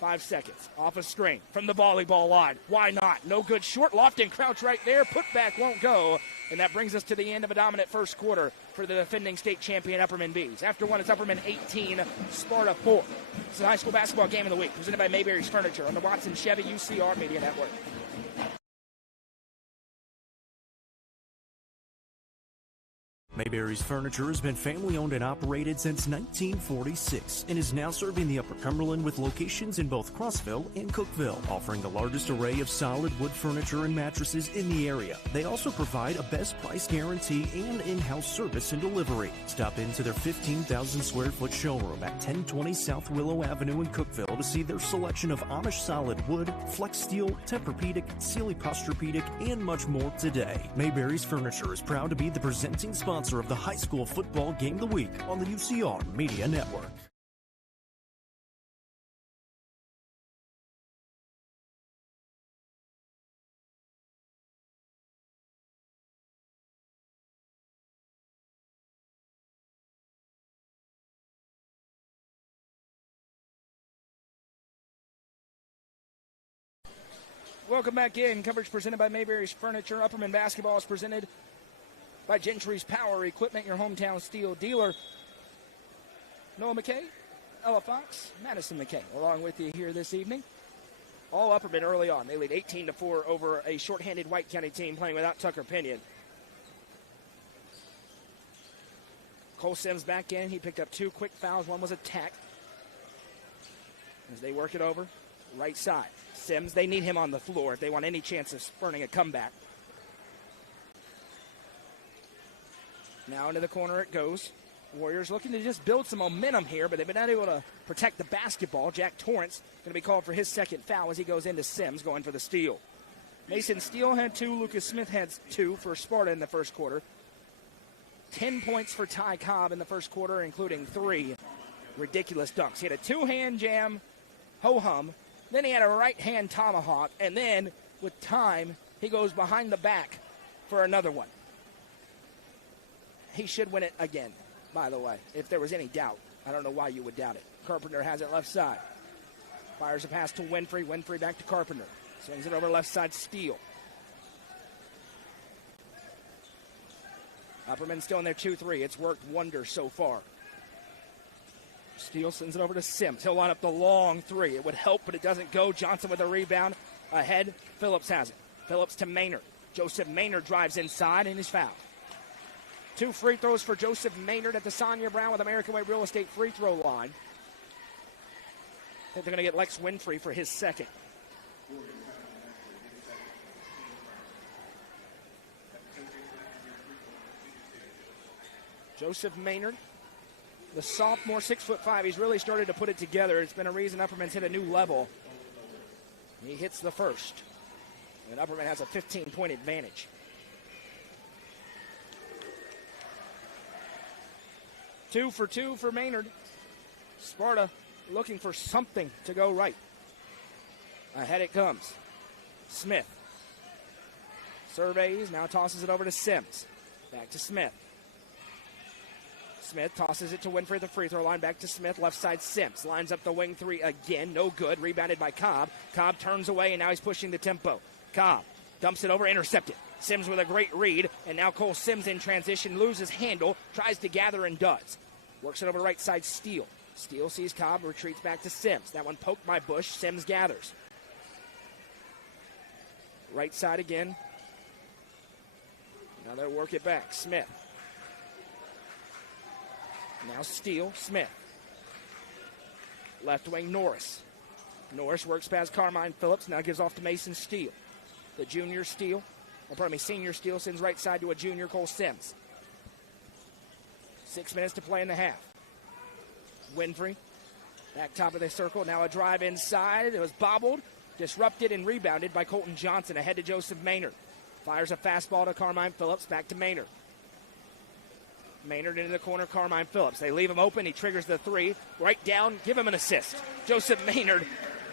5 seconds. Off a screen from the volleyball line. Why not? No good. Short loft and crouch right there. Put back won't go. And that brings us to the end of a dominant first quarter for the defending state champion Upperman Bees. After one, it's Upperman 18, Sparta 4. It's the high school basketball game of the week, presented by Mayberry's Furniture on the Watson Chevy UCR Media Network. Mayberry's Furniture has been family-owned and operated since 1946 and is now serving the Upper Cumberland with locations in both Crossville and Cookville, offering the largest array of solid wood furniture and mattresses in the area. They also provide a best price guarantee and in-house service and delivery. Stop into their 15,000 square foot showroom at 1020 South Willow Avenue in Cookville to see their selection of Amish solid wood, flex steel, Tempur-Pedic, Sealy Posturepedic, and much more today. Mayberry's Furniture is proud to be the presenting sponsor of the high school football game of the week on the UCR Media Network. Welcome back in. Coverage presented by Mayberry's Furniture. Upperman basketball is presented by Gentry's Power Equipment, your hometown steel dealer. Noah McKay, Ella Fox, Madison McKay, along with you here this evening. All Upperman early on. They lead 18-4 over a shorthanded White County team playing without Tucker Pinion. Cole Sims back in. He picked up 2 quick fouls. One was a tech. As they work it over, right side. Sims, they need him on the floor if they want any chance of spurning a comeback. Now into the corner it goes. Warriors looking to just build some momentum here, but they've been unable to protect the basketball. Jack Torrance going to be called for his second foul as he goes into Sims, going for the steal. Mason Steele had 2. Lucas Smith had 2 for Sparta in the first quarter. 10 points for Ty Cobb in the first quarter, including 3 ridiculous dunks. He had a 2-hand jam, ho-hum. Then he had a right-hand tomahawk. And then, with time, he goes behind the back for another one. He should win it again, by the way, if there was any doubt. I don't know why you would doubt it. Carpenter has it left side. Fires a pass to Winfrey. Winfrey back to Carpenter. Swings it over left side, Steele. Upperman still in there 2-3. It's worked wonders so far. Steele sends it over to Sims. He'll line up the long 3. It would help, but it doesn't go. Johnson with a rebound. Ahead, Phillips has it. Phillips to Maynard. Joseph Maynard drives inside and is fouled. 2 free throws for Joseph Maynard at the Sonia Brown with American Way Real Estate free throw line. I think they're going to get Lex Winfrey for his second. Joseph Maynard, the sophomore, 6'5". He's really started to put it together. It's been a reason Upperman's hit a new level. He hits the first. And Upperman has a 15-point advantage. 2 for 2 for Maynard. Sparta looking for something to go right. Ahead it comes. Smith. Surveys, now tosses it over to Sims. Back to Smith. Smith tosses it to Winfrey at the free throw line. Back to Smith, left side Sims. Lines up the wing 3 again, no good. Rebounded by Cobb. Cobb turns away, and now he's pushing the tempo. Cobb dumps it over, intercepted. Sims with a great read, and now Cole Sims in transition, loses handle, tries to gather and does. Works it over to right side, Steele. Steele sees Cobb, retreats back to Sims. That one poked by Bush, Sims gathers. Right side again. Now they'll work it back. Smith. Now Steele, Smith. Left wing, Norris. Norris works past Carmine Phillips, now gives off to Mason Steele. The junior Steele, senior Steele sends right side to a junior, Cole Sims. 6 minutes to play in the half. Winfrey, back top of the circle, now a drive inside. It was bobbled, disrupted, and rebounded by Colton Johnson. Ahead to Joseph Maynard. Fires a fastball to Carmine Phillips, back to Maynard. Maynard into the corner, Carmine Phillips. They leave him open, he triggers the 3. Right down, give him an assist. Joseph Maynard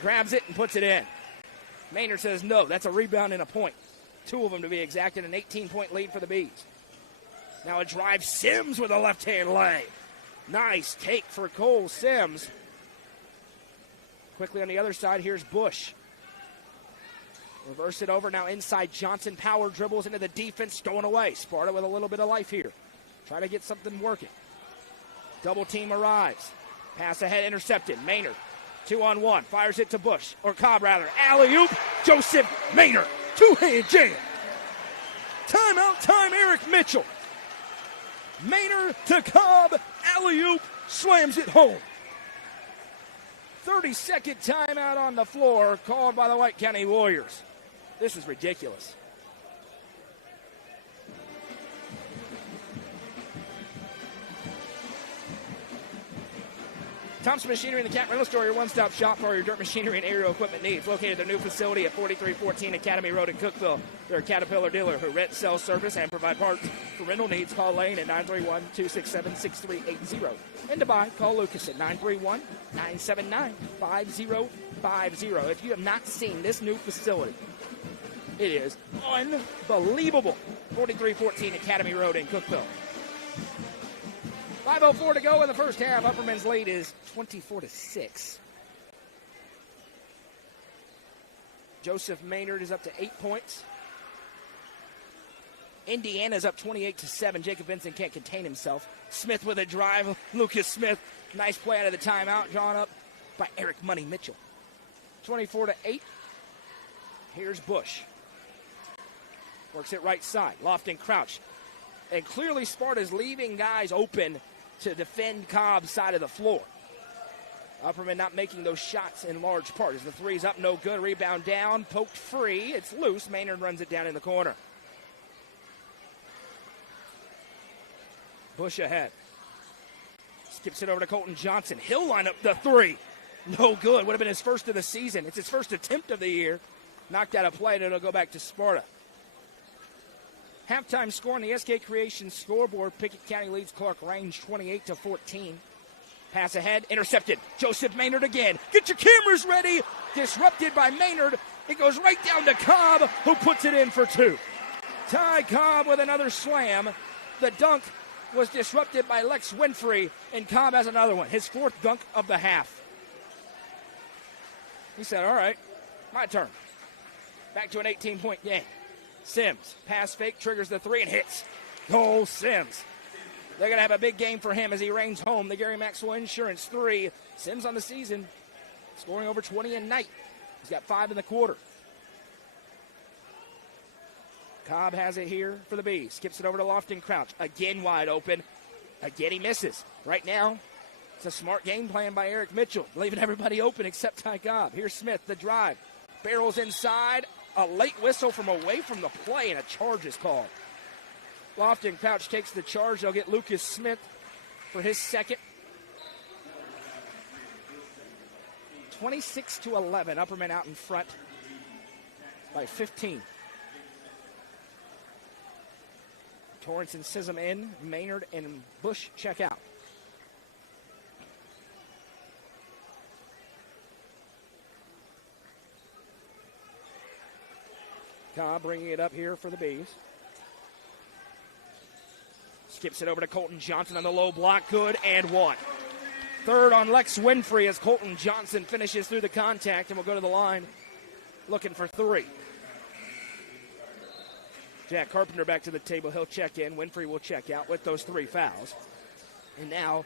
grabs it and puts it in. Maynard says no, that's a rebound and a point. 2 of them to be exact, and an 18-point lead for the Bees. Now a drive, Sims with a left-hand lay. Nice take for Cole Sims. Quickly on the other side, here's Bush. Reverse it over, now inside Johnson. Power dribbles into the defense, stolen away. Sparta with a little bit of life here. Try to get something working. Double team arrives. Pass ahead, intercepted. Maynard, 2-on-1. Fires it to Bush, or Cobb rather. Alley-oop, Joseph Maynard. 2-hand jam. Timeout time, Eric Mitchell. Maynard to Cobb. Alley-oop, slams it home. 30-second timeout on the floor called by the White County Warriors. This is ridiculous. Thompson Machinery and the Cat Rental Store, your one-stop shop for all your dirt machinery and aerial equipment needs. Located at their new facility at 4314 Academy Road in Cookeville. They're a Caterpillar dealer who rent, sell, service, and provide parts for rental needs. Call Lane at 931-267-6380. And to buy, call Lucas at 931-979-5050. If you have not seen this new facility, it is unbelievable. 4314 Academy Road in Cookeville. 5:04 to go in the first half. Upperman's lead is 24-6. Joseph Maynard is up to 8 points. Indiana's up 28-7. Jacob Vincent can't contain himself. Smith with a drive. Lucas Smith, nice play out of the timeout, drawn up by Eric Money Mitchell. 24-8. Here's Bush. Works it right side. Lofton Crouch. And clearly Sparta's leaving guys open to defend Cobb's side of the floor. Upperman not making those shots in large part. As the 3's up, no good. Rebound down, poked free. It's loose. Maynard runs it down in the corner. Bush ahead. Skips it over to Colton Johnson. He'll line up the 3. No good. Would have been his first of the season. It's his first attempt of the year. Knocked out a play, and it'll go back to Sparta. Halftime score on the SK Creation scoreboard. Pickett County leads Clark Range 28-14. Pass ahead, intercepted. Joseph Maynard again. Get your cameras ready. Disrupted by Maynard. It goes right down to Cobb, who puts it in for 2. Ty Cobb with another slam. The dunk was disrupted by Lex Winfrey, and Cobb has another one. His 4th dunk of the half. He said, all right, my turn. Back to an 18-point game. Sims, pass fake, triggers the 3 and hits. Cole Sims. They're going to have a big game for him as he reigns home. The Gary Maxwell Insurance 3. Sims on the season, scoring over 20 a night. He's got 5 in the quarter. Cobb has it here for the Bees. Skips it over to Lofton Crouch. Again wide open. Again he misses. Right now, it's a smart game plan by Eric Mitchell, leaving everybody open except Ty Cobb. Here's Smith, the drive. Barrels inside. A late whistle from away from the play, and a charge is called. Lofton Crouch takes the charge. They'll get Lucas Smith for his second. 26-11. Upperman out in front by 15. Torrance and Sism in. Maynard and Bush check out. Cobb bringing it up here for the Bees. Skips it over to Colton Johnson on the low block. Good, and one. Third on Lex Winfrey as Colton Johnson finishes through the contact and will go to the line looking for three. Jack Carpenter back to the table. He'll check in. Winfrey will check out with those three fouls. And now,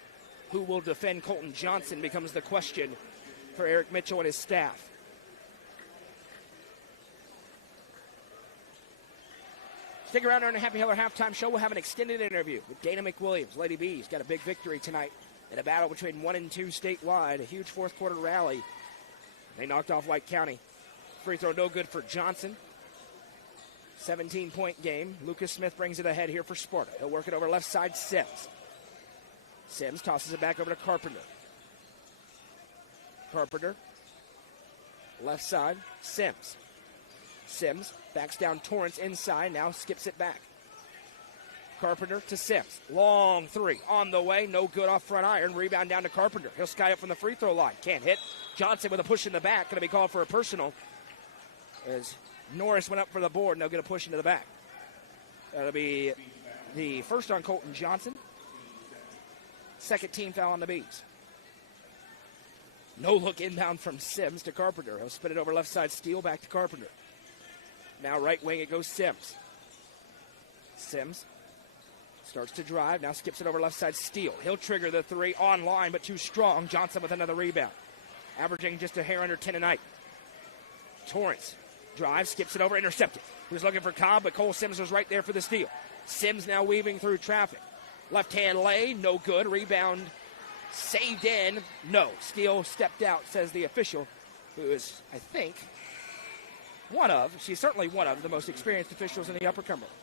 who will defend Colton Johnson becomes the question for Eric Mitchell and his staff. Stick around during the Happy Heller halftime show. We'll have an extended interview with Dana McWilliams. Lady B's got a big victory tonight in a battle between 1 and 2 statewide. A huge fourth quarter rally. They knocked off White County. Free throw no good for Johnson. 17-point game. Lucas Smith brings it ahead here for Sparta. He'll work it over left side, Sims. Sims tosses it back over to Carpenter. Carpenter. Left side, Sims. Sims backs down Torrance inside, now skips it back. Carpenter to Sims. Long three on the way, no good off front iron. Rebound down to Carpenter. He'll sky up from the free throw line. Can't hit. Johnson with a push in the back. Going to be called for a personal as Norris went up for the board, and they'll get a push into the back. That'll be the first on Colton Johnson. Second team foul on the Bees. No look inbound from Sims to Carpenter. He'll spin it over left side, Steele back to Carpenter. Now right wing it goes Sims. Sims starts to drive, now skips it over left side, Steele. He'll trigger the three on line, but too strong. Johnson with another rebound. Averaging just a hair under 10 a night. Torrance drives, skips it over, intercepted. He was looking for Cobb, but Cole Sims was right there for the steal. Sims now weaving through traffic. Left-hand lay, no good. Rebound saved in. No. Steele stepped out, says the official, who is, I think, she's certainly one of the most experienced officials in the Upper Cumberland.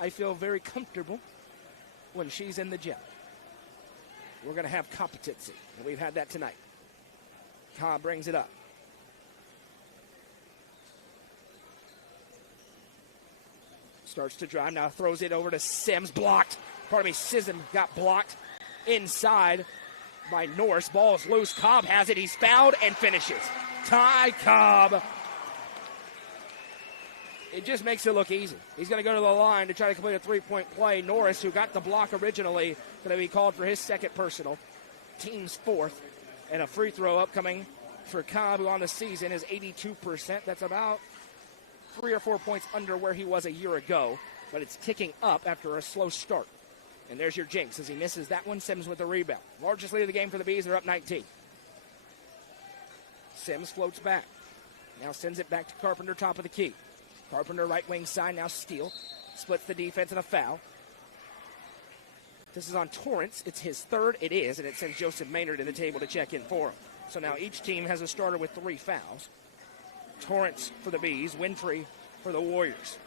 I feel very comfortable when she's in the gym. We're going to have competency, and we've had that tonight. Cobb brings it up. Starts to drive, now throws it over to Sims, blocked. Sism got blocked inside by Norris. Ball is loose, Cobb has it, he's fouled and finishes. Ty Cobb. It just makes it look easy. He's going to go to the line to try to complete a three-point play. Norris, who got the block originally, going to be called for his second personal. Team's fourth. And a free throw upcoming for Cobb, who on the season is 82%. That's about 3 or 4 points under where he was a year ago. But it's ticking up after a slow start. And there's your jinx as he misses that one. Sims with the rebound. Largest lead of the game for the Bees. They're up 19. Sims floats back. Now sends it back to Carpenter, top of the key. Carpenter right wing side, now Steele. Splits the defense and a foul. This is on Torrance. It's his third. It is, and it sends Joseph Maynard to the table to check in for him. So now each team has a starter with 3 fouls. Torrance for the Bees, Winfrey for the Warriors.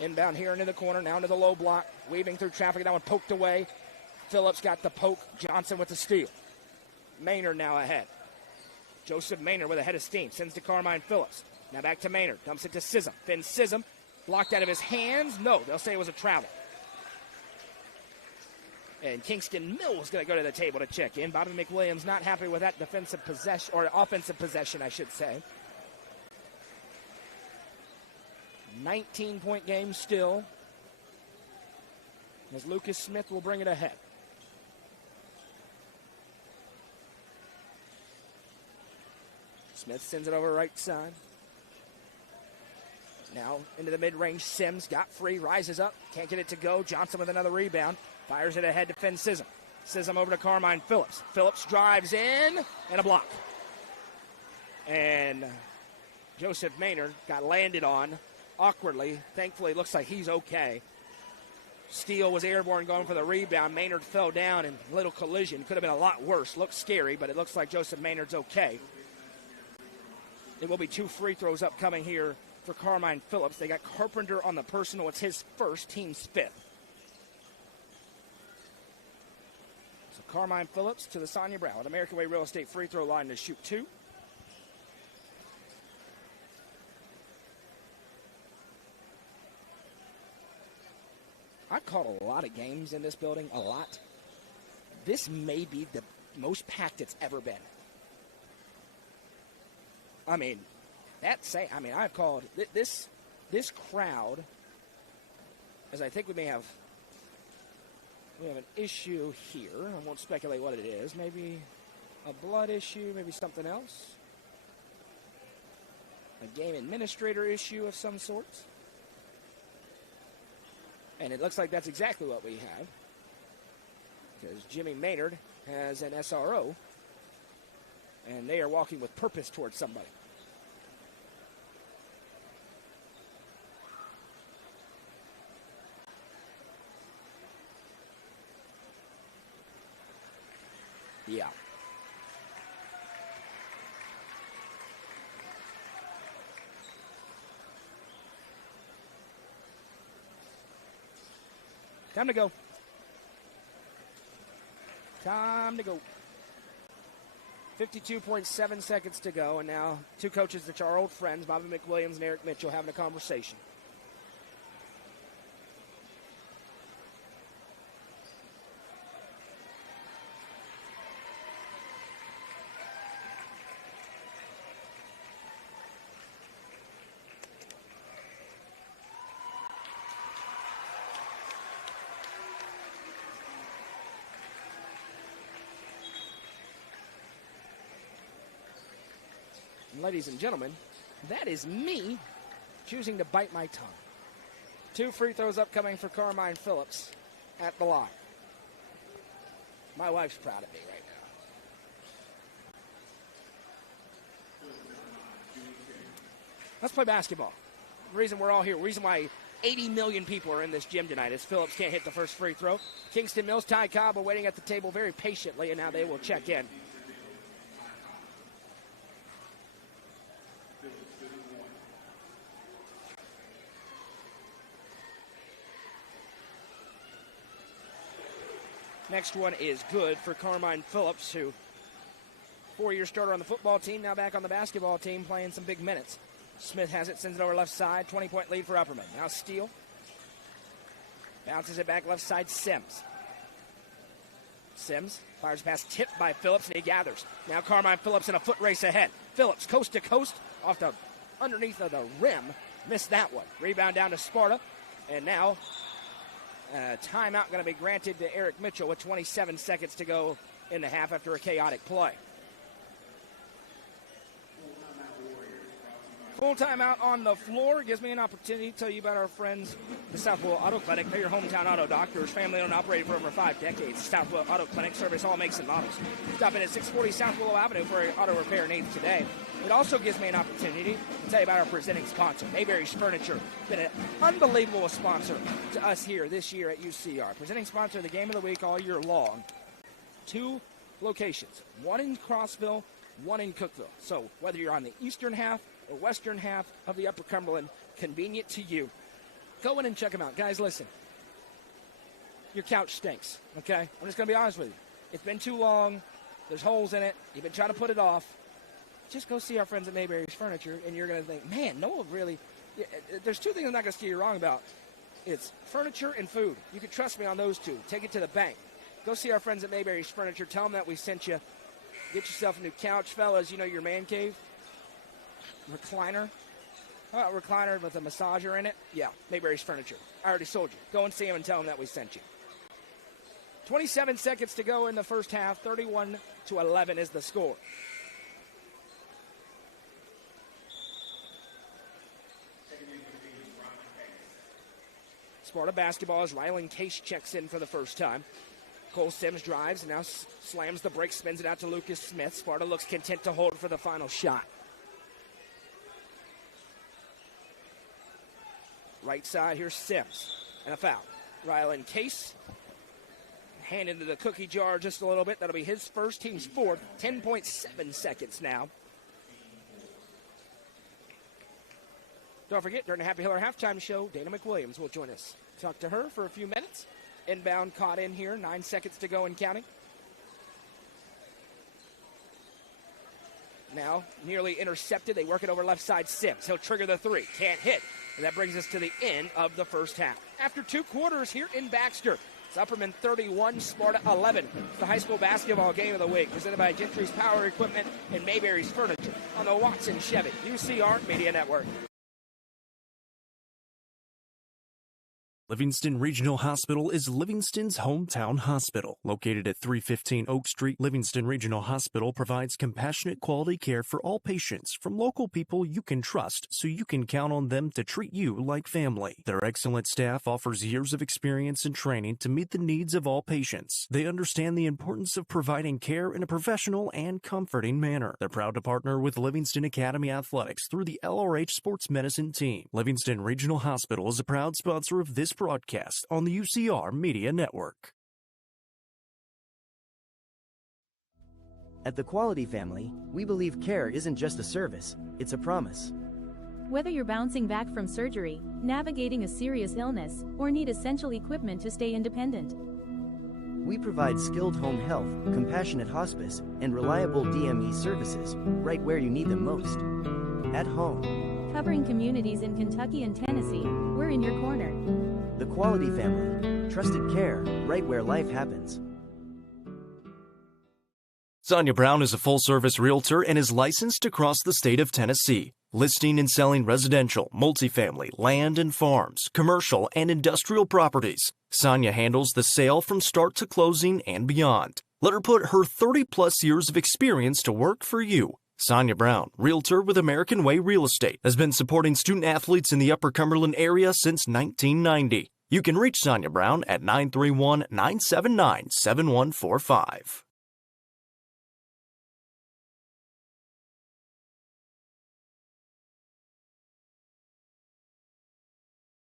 Inbound here into the corner, now into the low block. Weaving through traffic, that one poked away. Phillips got the poke. Johnson with the steal. Maynard now ahead. Joseph Maynard with a head of steam. Sends to Carmine Phillips. Now back to Maynard. Dumps it to Sism. Then Sism blocked out of his hands. No, they'll say it was a travel. And Kingston Mills going to go to the table to check in. Bobby McWilliams not happy with that defensive possession, or offensive possession, I should say. 19-point game still, as Lucas Smith will bring it ahead. Smith sends it over right side. Now into the mid-range, Sims got free, rises up, can't get it to go. Johnson with another rebound, fires it ahead to Finn Sism. Says I'm over to Carmine Phillips. Phillips drives in and a block. And Joseph Maynard got landed on awkwardly. Thankfully, it looks like he's okay. Steele was airborne going for the rebound. Maynard fell down in a little collision. Could have been a lot worse. Looked scary, but it looks like Joseph Maynard's okay. There will be 2 free throws upcoming here for Carmine Phillips. They got Carpenter on the personal. It's his first, team's 5th. So Carmine Phillips to the Sonia Brown at American Way Real Estate free throw line to shoot 2. I've called a lot of games in this building, a lot. This may be the most packed it's ever been. I mean, I've called this crowd, as I think we have an issue here. I won't speculate what it is. Maybe a blood issue, maybe something else. A game administrator issue of some sort. And it looks like that's exactly what we have, because Jimmy Maynard has an SRO, and they are walking with purpose towards somebody. Yeah. Time to go. Time to go. 52.7 seconds to go, and now 2 coaches that are old friends, Bobby McWilliams and Eric Mitchell, having a conversation. Ladies and gentlemen, that is me choosing to bite my tongue. 2 free throws upcoming for Carmine Phillips at the line. My wife's proud of me right now. Let's play basketball. The reason we're all here, the reason why 80 million people are in this gym tonight is Phillips can't hit the first free throw. Kingston Mills, Ty Cobb are waiting at the table very patiently, and now they will check in. Next one is good for Carmine Phillips, who 4-year starter on the football team, now back on the basketball team, playing some big minutes. Smith has it, sends it over left side, 20-point lead for Upperman. Now Steele bounces it back left side, Sims. Sims fires past, tipped by Phillips, and he gathers. Now Carmine Phillips in a foot race ahead. Phillips coast to coast, off the underneath of the rim, missed that one. Rebound down to Sparta, and now timeout going to be granted to Eric Mitchell with 27 seconds to go in the half after a chaotic play. Full timeout on the floor gives me an opportunity to tell you about our friends, the Southwell Auto Clinic. They're your hometown auto doctors, family owned and operated for over 5 decades. Southwell Auto Clinic service all makes and models. Stop in at 640 South Willow Avenue for your auto repair needs today. It also gives me an opportunity to tell you about our presenting sponsor, Mayberry's Furniture. Been an unbelievable sponsor to us here this year at UCR. Presenting sponsor of the game of the week all year long. 2 locations, one in Crossville, one in Cookville. So whether you're on the eastern half or western half of the Upper Cumberland, convenient to you, go in and check them out. Guys, listen, your couch stinks, okay? I'm just going to be honest with you. It's been too long. There's holes in it. You've been trying to put it off. Just go see our friends at Mayberry's Furniture, and you're going to think, man, Noah really, there's 2 things I'm not going to steer you wrong about. It's furniture and food. You can trust me on those 2. Take it to the bank. Go see our friends at Mayberry's Furniture. Tell them that we sent you. Get yourself a new couch, fellas. You know your man cave? Recliner. Recliner with a massager in it? Yeah, Mayberry's Furniture. I already sold you. Go and see them and tell them that we sent you. 27 seconds to go in the first half. 31-11 is the score. Sparta basketball as Rylan Case checks in for the first time. Cole Sims drives and now slams the break, spins it out to Lucas Smith. Sparta looks content to hold for the final shot. Right side, here's Sims. And a foul. Rylan Case. Hand into the cookie jar just a little bit. That'll be his first, team's fourth. 10.7 seconds now. Don't forget, during the Happy Hiller halftime show, Dana McWilliams will join us. Talk to her for a few minutes. Inbound caught in here. 9 seconds to go and counting. Now, nearly intercepted. They work it over left side. Sims. He'll trigger the three. Can't hit. And that brings us to the end of the first half. After 2 quarters here in Baxter, it's Upperman 31, Sparta 11. It's the high school basketball game of the week, presented by Gentry's Power Equipment and Mayberry's Furniture on the Watson Chevy UCR Media Network. Livingston Regional Hospital is Livingston's hometown hospital. Located at 315 Oak Street, Livingston Regional Hospital provides compassionate quality care for all patients from local people you can trust, so you can count on them to treat you like family. Their excellent staff offers years of experience and training to meet the needs of all patients. They understand the importance of providing care in a professional and comforting manner. They're proud to partner with Livingston Academy Athletics through the LRH Sports Medicine team. Livingston Regional Hospital is a proud sponsor of this broadcast on the UCR Media Network. At the Quality Family, we believe care isn't just a service, it's a promise. Whether you're bouncing back from surgery, navigating a serious illness, or need essential equipment to stay independent, we provide skilled home health, compassionate hospice, and reliable DME services right where you need them most. At home. Covering communities in Kentucky and Tennessee, we're in your corner. The Quality Family. Trusted care, right where life happens. Sonia Brown is a full-service realtor and is licensed across the state of Tennessee, listing and selling residential, multifamily, land and farms, commercial and industrial properties. Sonia handles the sale from start to closing and beyond. Let her put her 30-plus years of experience to work for you. Sonia Brown, realtor with American Way Real Estate, has been supporting student athletes in the Upper Cumberland area since 1990. You can reach Sonia Brown at 931-979-7145.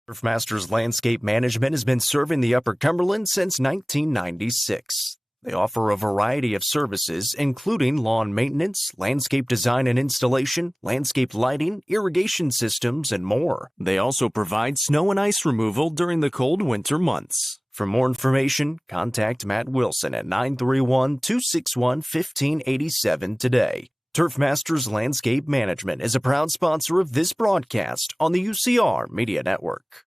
Turf Masters Landscape Management has been serving the Upper Cumberland since 1996. They offer a variety of services, including lawn maintenance, landscape design and installation, landscape lighting, irrigation systems, and more. They also provide snow and ice removal during the cold winter months. For more information, contact Matt Wilson at 931-261-1587 today. Turf Masters Landscape Management is a proud sponsor of this broadcast on the UCR Media Network.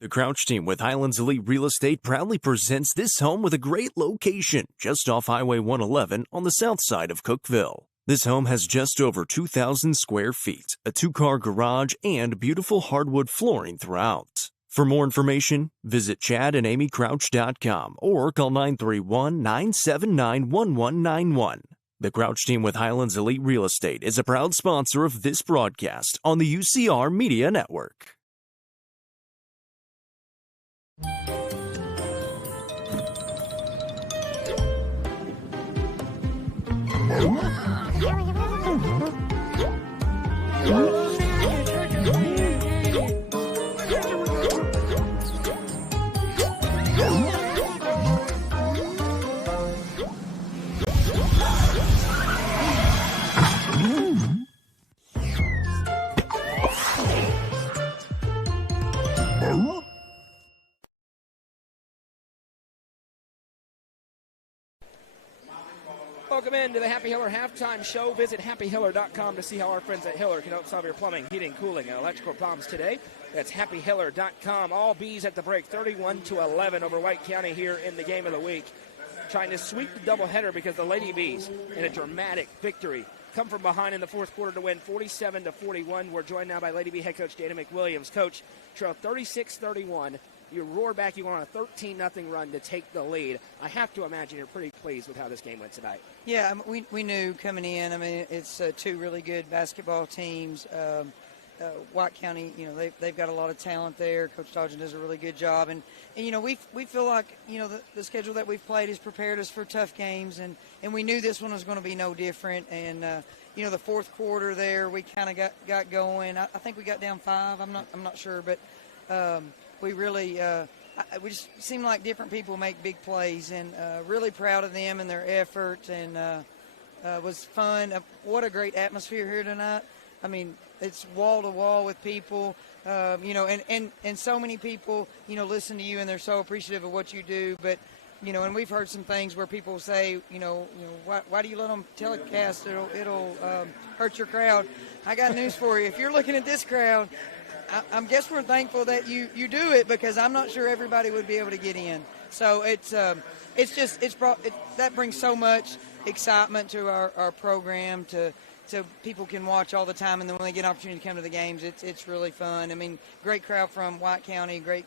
The Crouch team with Highlands Elite Real Estate proudly presents this home with a great location just off Highway 111 on the south side of Cookeville. This home has just over 2,000 square feet, a 2-car garage, and beautiful hardwood flooring throughout. For more information, visit chadandamycrouch.com or call 931-979-1191. The Crouch team with Highlands Elite Real Estate is a proud sponsor of this broadcast on the UCR Media Network. Welcome into the Happy Hiller halftime show. Visit happyhiller.com to see how our friends at Hiller can help solve your plumbing, heating, cooling, and electrical problems today. That's happyhiller.com. All Bees at the break, 31-11 over White County here in the game of the week. Trying to sweep the doubleheader because the Lady Bees, in a dramatic victory, come from behind in the fourth quarter to win 47-41. We're joined now by Lady Bee head coach Dana McWilliams. Coach, trail 36-31. You roar back, you go on a 13-0 run to take the lead. I have to imagine you're pretty pleased with how this game went tonight. Yeah, we knew coming in, I mean, it's two really good basketball teams. White County, they've got a lot of talent there. Coach Dodgen does a really good job. And we feel like, the schedule that we've played has prepared us for tough games. And we knew this one was going to be no different. And, the fourth quarter there, we kind of got going. I think we got down 5. I'm not sure. But we really we just seem like different people make big plays. And really proud of them and their effort. And was fun. What a great atmosphere here tonight. I mean, it's wall to wall with people, and so many people, listen to you and they're so appreciative of what you do. But, and we've heard some things where people say, why do you let them telecast? It'll hurt your crowd. I got news for you. If you're looking at this crowd, I guess we're thankful that you do it, because I'm not sure everybody would be able to get in. So that brings so much excitement to our program so people can watch all the time, and then when they get an opportunity to come to the games, it's really fun. I mean, great crowd from White County, great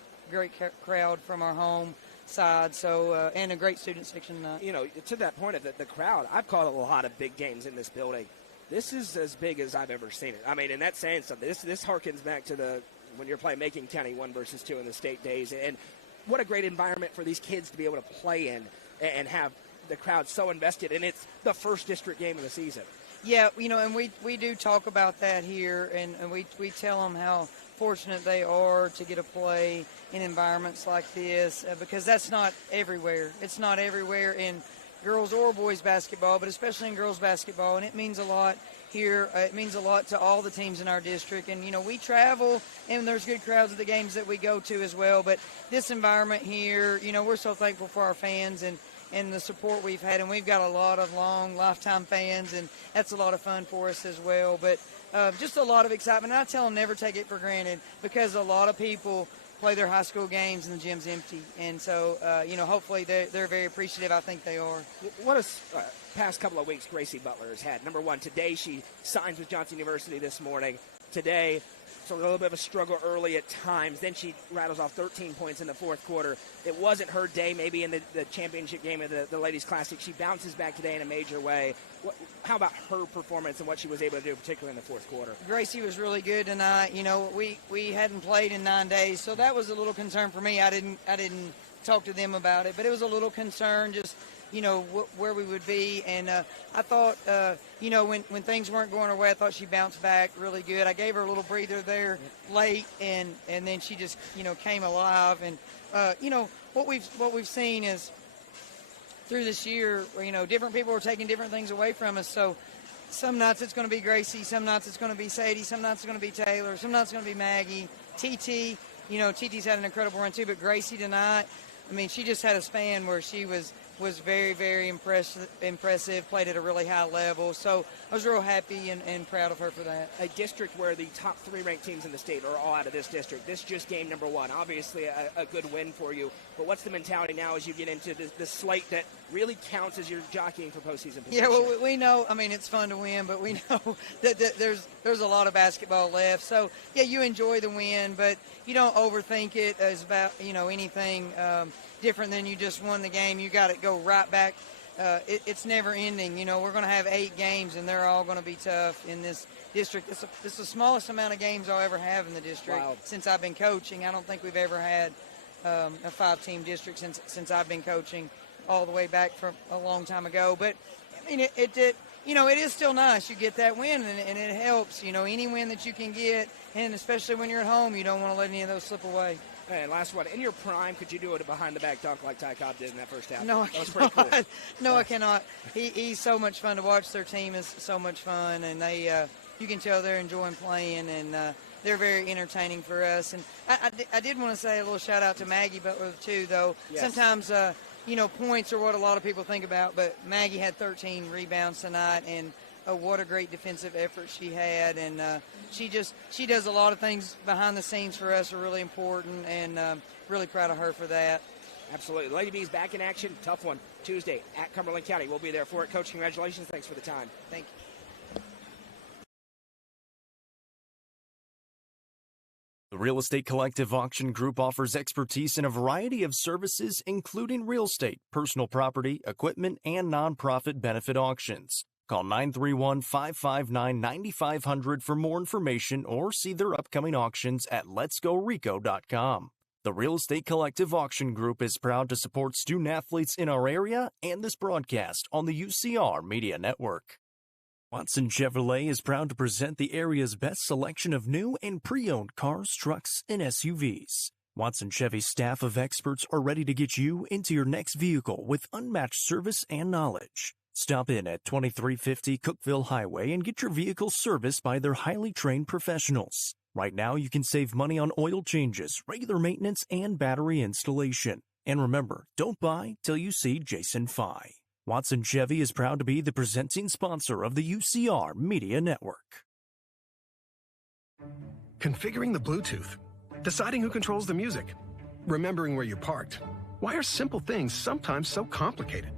crowd from our home side, so and a great student section tonight. To that point of the crowd, I've called a lot of big games in this building. This is as big as I've ever seen it. I mean, and that's saying something. This harkens back to when you're playing Macon County 1 versus 2 in the state days, and what a great environment for these kids to be able to play in and have the crowd so invested, and it's the first district game of the season. Yeah, and we do talk about that here, and we tell them how fortunate they are to get to play in environments like this, because that's not everywhere. It's not everywhere in girls or boys basketball, but especially in girls basketball, and it means a lot here. It means a lot to all the teams in our district, and we travel, and there's good crowds at the games that we go to as well, but this environment here, we're so thankful for our fans and the support we've had, and we've got a lot of long lifetime fans, and that's a lot of fun for us as well. But just a lot of excitement. And I tell them never take it for granted, because a lot of people play their high school games and the gym's empty, and so hopefully they're very appreciative. I think they are. What a past couple of weeks Gracie Butler has had. Number one, today she signs with Johnson University this morning. Today, so a little bit of a struggle early at times. Then she rattles off 13 points in the fourth quarter. It wasn't her day maybe in the championship game of the Ladies Classic. She bounces back today in a major way. How about her performance and what she was able to do, particularly in the fourth quarter? Gracie was really good tonight. We hadn't played in 9 days, so that was a little concern for me. I didn't talk to them about it, but it was a little concern just where we would be. And I thought, when things weren't going her way, I thought she bounced back really good. I gave her a little breather there late, and then she just, came alive. And, what we've seen is through this year, different people are taking different things away from us. So some nights it's going to be Gracie, some nights it's going to be Sadie, some nights it's going to be Taylor, some nights it's going to be Maggie, TT. TT's had an incredible run too, but Gracie tonight, I mean, she just had a span where she was very, very impressive, played at a really high level. So I was real happy and proud of her for that. A district where the top 3 ranked teams in the state are all out of this district. This just game number 1. Obviously a good win for you. But what's the mentality now as you get into the slate that really counts as you're jockeying for postseason position? Yeah, well, we know, I mean, it's fun to win, but we know that there's a lot of basketball left. So, yeah, you enjoy the win, but you don't overthink it as about, anything different than you just won the game. You got to go right back. It's never ending. We're going to have 8 games, and they're all going to be tough in this district. It's the smallest amount of games I'll ever have in the district. Wow. Since I've been coaching. I don't think we've ever had a 5-team district since I've been coaching, all the way back from a long time ago. But I mean, it did. It is still nice. You get that win, and it helps. Any win that you can get, and especially when you're at home, you don't want to let any of those slip away. And last one, in your prime, could you do it behind-the-back dunk like Ty Cobb did in that first half? No, I that was cannot. pretty cool. No, I cannot. He's so much fun to watch. Their team is so much fun, and they you can tell they're enjoying playing, and they're very entertaining for us. And I did want to say a little shout-out to Maggie Butler, too, though. Yes. Sometimes, points are what a lot of people think about, but Maggie had 13 rebounds tonight, and what a great defensive effort she had. And she does a lot of things behind the scenes for us are really important, and really proud of her for that. Absolutely. Lady Bees back in action. Tough one Tuesday at Cumberland County. We'll be there for it. Coach, congratulations. Thanks for the time. Thank you. The Real Estate Collective Auction Group offers expertise in a variety of services, including real estate, personal property, equipment, and nonprofit benefit auctions. Call 931-559-9500 for more information or see their upcoming auctions at letsgorico.com. The Real Estate Collective Auction Group is proud to support student athletes in our area and this broadcast on the UCR Media Network. Watson Chevrolet is proud to present the area's best selection of new and pre-owned cars, trucks, and SUVs. Watson Chevy's staff of experts are ready to get you into your next vehicle with unmatched service and knowledge. Stop in at 2350 Cookeville Highway and get your vehicle serviced by their highly trained professionals. Right now, you can save money on oil changes, regular maintenance, and battery installation. And remember, don't buy till you see Jason Fye. Watson Chevy is proud to be the presenting sponsor of the UCR Media Network. Configuring the Bluetooth, deciding who controls the music, remembering where you parked. Why are simple things sometimes so complicated?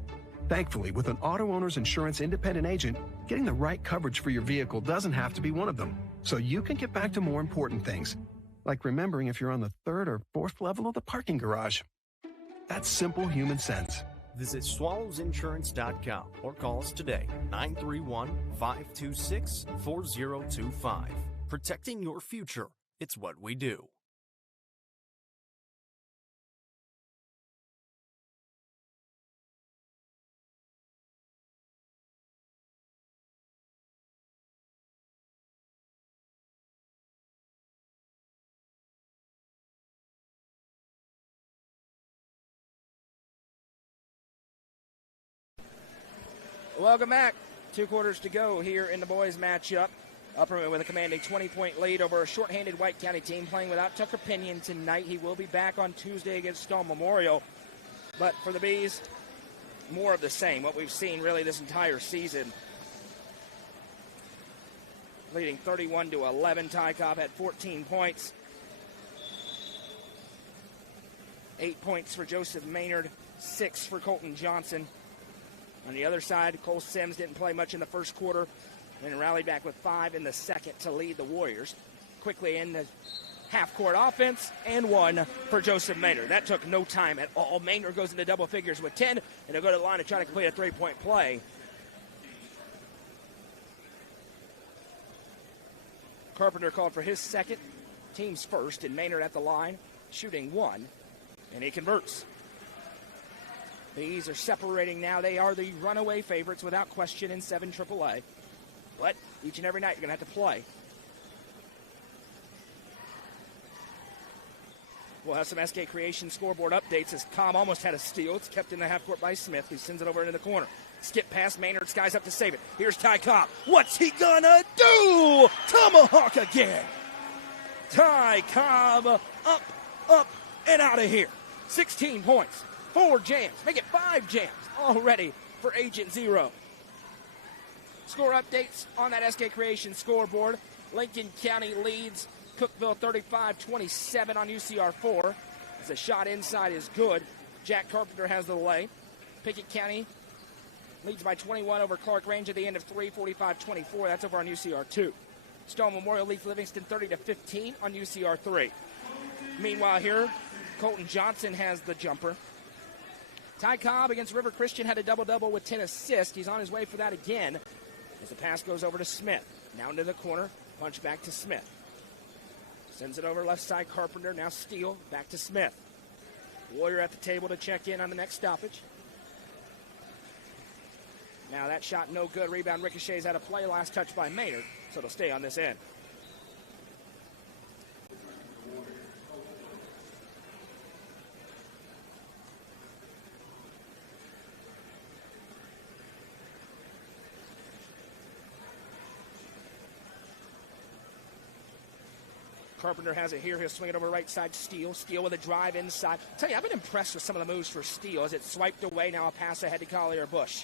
Thankfully, with an auto owner's insurance independent agent, getting the right coverage for your vehicle doesn't have to be one of them. So you can get back to more important things, like remembering if you're on the third or fourth level of the parking garage. That's simple human sense. Visit swallowsinsurance.com or call us today, 931-526-4025. Protecting your future, it's what we do. Welcome back. 2 quarters to go here in the boys' matchup. Upperman with a commanding 20-point lead over a shorthanded White County team playing without Tucker Pinion tonight. He will be back on Tuesday against Stone Memorial. But for the Bees, more of the same, what we've seen really this entire season. Leading 31-11. Ty Cobb had 14 points. 8 points for Joseph Maynard, 6 for Colton Johnson. On the other side, Cole Sims didn't play much in the first quarter and rallied back with 5 in the second to lead the Warriors. Quickly in the half-court offense, and 1 for Joseph Maynard. That took no time at all. Maynard goes into double figures with 10, and he'll go to the line to try to complete a 3-point play. Carpenter called for his second, team's first, and Maynard at the line, shooting 1, and he converts. Bees are separating now. They are the runaway favorites without question in 7 AAA. But each and every night you're going to have to play. We'll have some SK Creation scoreboard updates as Cobb almost had a steal. It's kept in the half court by Smith. He sends it over into the corner. Skip past Maynard. Skies up to save it. Here's Ty Cobb. What's he gonna do? Tomahawk again. Ty Cobb up, and out of here. 16 points. 4 jams. Make it 5 jams already for Agent Zero. Score updates on that SK Creation scoreboard. Lincoln County leads Cookeville 35-27 on UCR 4. As the shot inside is good. Jack Carpenter has the lay. Pickett County leads by 21 over Clark Range at the end of 3, 45-24. That's over on UCR 2. Stone Memorial leads Livingston 30-15 on UCR 3. Meanwhile here, Colton Johnson has the jumper. Ty Cobb against River Christian had a double-double with 10 assists. He's on his way for that again as the pass goes over to Smith. Now into the corner, punch back to Smith. Sends it over left side, Carpenter, now Steele, back to Smith. Warrior at the table to check in on the next stoppage. Now that shot no good. Rebound ricochets out of play. Last touch by Maynard, so it'll stay on this end. Carpenter has it here. He'll swing it over right side. Steele with a drive inside. I'll tell you, I've been impressed with some of the moves for Steele as it's swiped away. Now a pass ahead to Collier Bush.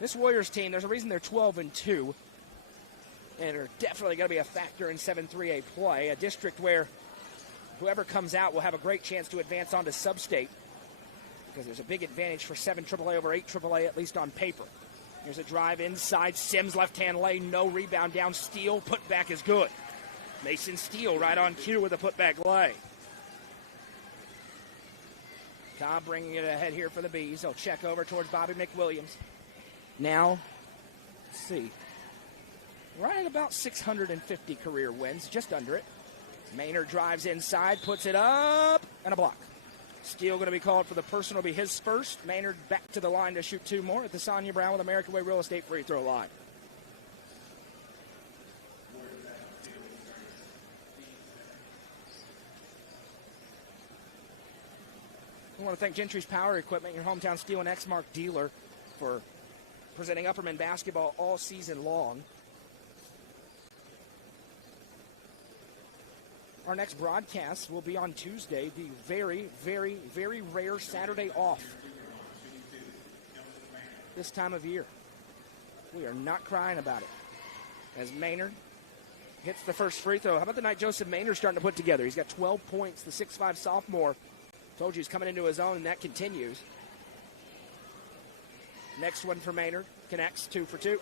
This Warriors team, there's a reason they're 12-2, and are definitely going to be a factor in 7-3A play, a district where whoever comes out will have a great chance to advance on to sub-state because there's a big advantage for 7 AAA over 8 AAA, at least on paper. Here's a drive inside. Sims left-hand lane, no rebound down. Steele, put back is good. Mason Steele right on cue with a putback lay. Cobb bringing it ahead here for the Bees. They'll check over towards Bobby McWilliams. Now see. Right at about 650 career wins, just under it. Maynard drives inside, puts it up, and a block. Steele going to be called for the personal, be his first. Maynard back to the line to shoot 2 more at the Sonia Brown with American Way Real Estate free throw line. I want to thank Gentry's Power Equipment, your hometown Steel and Exmark dealer, for presenting Upperman basketball all season long. Our next broadcast will be on Tuesday, the very, very, very rare Saturday off this time of year. We are not crying about it. As Maynard hits the first free throw. How about the night Joseph Maynard's starting to put together? He's got 12 points, the 6'5 sophomore. Told you he's coming into his own, and that continues. Next one for Maynard. Connects, 2 for 2.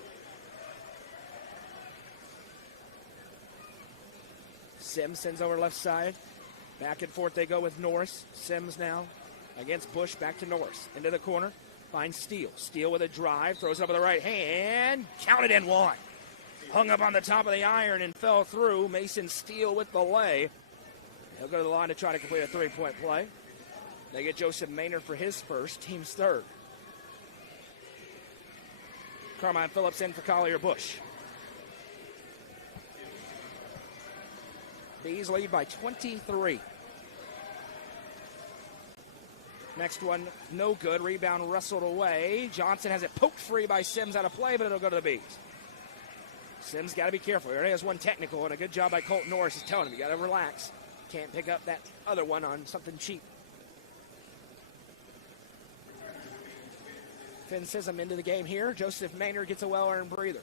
Sims sends over left side. Back and forth they go with Norris. Sims now against Bush. Back to Norris. Into the corner. Finds Steele. Steele with a drive. Throws it up with the right hand. Counted in one. Hung up on the top of the iron and fell through. Mason Steele with the lay. He'll go to the line to try to complete a 3-point play. They get Joseph Maynard for his first, team's third. Carmine Phillips in for Collier Bush. Bees lead by 23. Next one, no good. Rebound wrestled away. Johnson has it poked free by Sims out of play, but it'll go to the Bees. Sims got to be careful. He already has one technical, and a good job by Colton Norris is telling him, you got to relax. Can't pick up that other one on something cheap. Finn Sism into the game here. Joseph Maynard gets a well-earned breather.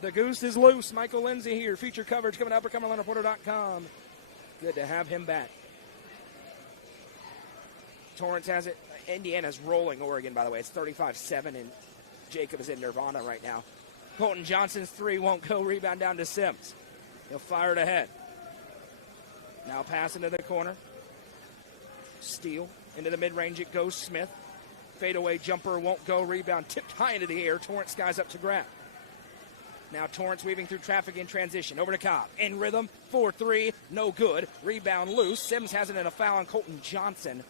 The Goose is loose. Michael Lindsay here. Feature coverage coming up at UpperCumberlandReporter.com. Good to have him back. Torrance has it. Indiana's rolling Oregon, by the way. It's 35-7, and Jacob is in nirvana right now. Colton Johnson's 3 won't go. Rebound down to Sims. He'll fire it ahead. Now pass into the corner. Steele. Into the mid-range it goes. Smith. Fadeaway jumper won't go. Rebound tipped high into the air. Torrance skies up to grab. Now Torrance weaving through traffic in transition. Over to Cobb. In rhythm. 4-3. No good. Rebound loose. Sims has it in a foul on Colton Johnson.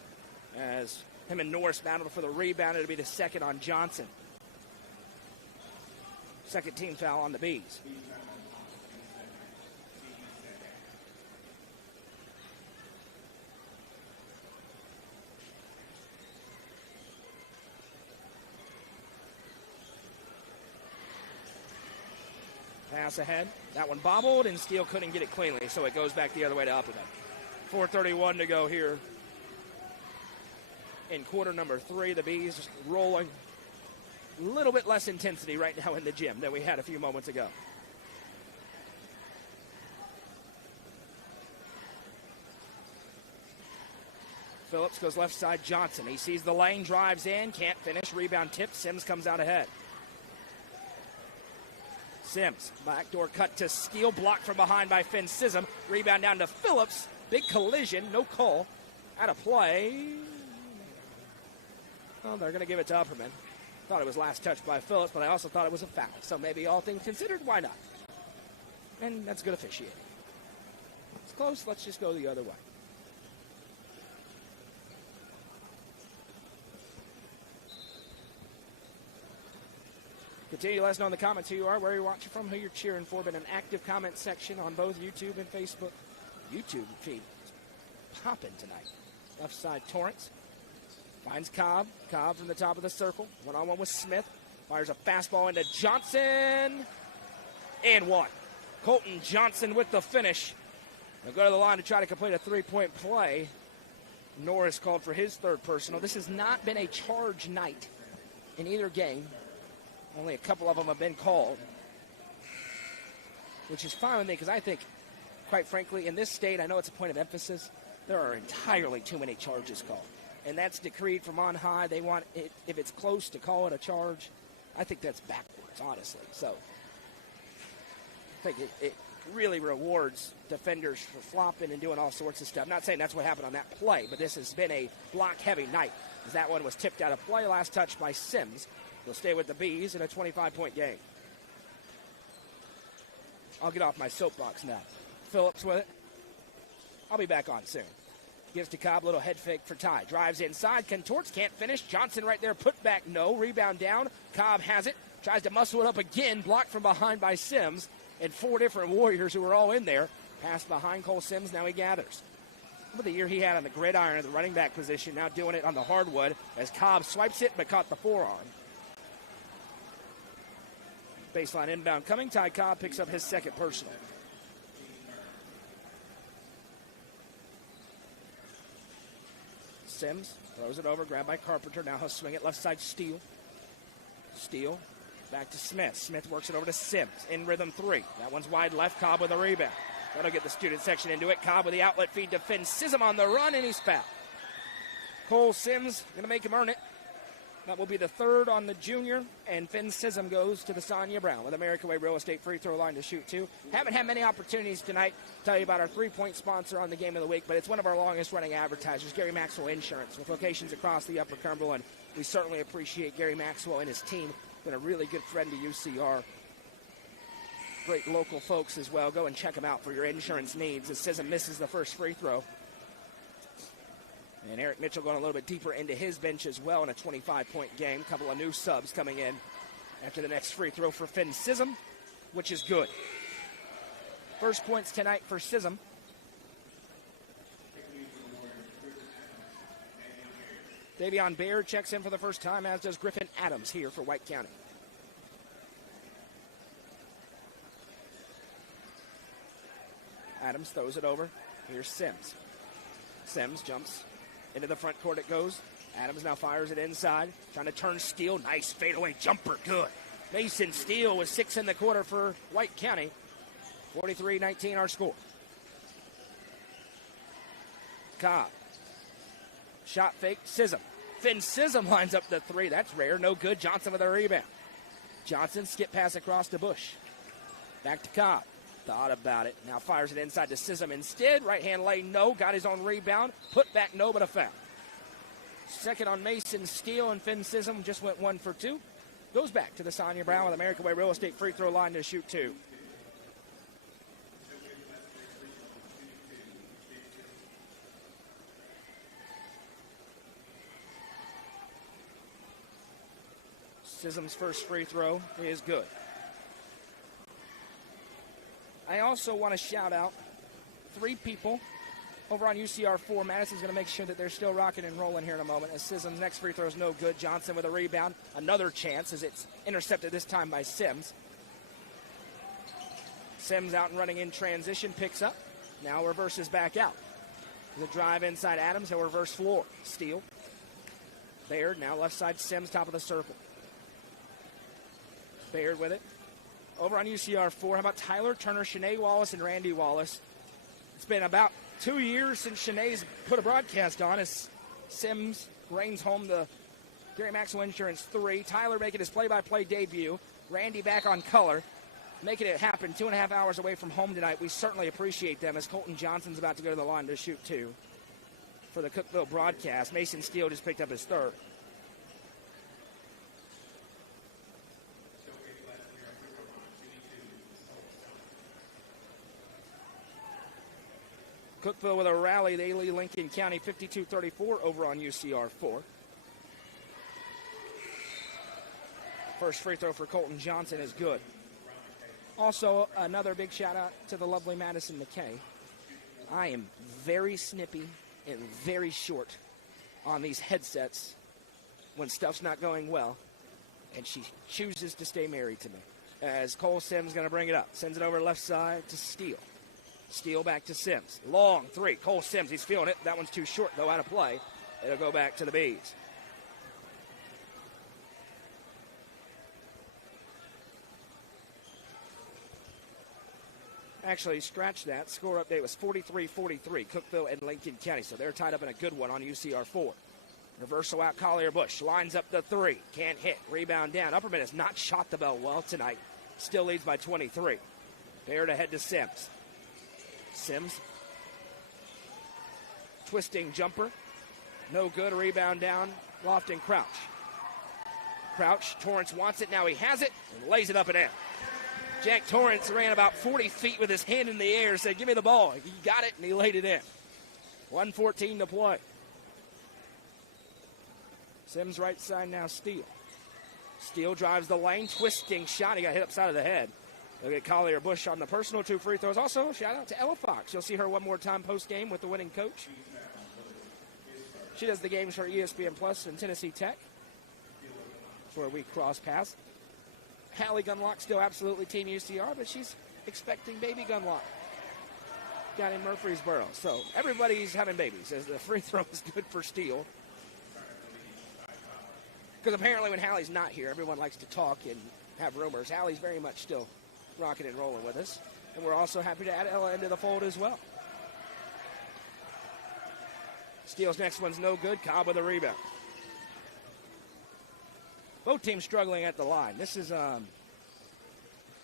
As him and Norris battle for the rebound. It'll be the second on Johnson. Second team foul on the Bees. Pass ahead. That one bobbled, and Steele couldn't get it cleanly, so it goes back the other way to Upperman. 4:31 to go here in quarter number 3. The Bees just rolling. A little bit less intensity right now in the gym than we had a few moments ago. Phillips goes left side. Johnson. He sees the lane, drives in, can't finish. Rebound tip. Sims comes out ahead. Sims, backdoor cut to Steele, blocked from behind by Finn Sism. Rebound down to Phillips. Big collision, no call. Out of play. Well, they're going to give it to Upperman. Thought it was last touched by Phillips, but I also thought it was a foul. So maybe all things considered, why not? And that's good officiating. It's close, let's just go the other way. Continue to let us know in the comments who you are, where you're watching from, who you're cheering for. Been an active comment section on both YouTube and Facebook. YouTube feed popping tonight. Left side, Torrance. Finds Cobb. Cobb from the top of the circle. One-on-one with Smith. Fires a fastball into Johnson. And one. Colton Johnson with the finish. They'll go to the line to try to complete a 3-point play. Norris called for his third personal. This has not been a charge night in either game. Only a couple of them have been called, which is fine with me because I think, quite frankly, in this state, I know it's a point of emphasis, there are entirely too many charges called. And that's decreed from on high. They want it, if it's close, to call it a charge. I think that's backwards, honestly. So I think it really rewards defenders for flopping and doing all sorts of stuff. I'm not saying that's what happened on that play, but this has been a block-heavy night. As that one was tipped out of play, last touch by Sims. They'll stay with the Bees in a 25-point game. I'll get off my soapbox now. Phillips with it. I'll be back on soon. Gives to Cobb, little head fake for Ty. Drives inside, contorts, can't finish. Johnson right there, put back, no. Rebound down. Cobb has it. Tries to muscle it up again. Blocked from behind by Sims. And 4 different Warriors who are all in there. Passed behind Cole Sims, now he gathers. Look at the year he had on the gridiron at the running back position. Now doing it on the hardwood as Cobb swipes it but caught the forearm. Baseline inbound coming. Ty Cobb picks up his second personal. Sims throws it over, grabbed by Carpenter. Now he'll swing it left side, Steele. Steele back to Smith. Smith works it over to Sims. In rhythm 3. That one's wide left. Cobb with a rebound. That'll get the student section into it. Cobb with the outlet feed to Finn Sism on the run, and he's fouled. Cole Sims going to make him earn it. That will be the third on the junior, and Finn Sism goes to the Sonia Brown with American Way Real Estate free throw line to shoot 2. Haven't had many opportunities tonight to tell you about our 3-point sponsor on the game of the week, but it's one of our longest running advertisers, Gary Maxwell Insurance, with locations across the Upper Cumberland. We certainly appreciate Gary Maxwell and his team. Been a really good friend to UCR. Great local folks as well. Go and check them out for your insurance needs as Sism misses the first free throw. And Eric Mitchell going a little bit deeper into his bench as well in a 25-point game. Couple of new subs coming in after the next free throw for Finn Sism, which is good. First points tonight for Sism. Davion Baird checks in for the first time, as does Griffin Adams here for White County. Adams throws it over. Here's Sims. Sims jumps into the front court. It goes. Adams now fires it inside. Trying to turn Steele. Nice fadeaway jumper. Good. Mason Steele with 6 in the quarter for White County. 43-19 our score. Cobb. Shot fake. Sism. Finn Sism lines up the 3. That's rare. No good. Johnson with a rebound. Johnson skip pass across to Bush. Back to Cobb. Thought about it. Now fires it inside to Sism instead. Right hand lane, no. Got his own rebound. Put back, no, but a foul. Second on Mason Steele, and Finn Sism just went 1 for 2. Goes back to the Sonia Brown with American Way Real Estate free throw line to shoot 2. Sism's first free throw is good. I also want to shout out 3 people over on UCR4. Madison's going to make sure that they're still rocking and rolling here in a moment. As Sism's next free throw is no good. Johnson with a rebound. Another chance as it's intercepted this time by Sims. Sims out and running in transition, picks up. Now reverses back out. The drive inside Adams, he'll reverse floor. Steele. Baird now left side Sims, top of the circle. Baird with it. Over on UCR4, how about Tyler Turner, Shanae Wallace, and Randy Wallace? It's been about 2 years since Shanae's put a broadcast on as Sims reigns home the Gary Maxwell Insurance 3. Tyler making his play-by-play debut. Randy back on color, making it happen 2.5 hours away from home tonight. We certainly appreciate them as Colton Johnson's about to go to the line to shoot 2 for the Cookeville broadcast. Mason Steele just picked up his third. Cookeville with a rally. They lead Lincoln County 52-34 over on UCR4. First free throw for Colton Johnson is good. Also, another big shout out to the lovely Madison McKay. I am very snippy and very short on these headsets when stuff's not going well, and she chooses to stay married to me. As Cole Sims going to bring it up. Sends it over left side to Steele. Steele back to Sims. Long 3. Cole Sims, he's feeling it. That one's too short, though, out of play. It'll go back to the Bees. Actually, scratch that. Score update was 43-43, Cookeville and Lincoln County. So they're tied up in a good one on UCR4. Reversal out, Collier Bush. Lines up the 3. Can't hit. Rebound down. Upperman has not shot the ball well tonight. Still leads by 23. Baird ahead to Sims. Sims. Twisting jumper. No good. Rebound down. Lofton Crouch. Crouch, Torrance wants it, now he has it, and lays it up and in. Jack Torrance ran about 40 feet with his hand in the air, said, give me the ball. He got it, and he laid it in. 1:14 to play. Sims right side now, Steele. Steele drives the lane, twisting shot. He got hit upside of the head. Look at Collier Bush on the personal 2 free throws. Also, shout out to Ella Fox. You'll see her one more time post-game with the winning coach. She does the games for ESPN Plus and Tennessee Tech. That's where we cross paths. Hallie Gunlock still absolutely Team UCR, but she's expecting baby Gunlock down in Murfreesboro. So everybody's having babies, as the free throw is good for Steele. Because apparently when Hallie's not here, everyone likes to talk and have rumors. Hallie's very much still rocking and rolling with us. And we're also happy to add Ella into the fold as well. Steele's next one's no good. Cobb with a rebound. Both teams struggling at the line. This is,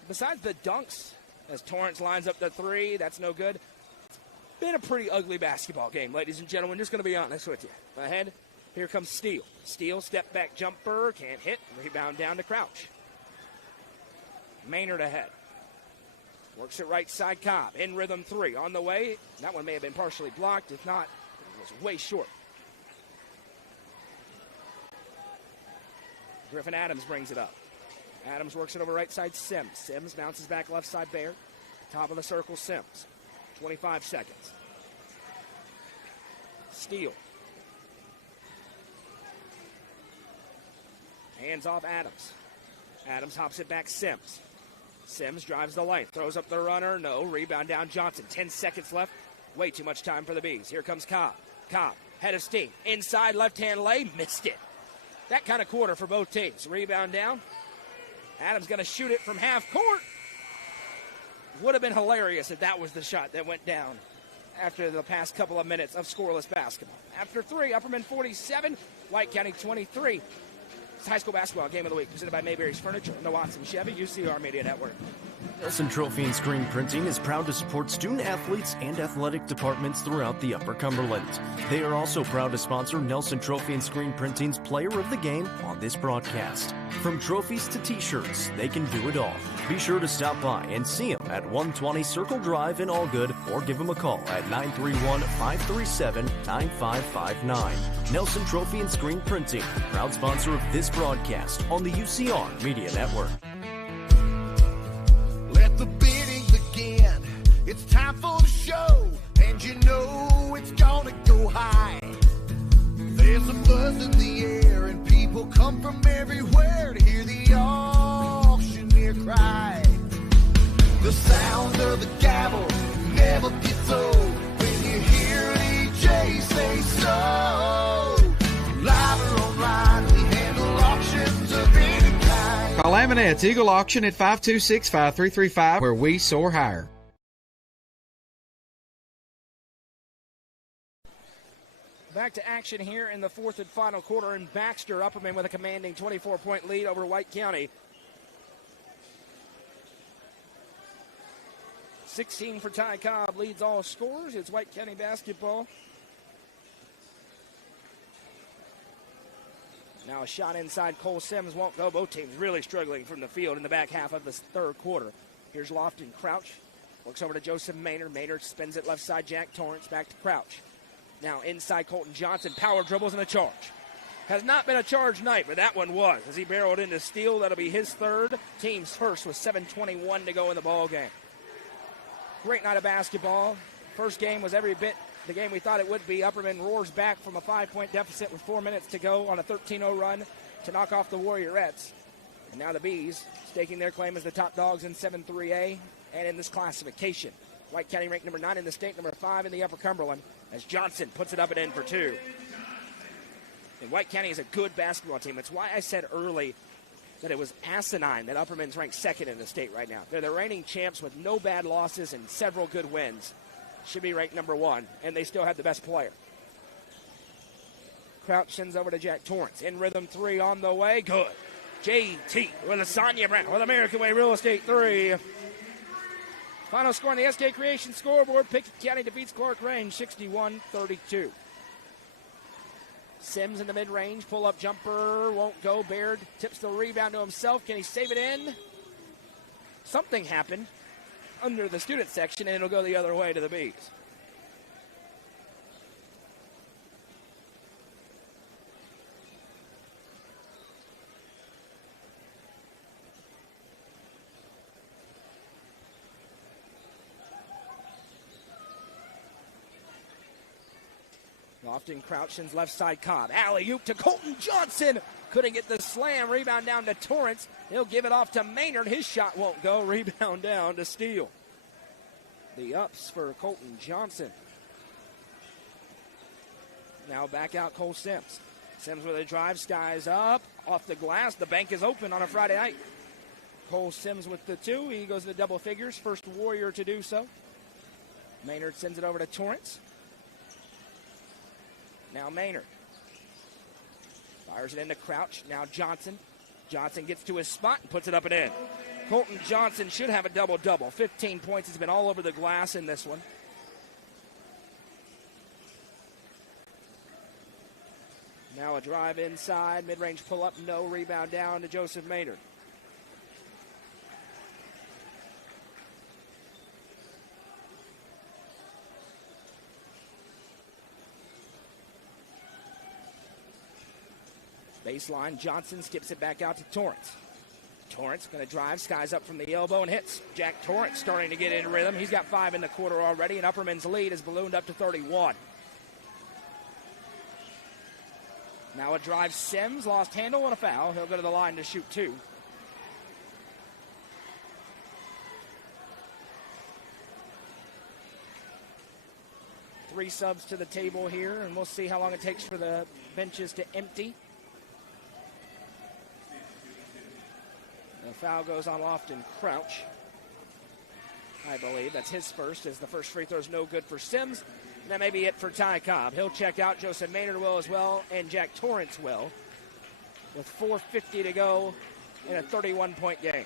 besides the dunks, as Torrance lines up the 3, that's no good. It's been a pretty ugly basketball game, ladies and gentlemen. Just going to be honest with you. Ahead, here comes Steele. Steele, step back jumper, can't hit. Rebound down to Crouch. Maynard ahead. Works it right side, Cobb. In rhythm 3 on the way. That one may have been partially blocked. If not, it was way short. Griffin Adams brings it up. Adams works it over right side, Sims. Sims bounces back left side, Baird. Top of the circle, Sims. 25 seconds. Steele. Hands off Adams. Adams hops it back, Sims. Sims drives the lane, throws up the runner, no. Rebound down Johnson. 10 seconds left. Way too much time for the Bees. Here comes Cobb. Cobb, head of steam. Inside left-hand lay, missed it. That kind of quarter for both teams. Rebound down. Adams going to shoot it from half court. Would have been hilarious if that was the shot that went down after the past couple of minutes of scoreless basketball. After 3, Upperman 47, White County 23. It's high school basketball game of the week presented by Mayberry's Furniture and the Watson Chevy, UCR Media Network. Nelson Trophy and Screen Printing is proud to support student athletes and athletic departments throughout the Upper Cumberland. They are also proud to sponsor Nelson Trophy and Screen Printing's Player of the Game on this broadcast. From trophies to t-shirts, they can do it all. Be sure to stop by and see them at 120 Circle Drive in Allgood or give them a call at 931-537-9559. Nelson Trophy and Screen Printing, proud sponsor of this broadcast on the UCR Media Network. Let the bidding begin. It's time for the show, and you know it's gonna go high. There's a buzz in the air, and people come from everywhere to hear the auctioneer cry. The sound of the gavel never gets old when you hear DJ say so. Live or online, we handle auctions of any kind. Call Aminette's Eagle Auction at 526-5335, where we soar higher. Back to action here in the 4th and final quarter, and Baxter Upperman with a commanding 24-point lead over White County. 16 for Ty Cobb, leads all scorers. It's White County basketball. Now a shot inside, Cole Sims won't go. Both teams really struggling from the field in the back half of the 3rd quarter. Here's Lofton Crouch. Works over to Joseph Maynard. Maynard spins it left side, Jack Torrance back to Crouch. Now inside Colton Johnson, power dribbles and a charge. Has not been a charge night, but that one was. As he barreled into Steele, that'll be his 3rd. Team's first with 7:21 to go in the ball game. Great night of basketball. First game was every bit the game we thought it would be. Upperman roars back from a 5-point deficit with 4 minutes to go on a 13-0 run to knock off the Warriorettes. And now the Bees staking their claim as the top dogs in 7-3A and in this classification. White County ranked number 9 in the state, number 5 in the Upper Cumberland, as Johnson puts it up and in for 2. And White County is a good basketball team. That's why I said early that it was asinine that Upperman's ranked 2nd in the state right now. They're the reigning champs with no bad losses and several good wins. Should be ranked number 1, and they still have the best player. Crouch sends over to Jack Torrance. In rhythm 3 on the way. Good. JT with a Sonia Brown with American Way Real Estate 3. Final score on the SK Creation scoreboard. Pickett County defeats Clark Range 61-32. Sims in the mid-range, pull-up jumper, won't go. Baird tips the rebound to himself. Can he save it in? Something happened under the student section, and it'll go the other way to the Bees. Lofton Crouchen's left side. Cobb. Alley-oop to Colton Johnson. Couldn't get the slam. Rebound down to Torrance. He'll give it off to Maynard. His shot won't go. Rebound down to Steele. The ups for Colton Johnson. Now back out Cole Sims. Sims with a drive. Skies up. Off the glass. The bank is open on a Friday night. Cole Sims with the 2. He goes to double figures. First Warrior to do so. Maynard sends it over to Torrance. Now Maynard. Fires it into Crouch. Now Johnson. Johnson gets to his spot and puts it up and in. Colton Johnson should have a double-double. 15 points. He's been all over the glass in this one. Now a drive inside. Mid-range pull-up. No. Rebound down to Joseph Maynard. Baseline, Johnson skips it back out to Torrance. Torrance going to drive, skies up from the elbow and hits. Jack Torrance starting to get in rhythm. He's got 5 in the quarter already, and Upperman's lead is ballooned up to 31. Now a drive, Sims, lost handle and a foul. He'll go to the line to shoot 2. Three subs to the table here, and we'll see how long it takes for the benches to empty. The foul goes on Lofton Crouch. I believe that's his first, as the first free throw is no good for Sims. And that may be it for Ty Cobb. He'll check out. Joseph Maynard will as well, and Jack Torrance will, with 4:50 to go in a 31-point game.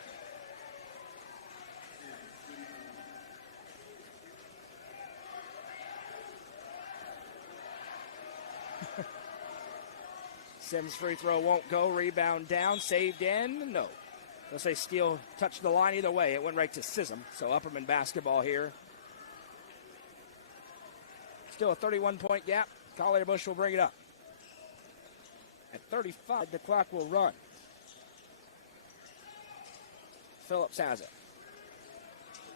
Sims' free throw won't go. Rebound down, saved in, no. They'll say Steele touched the line either way. It went right to Sism. So Upperman basketball here. Still a 31-point gap. Collier Bush will bring it up. At 35, the clock will run. Phillips has it.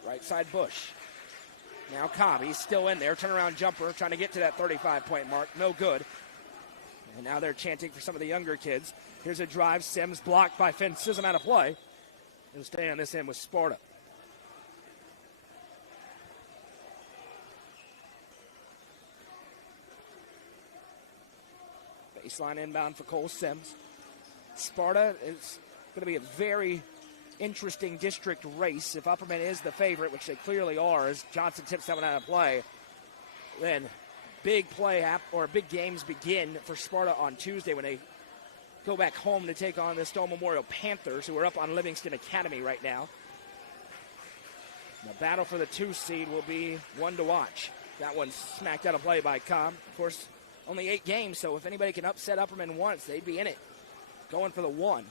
Right side Bush. Now Cobb, he's still in there. Turnaround jumper, trying to get to that 35-point mark. No good. And now they're chanting for some of the younger kids. Here's a drive. Sims blocked by Finn Sism out of play. He'll stay on this end with Sparta. Baseline inbound for Cole Sims. Sparta is going to be a very interesting district race. If Upperman is the favorite, which they clearly are, as Johnson tips that one out of play, then big big games begin for Sparta on Tuesday when they go back home to take on the Stone Memorial Panthers, who are up on Livingston Academy right now. The battle for the 2 seed will be one to watch. That one's smacked out of play by Cobb. Of course, only 8 games, so if anybody can upset Upperman once, they'd be in it. Going for the 1.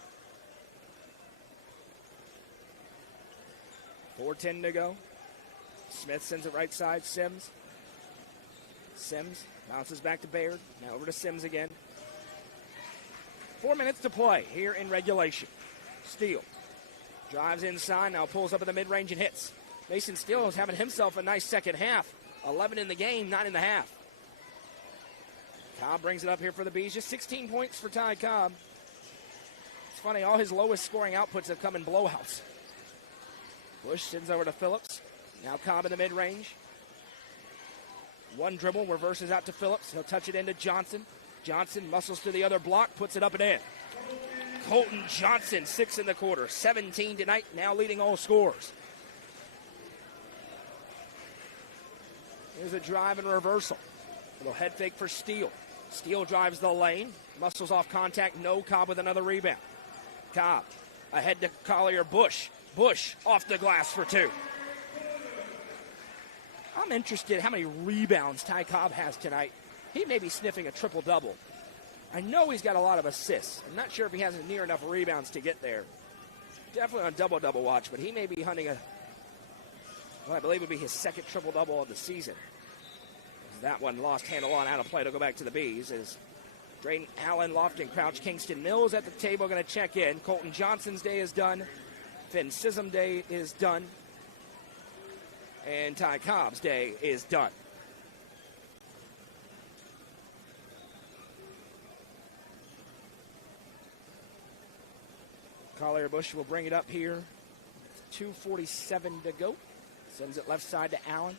4:10 to go. Smith sends it right side. Sims bounces back to Baird. Now over to Sims again. 4 minutes to play here in regulation. Steele drives inside, now pulls up at the mid-range and hits. Mason Steele is having himself a nice second half. 11 in the game, 9 in the half. Cobb brings it up here for the Bees. Just 16 points for Ty Cobb. It's funny, all his lowest scoring outputs have come in blowouts. Bush sends over to Phillips. Now Cobb in the mid-range. One dribble, reverses out to Phillips. He'll touch it into Johnson. Johnson muscles to the other block, puts it up and in. Colton Johnson, 6 in the quarter, 17 tonight, now leading all scorers. Here's a drive and reversal. Little head fake for Steele. Steele drives the lane, muscles off contact, no. Cobb with another rebound. Cobb ahead to Collier Bush. Bush off the glass for 2. I'm interested how many rebounds Ty Cobb has tonight. He may be sniffing a triple-double. I know he's got a lot of assists. I'm not sure if he has near enough rebounds to get there. Definitely on double-double watch, but he may be hunting I believe would be his second triple-double of the season. That one lost handle on, out of play. To go back to the Bees as Drayden Allen, Lofton, Crouch, Kingston Mills at the table going to check in. Colton Johnson's day is done. Finn Sism day is done. And Ty Cobb's day is done. Collier Bush will bring it up here. 2:47 to go. Sends it left side to Allen.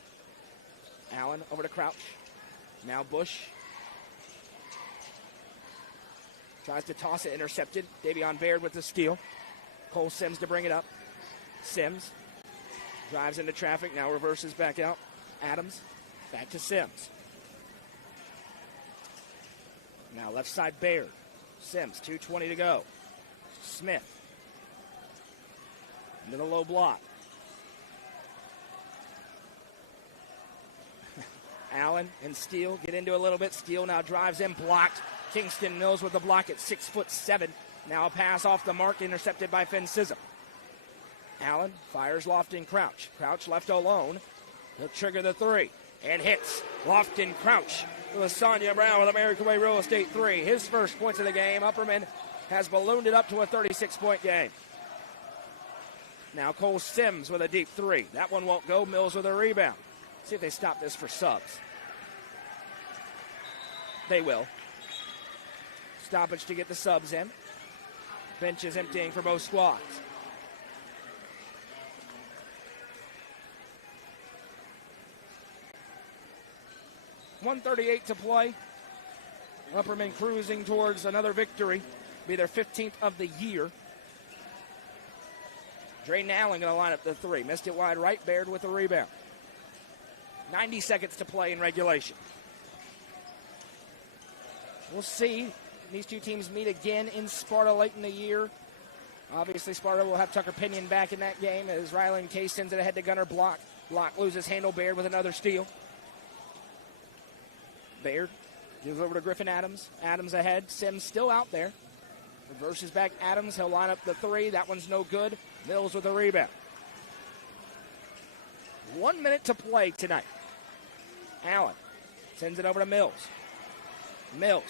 Allen over to Crouch. Now Bush. Tries to toss it, intercepted. Davion Baird with the steal. Cole Sims to bring it up. Sims drives into traffic, now reverses back out. Adams, back to Sims. Now left side Baird. Sims, 2:20 to go. Smith. Into the low block. Allen and Steele get into a little bit. Steele now drives in, blocked. Kingston Mills with the block at 6'7". Now a pass off the mark, intercepted by Finn Sism. Allen fires Lofton Crouch. Crouch left alone. He'll trigger the three and hits. Lofton Crouch with Sonia Brown with American Way Real Estate 3. His first points of the game. Upperman has ballooned it up to a 36-point game. Now Cole Sims with a deep three. That one won't go. Mills with a rebound. See if they stop this for subs. They will. Stoppage to get the subs in. Bench is emptying for both squads. .138 to play. Upperman cruising towards another victory. Be their 15th of the year. Drayden Allen going to line up the three. Missed it wide right. Baird with the rebound. 90 seconds to play in regulation. We'll see. These two teams meet again in Sparta late in the year. Obviously, Sparta will have Tucker Pinion back in that game as Ryland Case sends it ahead to Gunner Block. Block loses handle. Baird with another steal. Baird gives over to Griffin Adams. Adams ahead. Sims still out there. Reverses back Adams. He'll line up the three. That one's no good. Mills with a rebound. 1 minute to play tonight. Allen sends it over to Mills. Mills.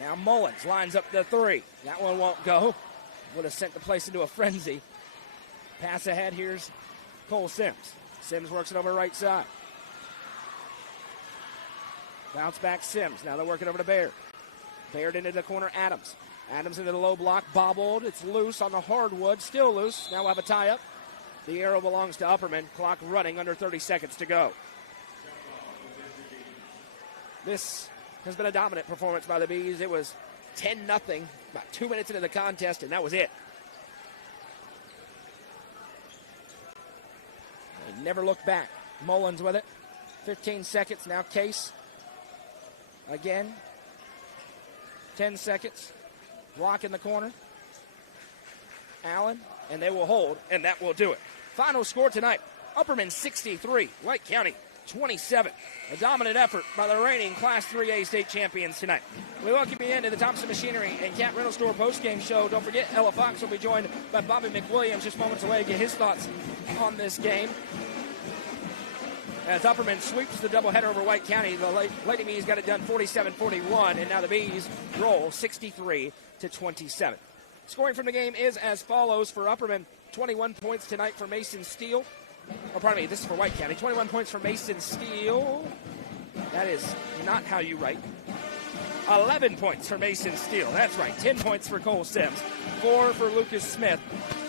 Now Mullins lines up the three. That one won't go. Would have sent the place into a frenzy. Pass ahead. Here's Cole Sims. Sims works it over right side. Bounce back Sims. Now they're working over to Baird. Baird into the corner. Adams. Adams into the low block. Bobbled. It's loose on the hardwood. Still loose. Now we'll have a tie-up. The arrow belongs to Upperman. Clock running, under 30 seconds to go. This has been a dominant performance by the Bees. It was 10-0 about 2 minutes into the contest, and that was it. They never looked back. Mullins with it. 15 seconds. Now Case. Again. 10 seconds. Block in the corner. Allen, and they will hold, and that will do it. Final score tonight, Upperman 63, White County 27. A dominant effort by the reigning Class 3A state champions tonight. We welcome you into the Thompson Machinery and Cat Rental Store postgame show. Don't forget, Ella Fox will be joined by Bobby McWilliams just moments away to get his thoughts on this game. As Upperman sweeps the doubleheader over White County, the Lady Bees got it done 47-41, and now the Bees roll 63-27. Scoring from the game is as follows for Upperman. 21 points tonight for Mason Steele. Oh, pardon me, this is for White County. 21 points for Mason Steele. That is not how you write. 11 points for Mason Steele. That's right. 10 points for Cole Sims. 4 for Lucas Smith.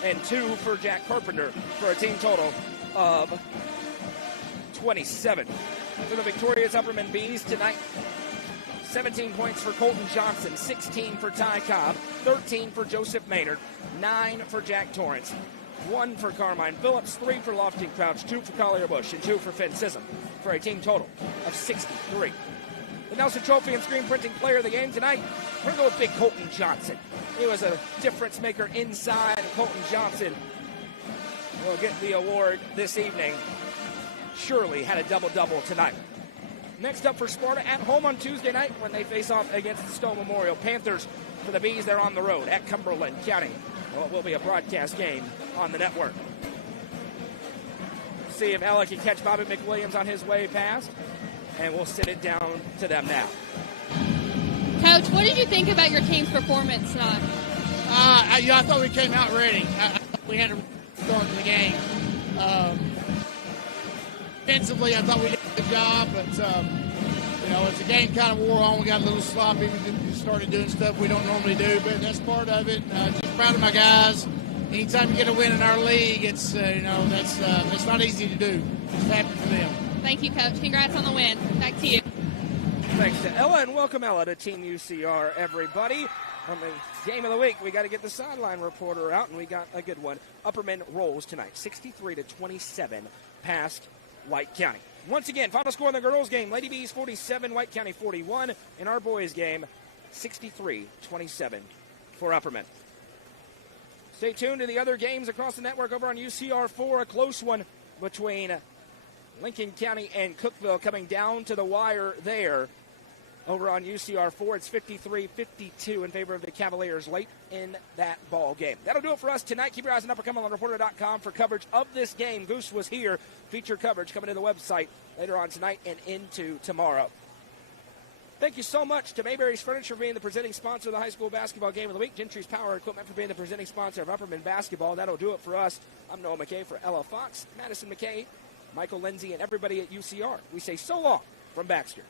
And 2 for Jack Carpenter for a team total of 27. For the victorious Upperman Bees tonight, 17 points for Colton Johnson, 16 for Ty Cobb, 13 for Joseph Maynard, 9 for Jack Torrance, 1 for Carmine Phillips, 3 for Lofton Crouch, 2 for Collier Bush, and 2 for Finn Sism, for a team total of 63. The Nelson Trophy and Screen Printing Player of the game tonight, we're going to go with Big Colton Johnson. He was a difference maker inside, and Colton Johnson will get the award this evening. Surely had a double-double tonight. Next up for Sparta at home on Tuesday night when they face off against the Stowe Memorial Panthers. For the Bees, they're on the road at Cumberland County. Well, it will be a broadcast game on the network. See if Ella can catch Bobby McWilliams on his way past, and we'll send it down to them now. Coach, what did you think about your team's performance tonight? I thought we came out ready. We had a start to the game. Defensively, I thought we did a good job, but as the game kind of wore on, we got a little sloppy. We started doing stuff we don't normally do, but that's part of it. Just proud of my guys. Anytime you get a win in our league, it's it's not easy to do. It's happy for them. Thank you, Coach. Congrats on the win. Back to you. Thanks to Ella, and welcome Ella to Team UCR, everybody. On the game of the week, we got to get the sideline reporter out, and we got a good one. Upperman rolls tonight, 63-27, past White County. Once again, final score in the girls' game: Lady Bees 47, White County 41. In our boys' game, 63-27 for Upperman. Stay tuned to the other games across the network over on UCR4. A close one between Lincoln County and Cookeville coming down to the wire there. Over on UCR4, it's 53-52 in favor of the Cavaliers late in that ball game. That'll do it for us tonight. Keep your eyes on UpperCumberlandReporter.com for coverage of this game. Goose was here. Feature coverage coming to the website later on tonight and into tomorrow. Thank you so much to Mayberry's Furniture for being the presenting sponsor of the high school basketball game of the week. Gentry's Power Equipment for being the presenting sponsor of Upperman basketball. That'll do it for us. I'm Noah McKay for Ella Fox, Madison McKay, Michael Lindsay, and everybody at UCR. We say so long from Baxter.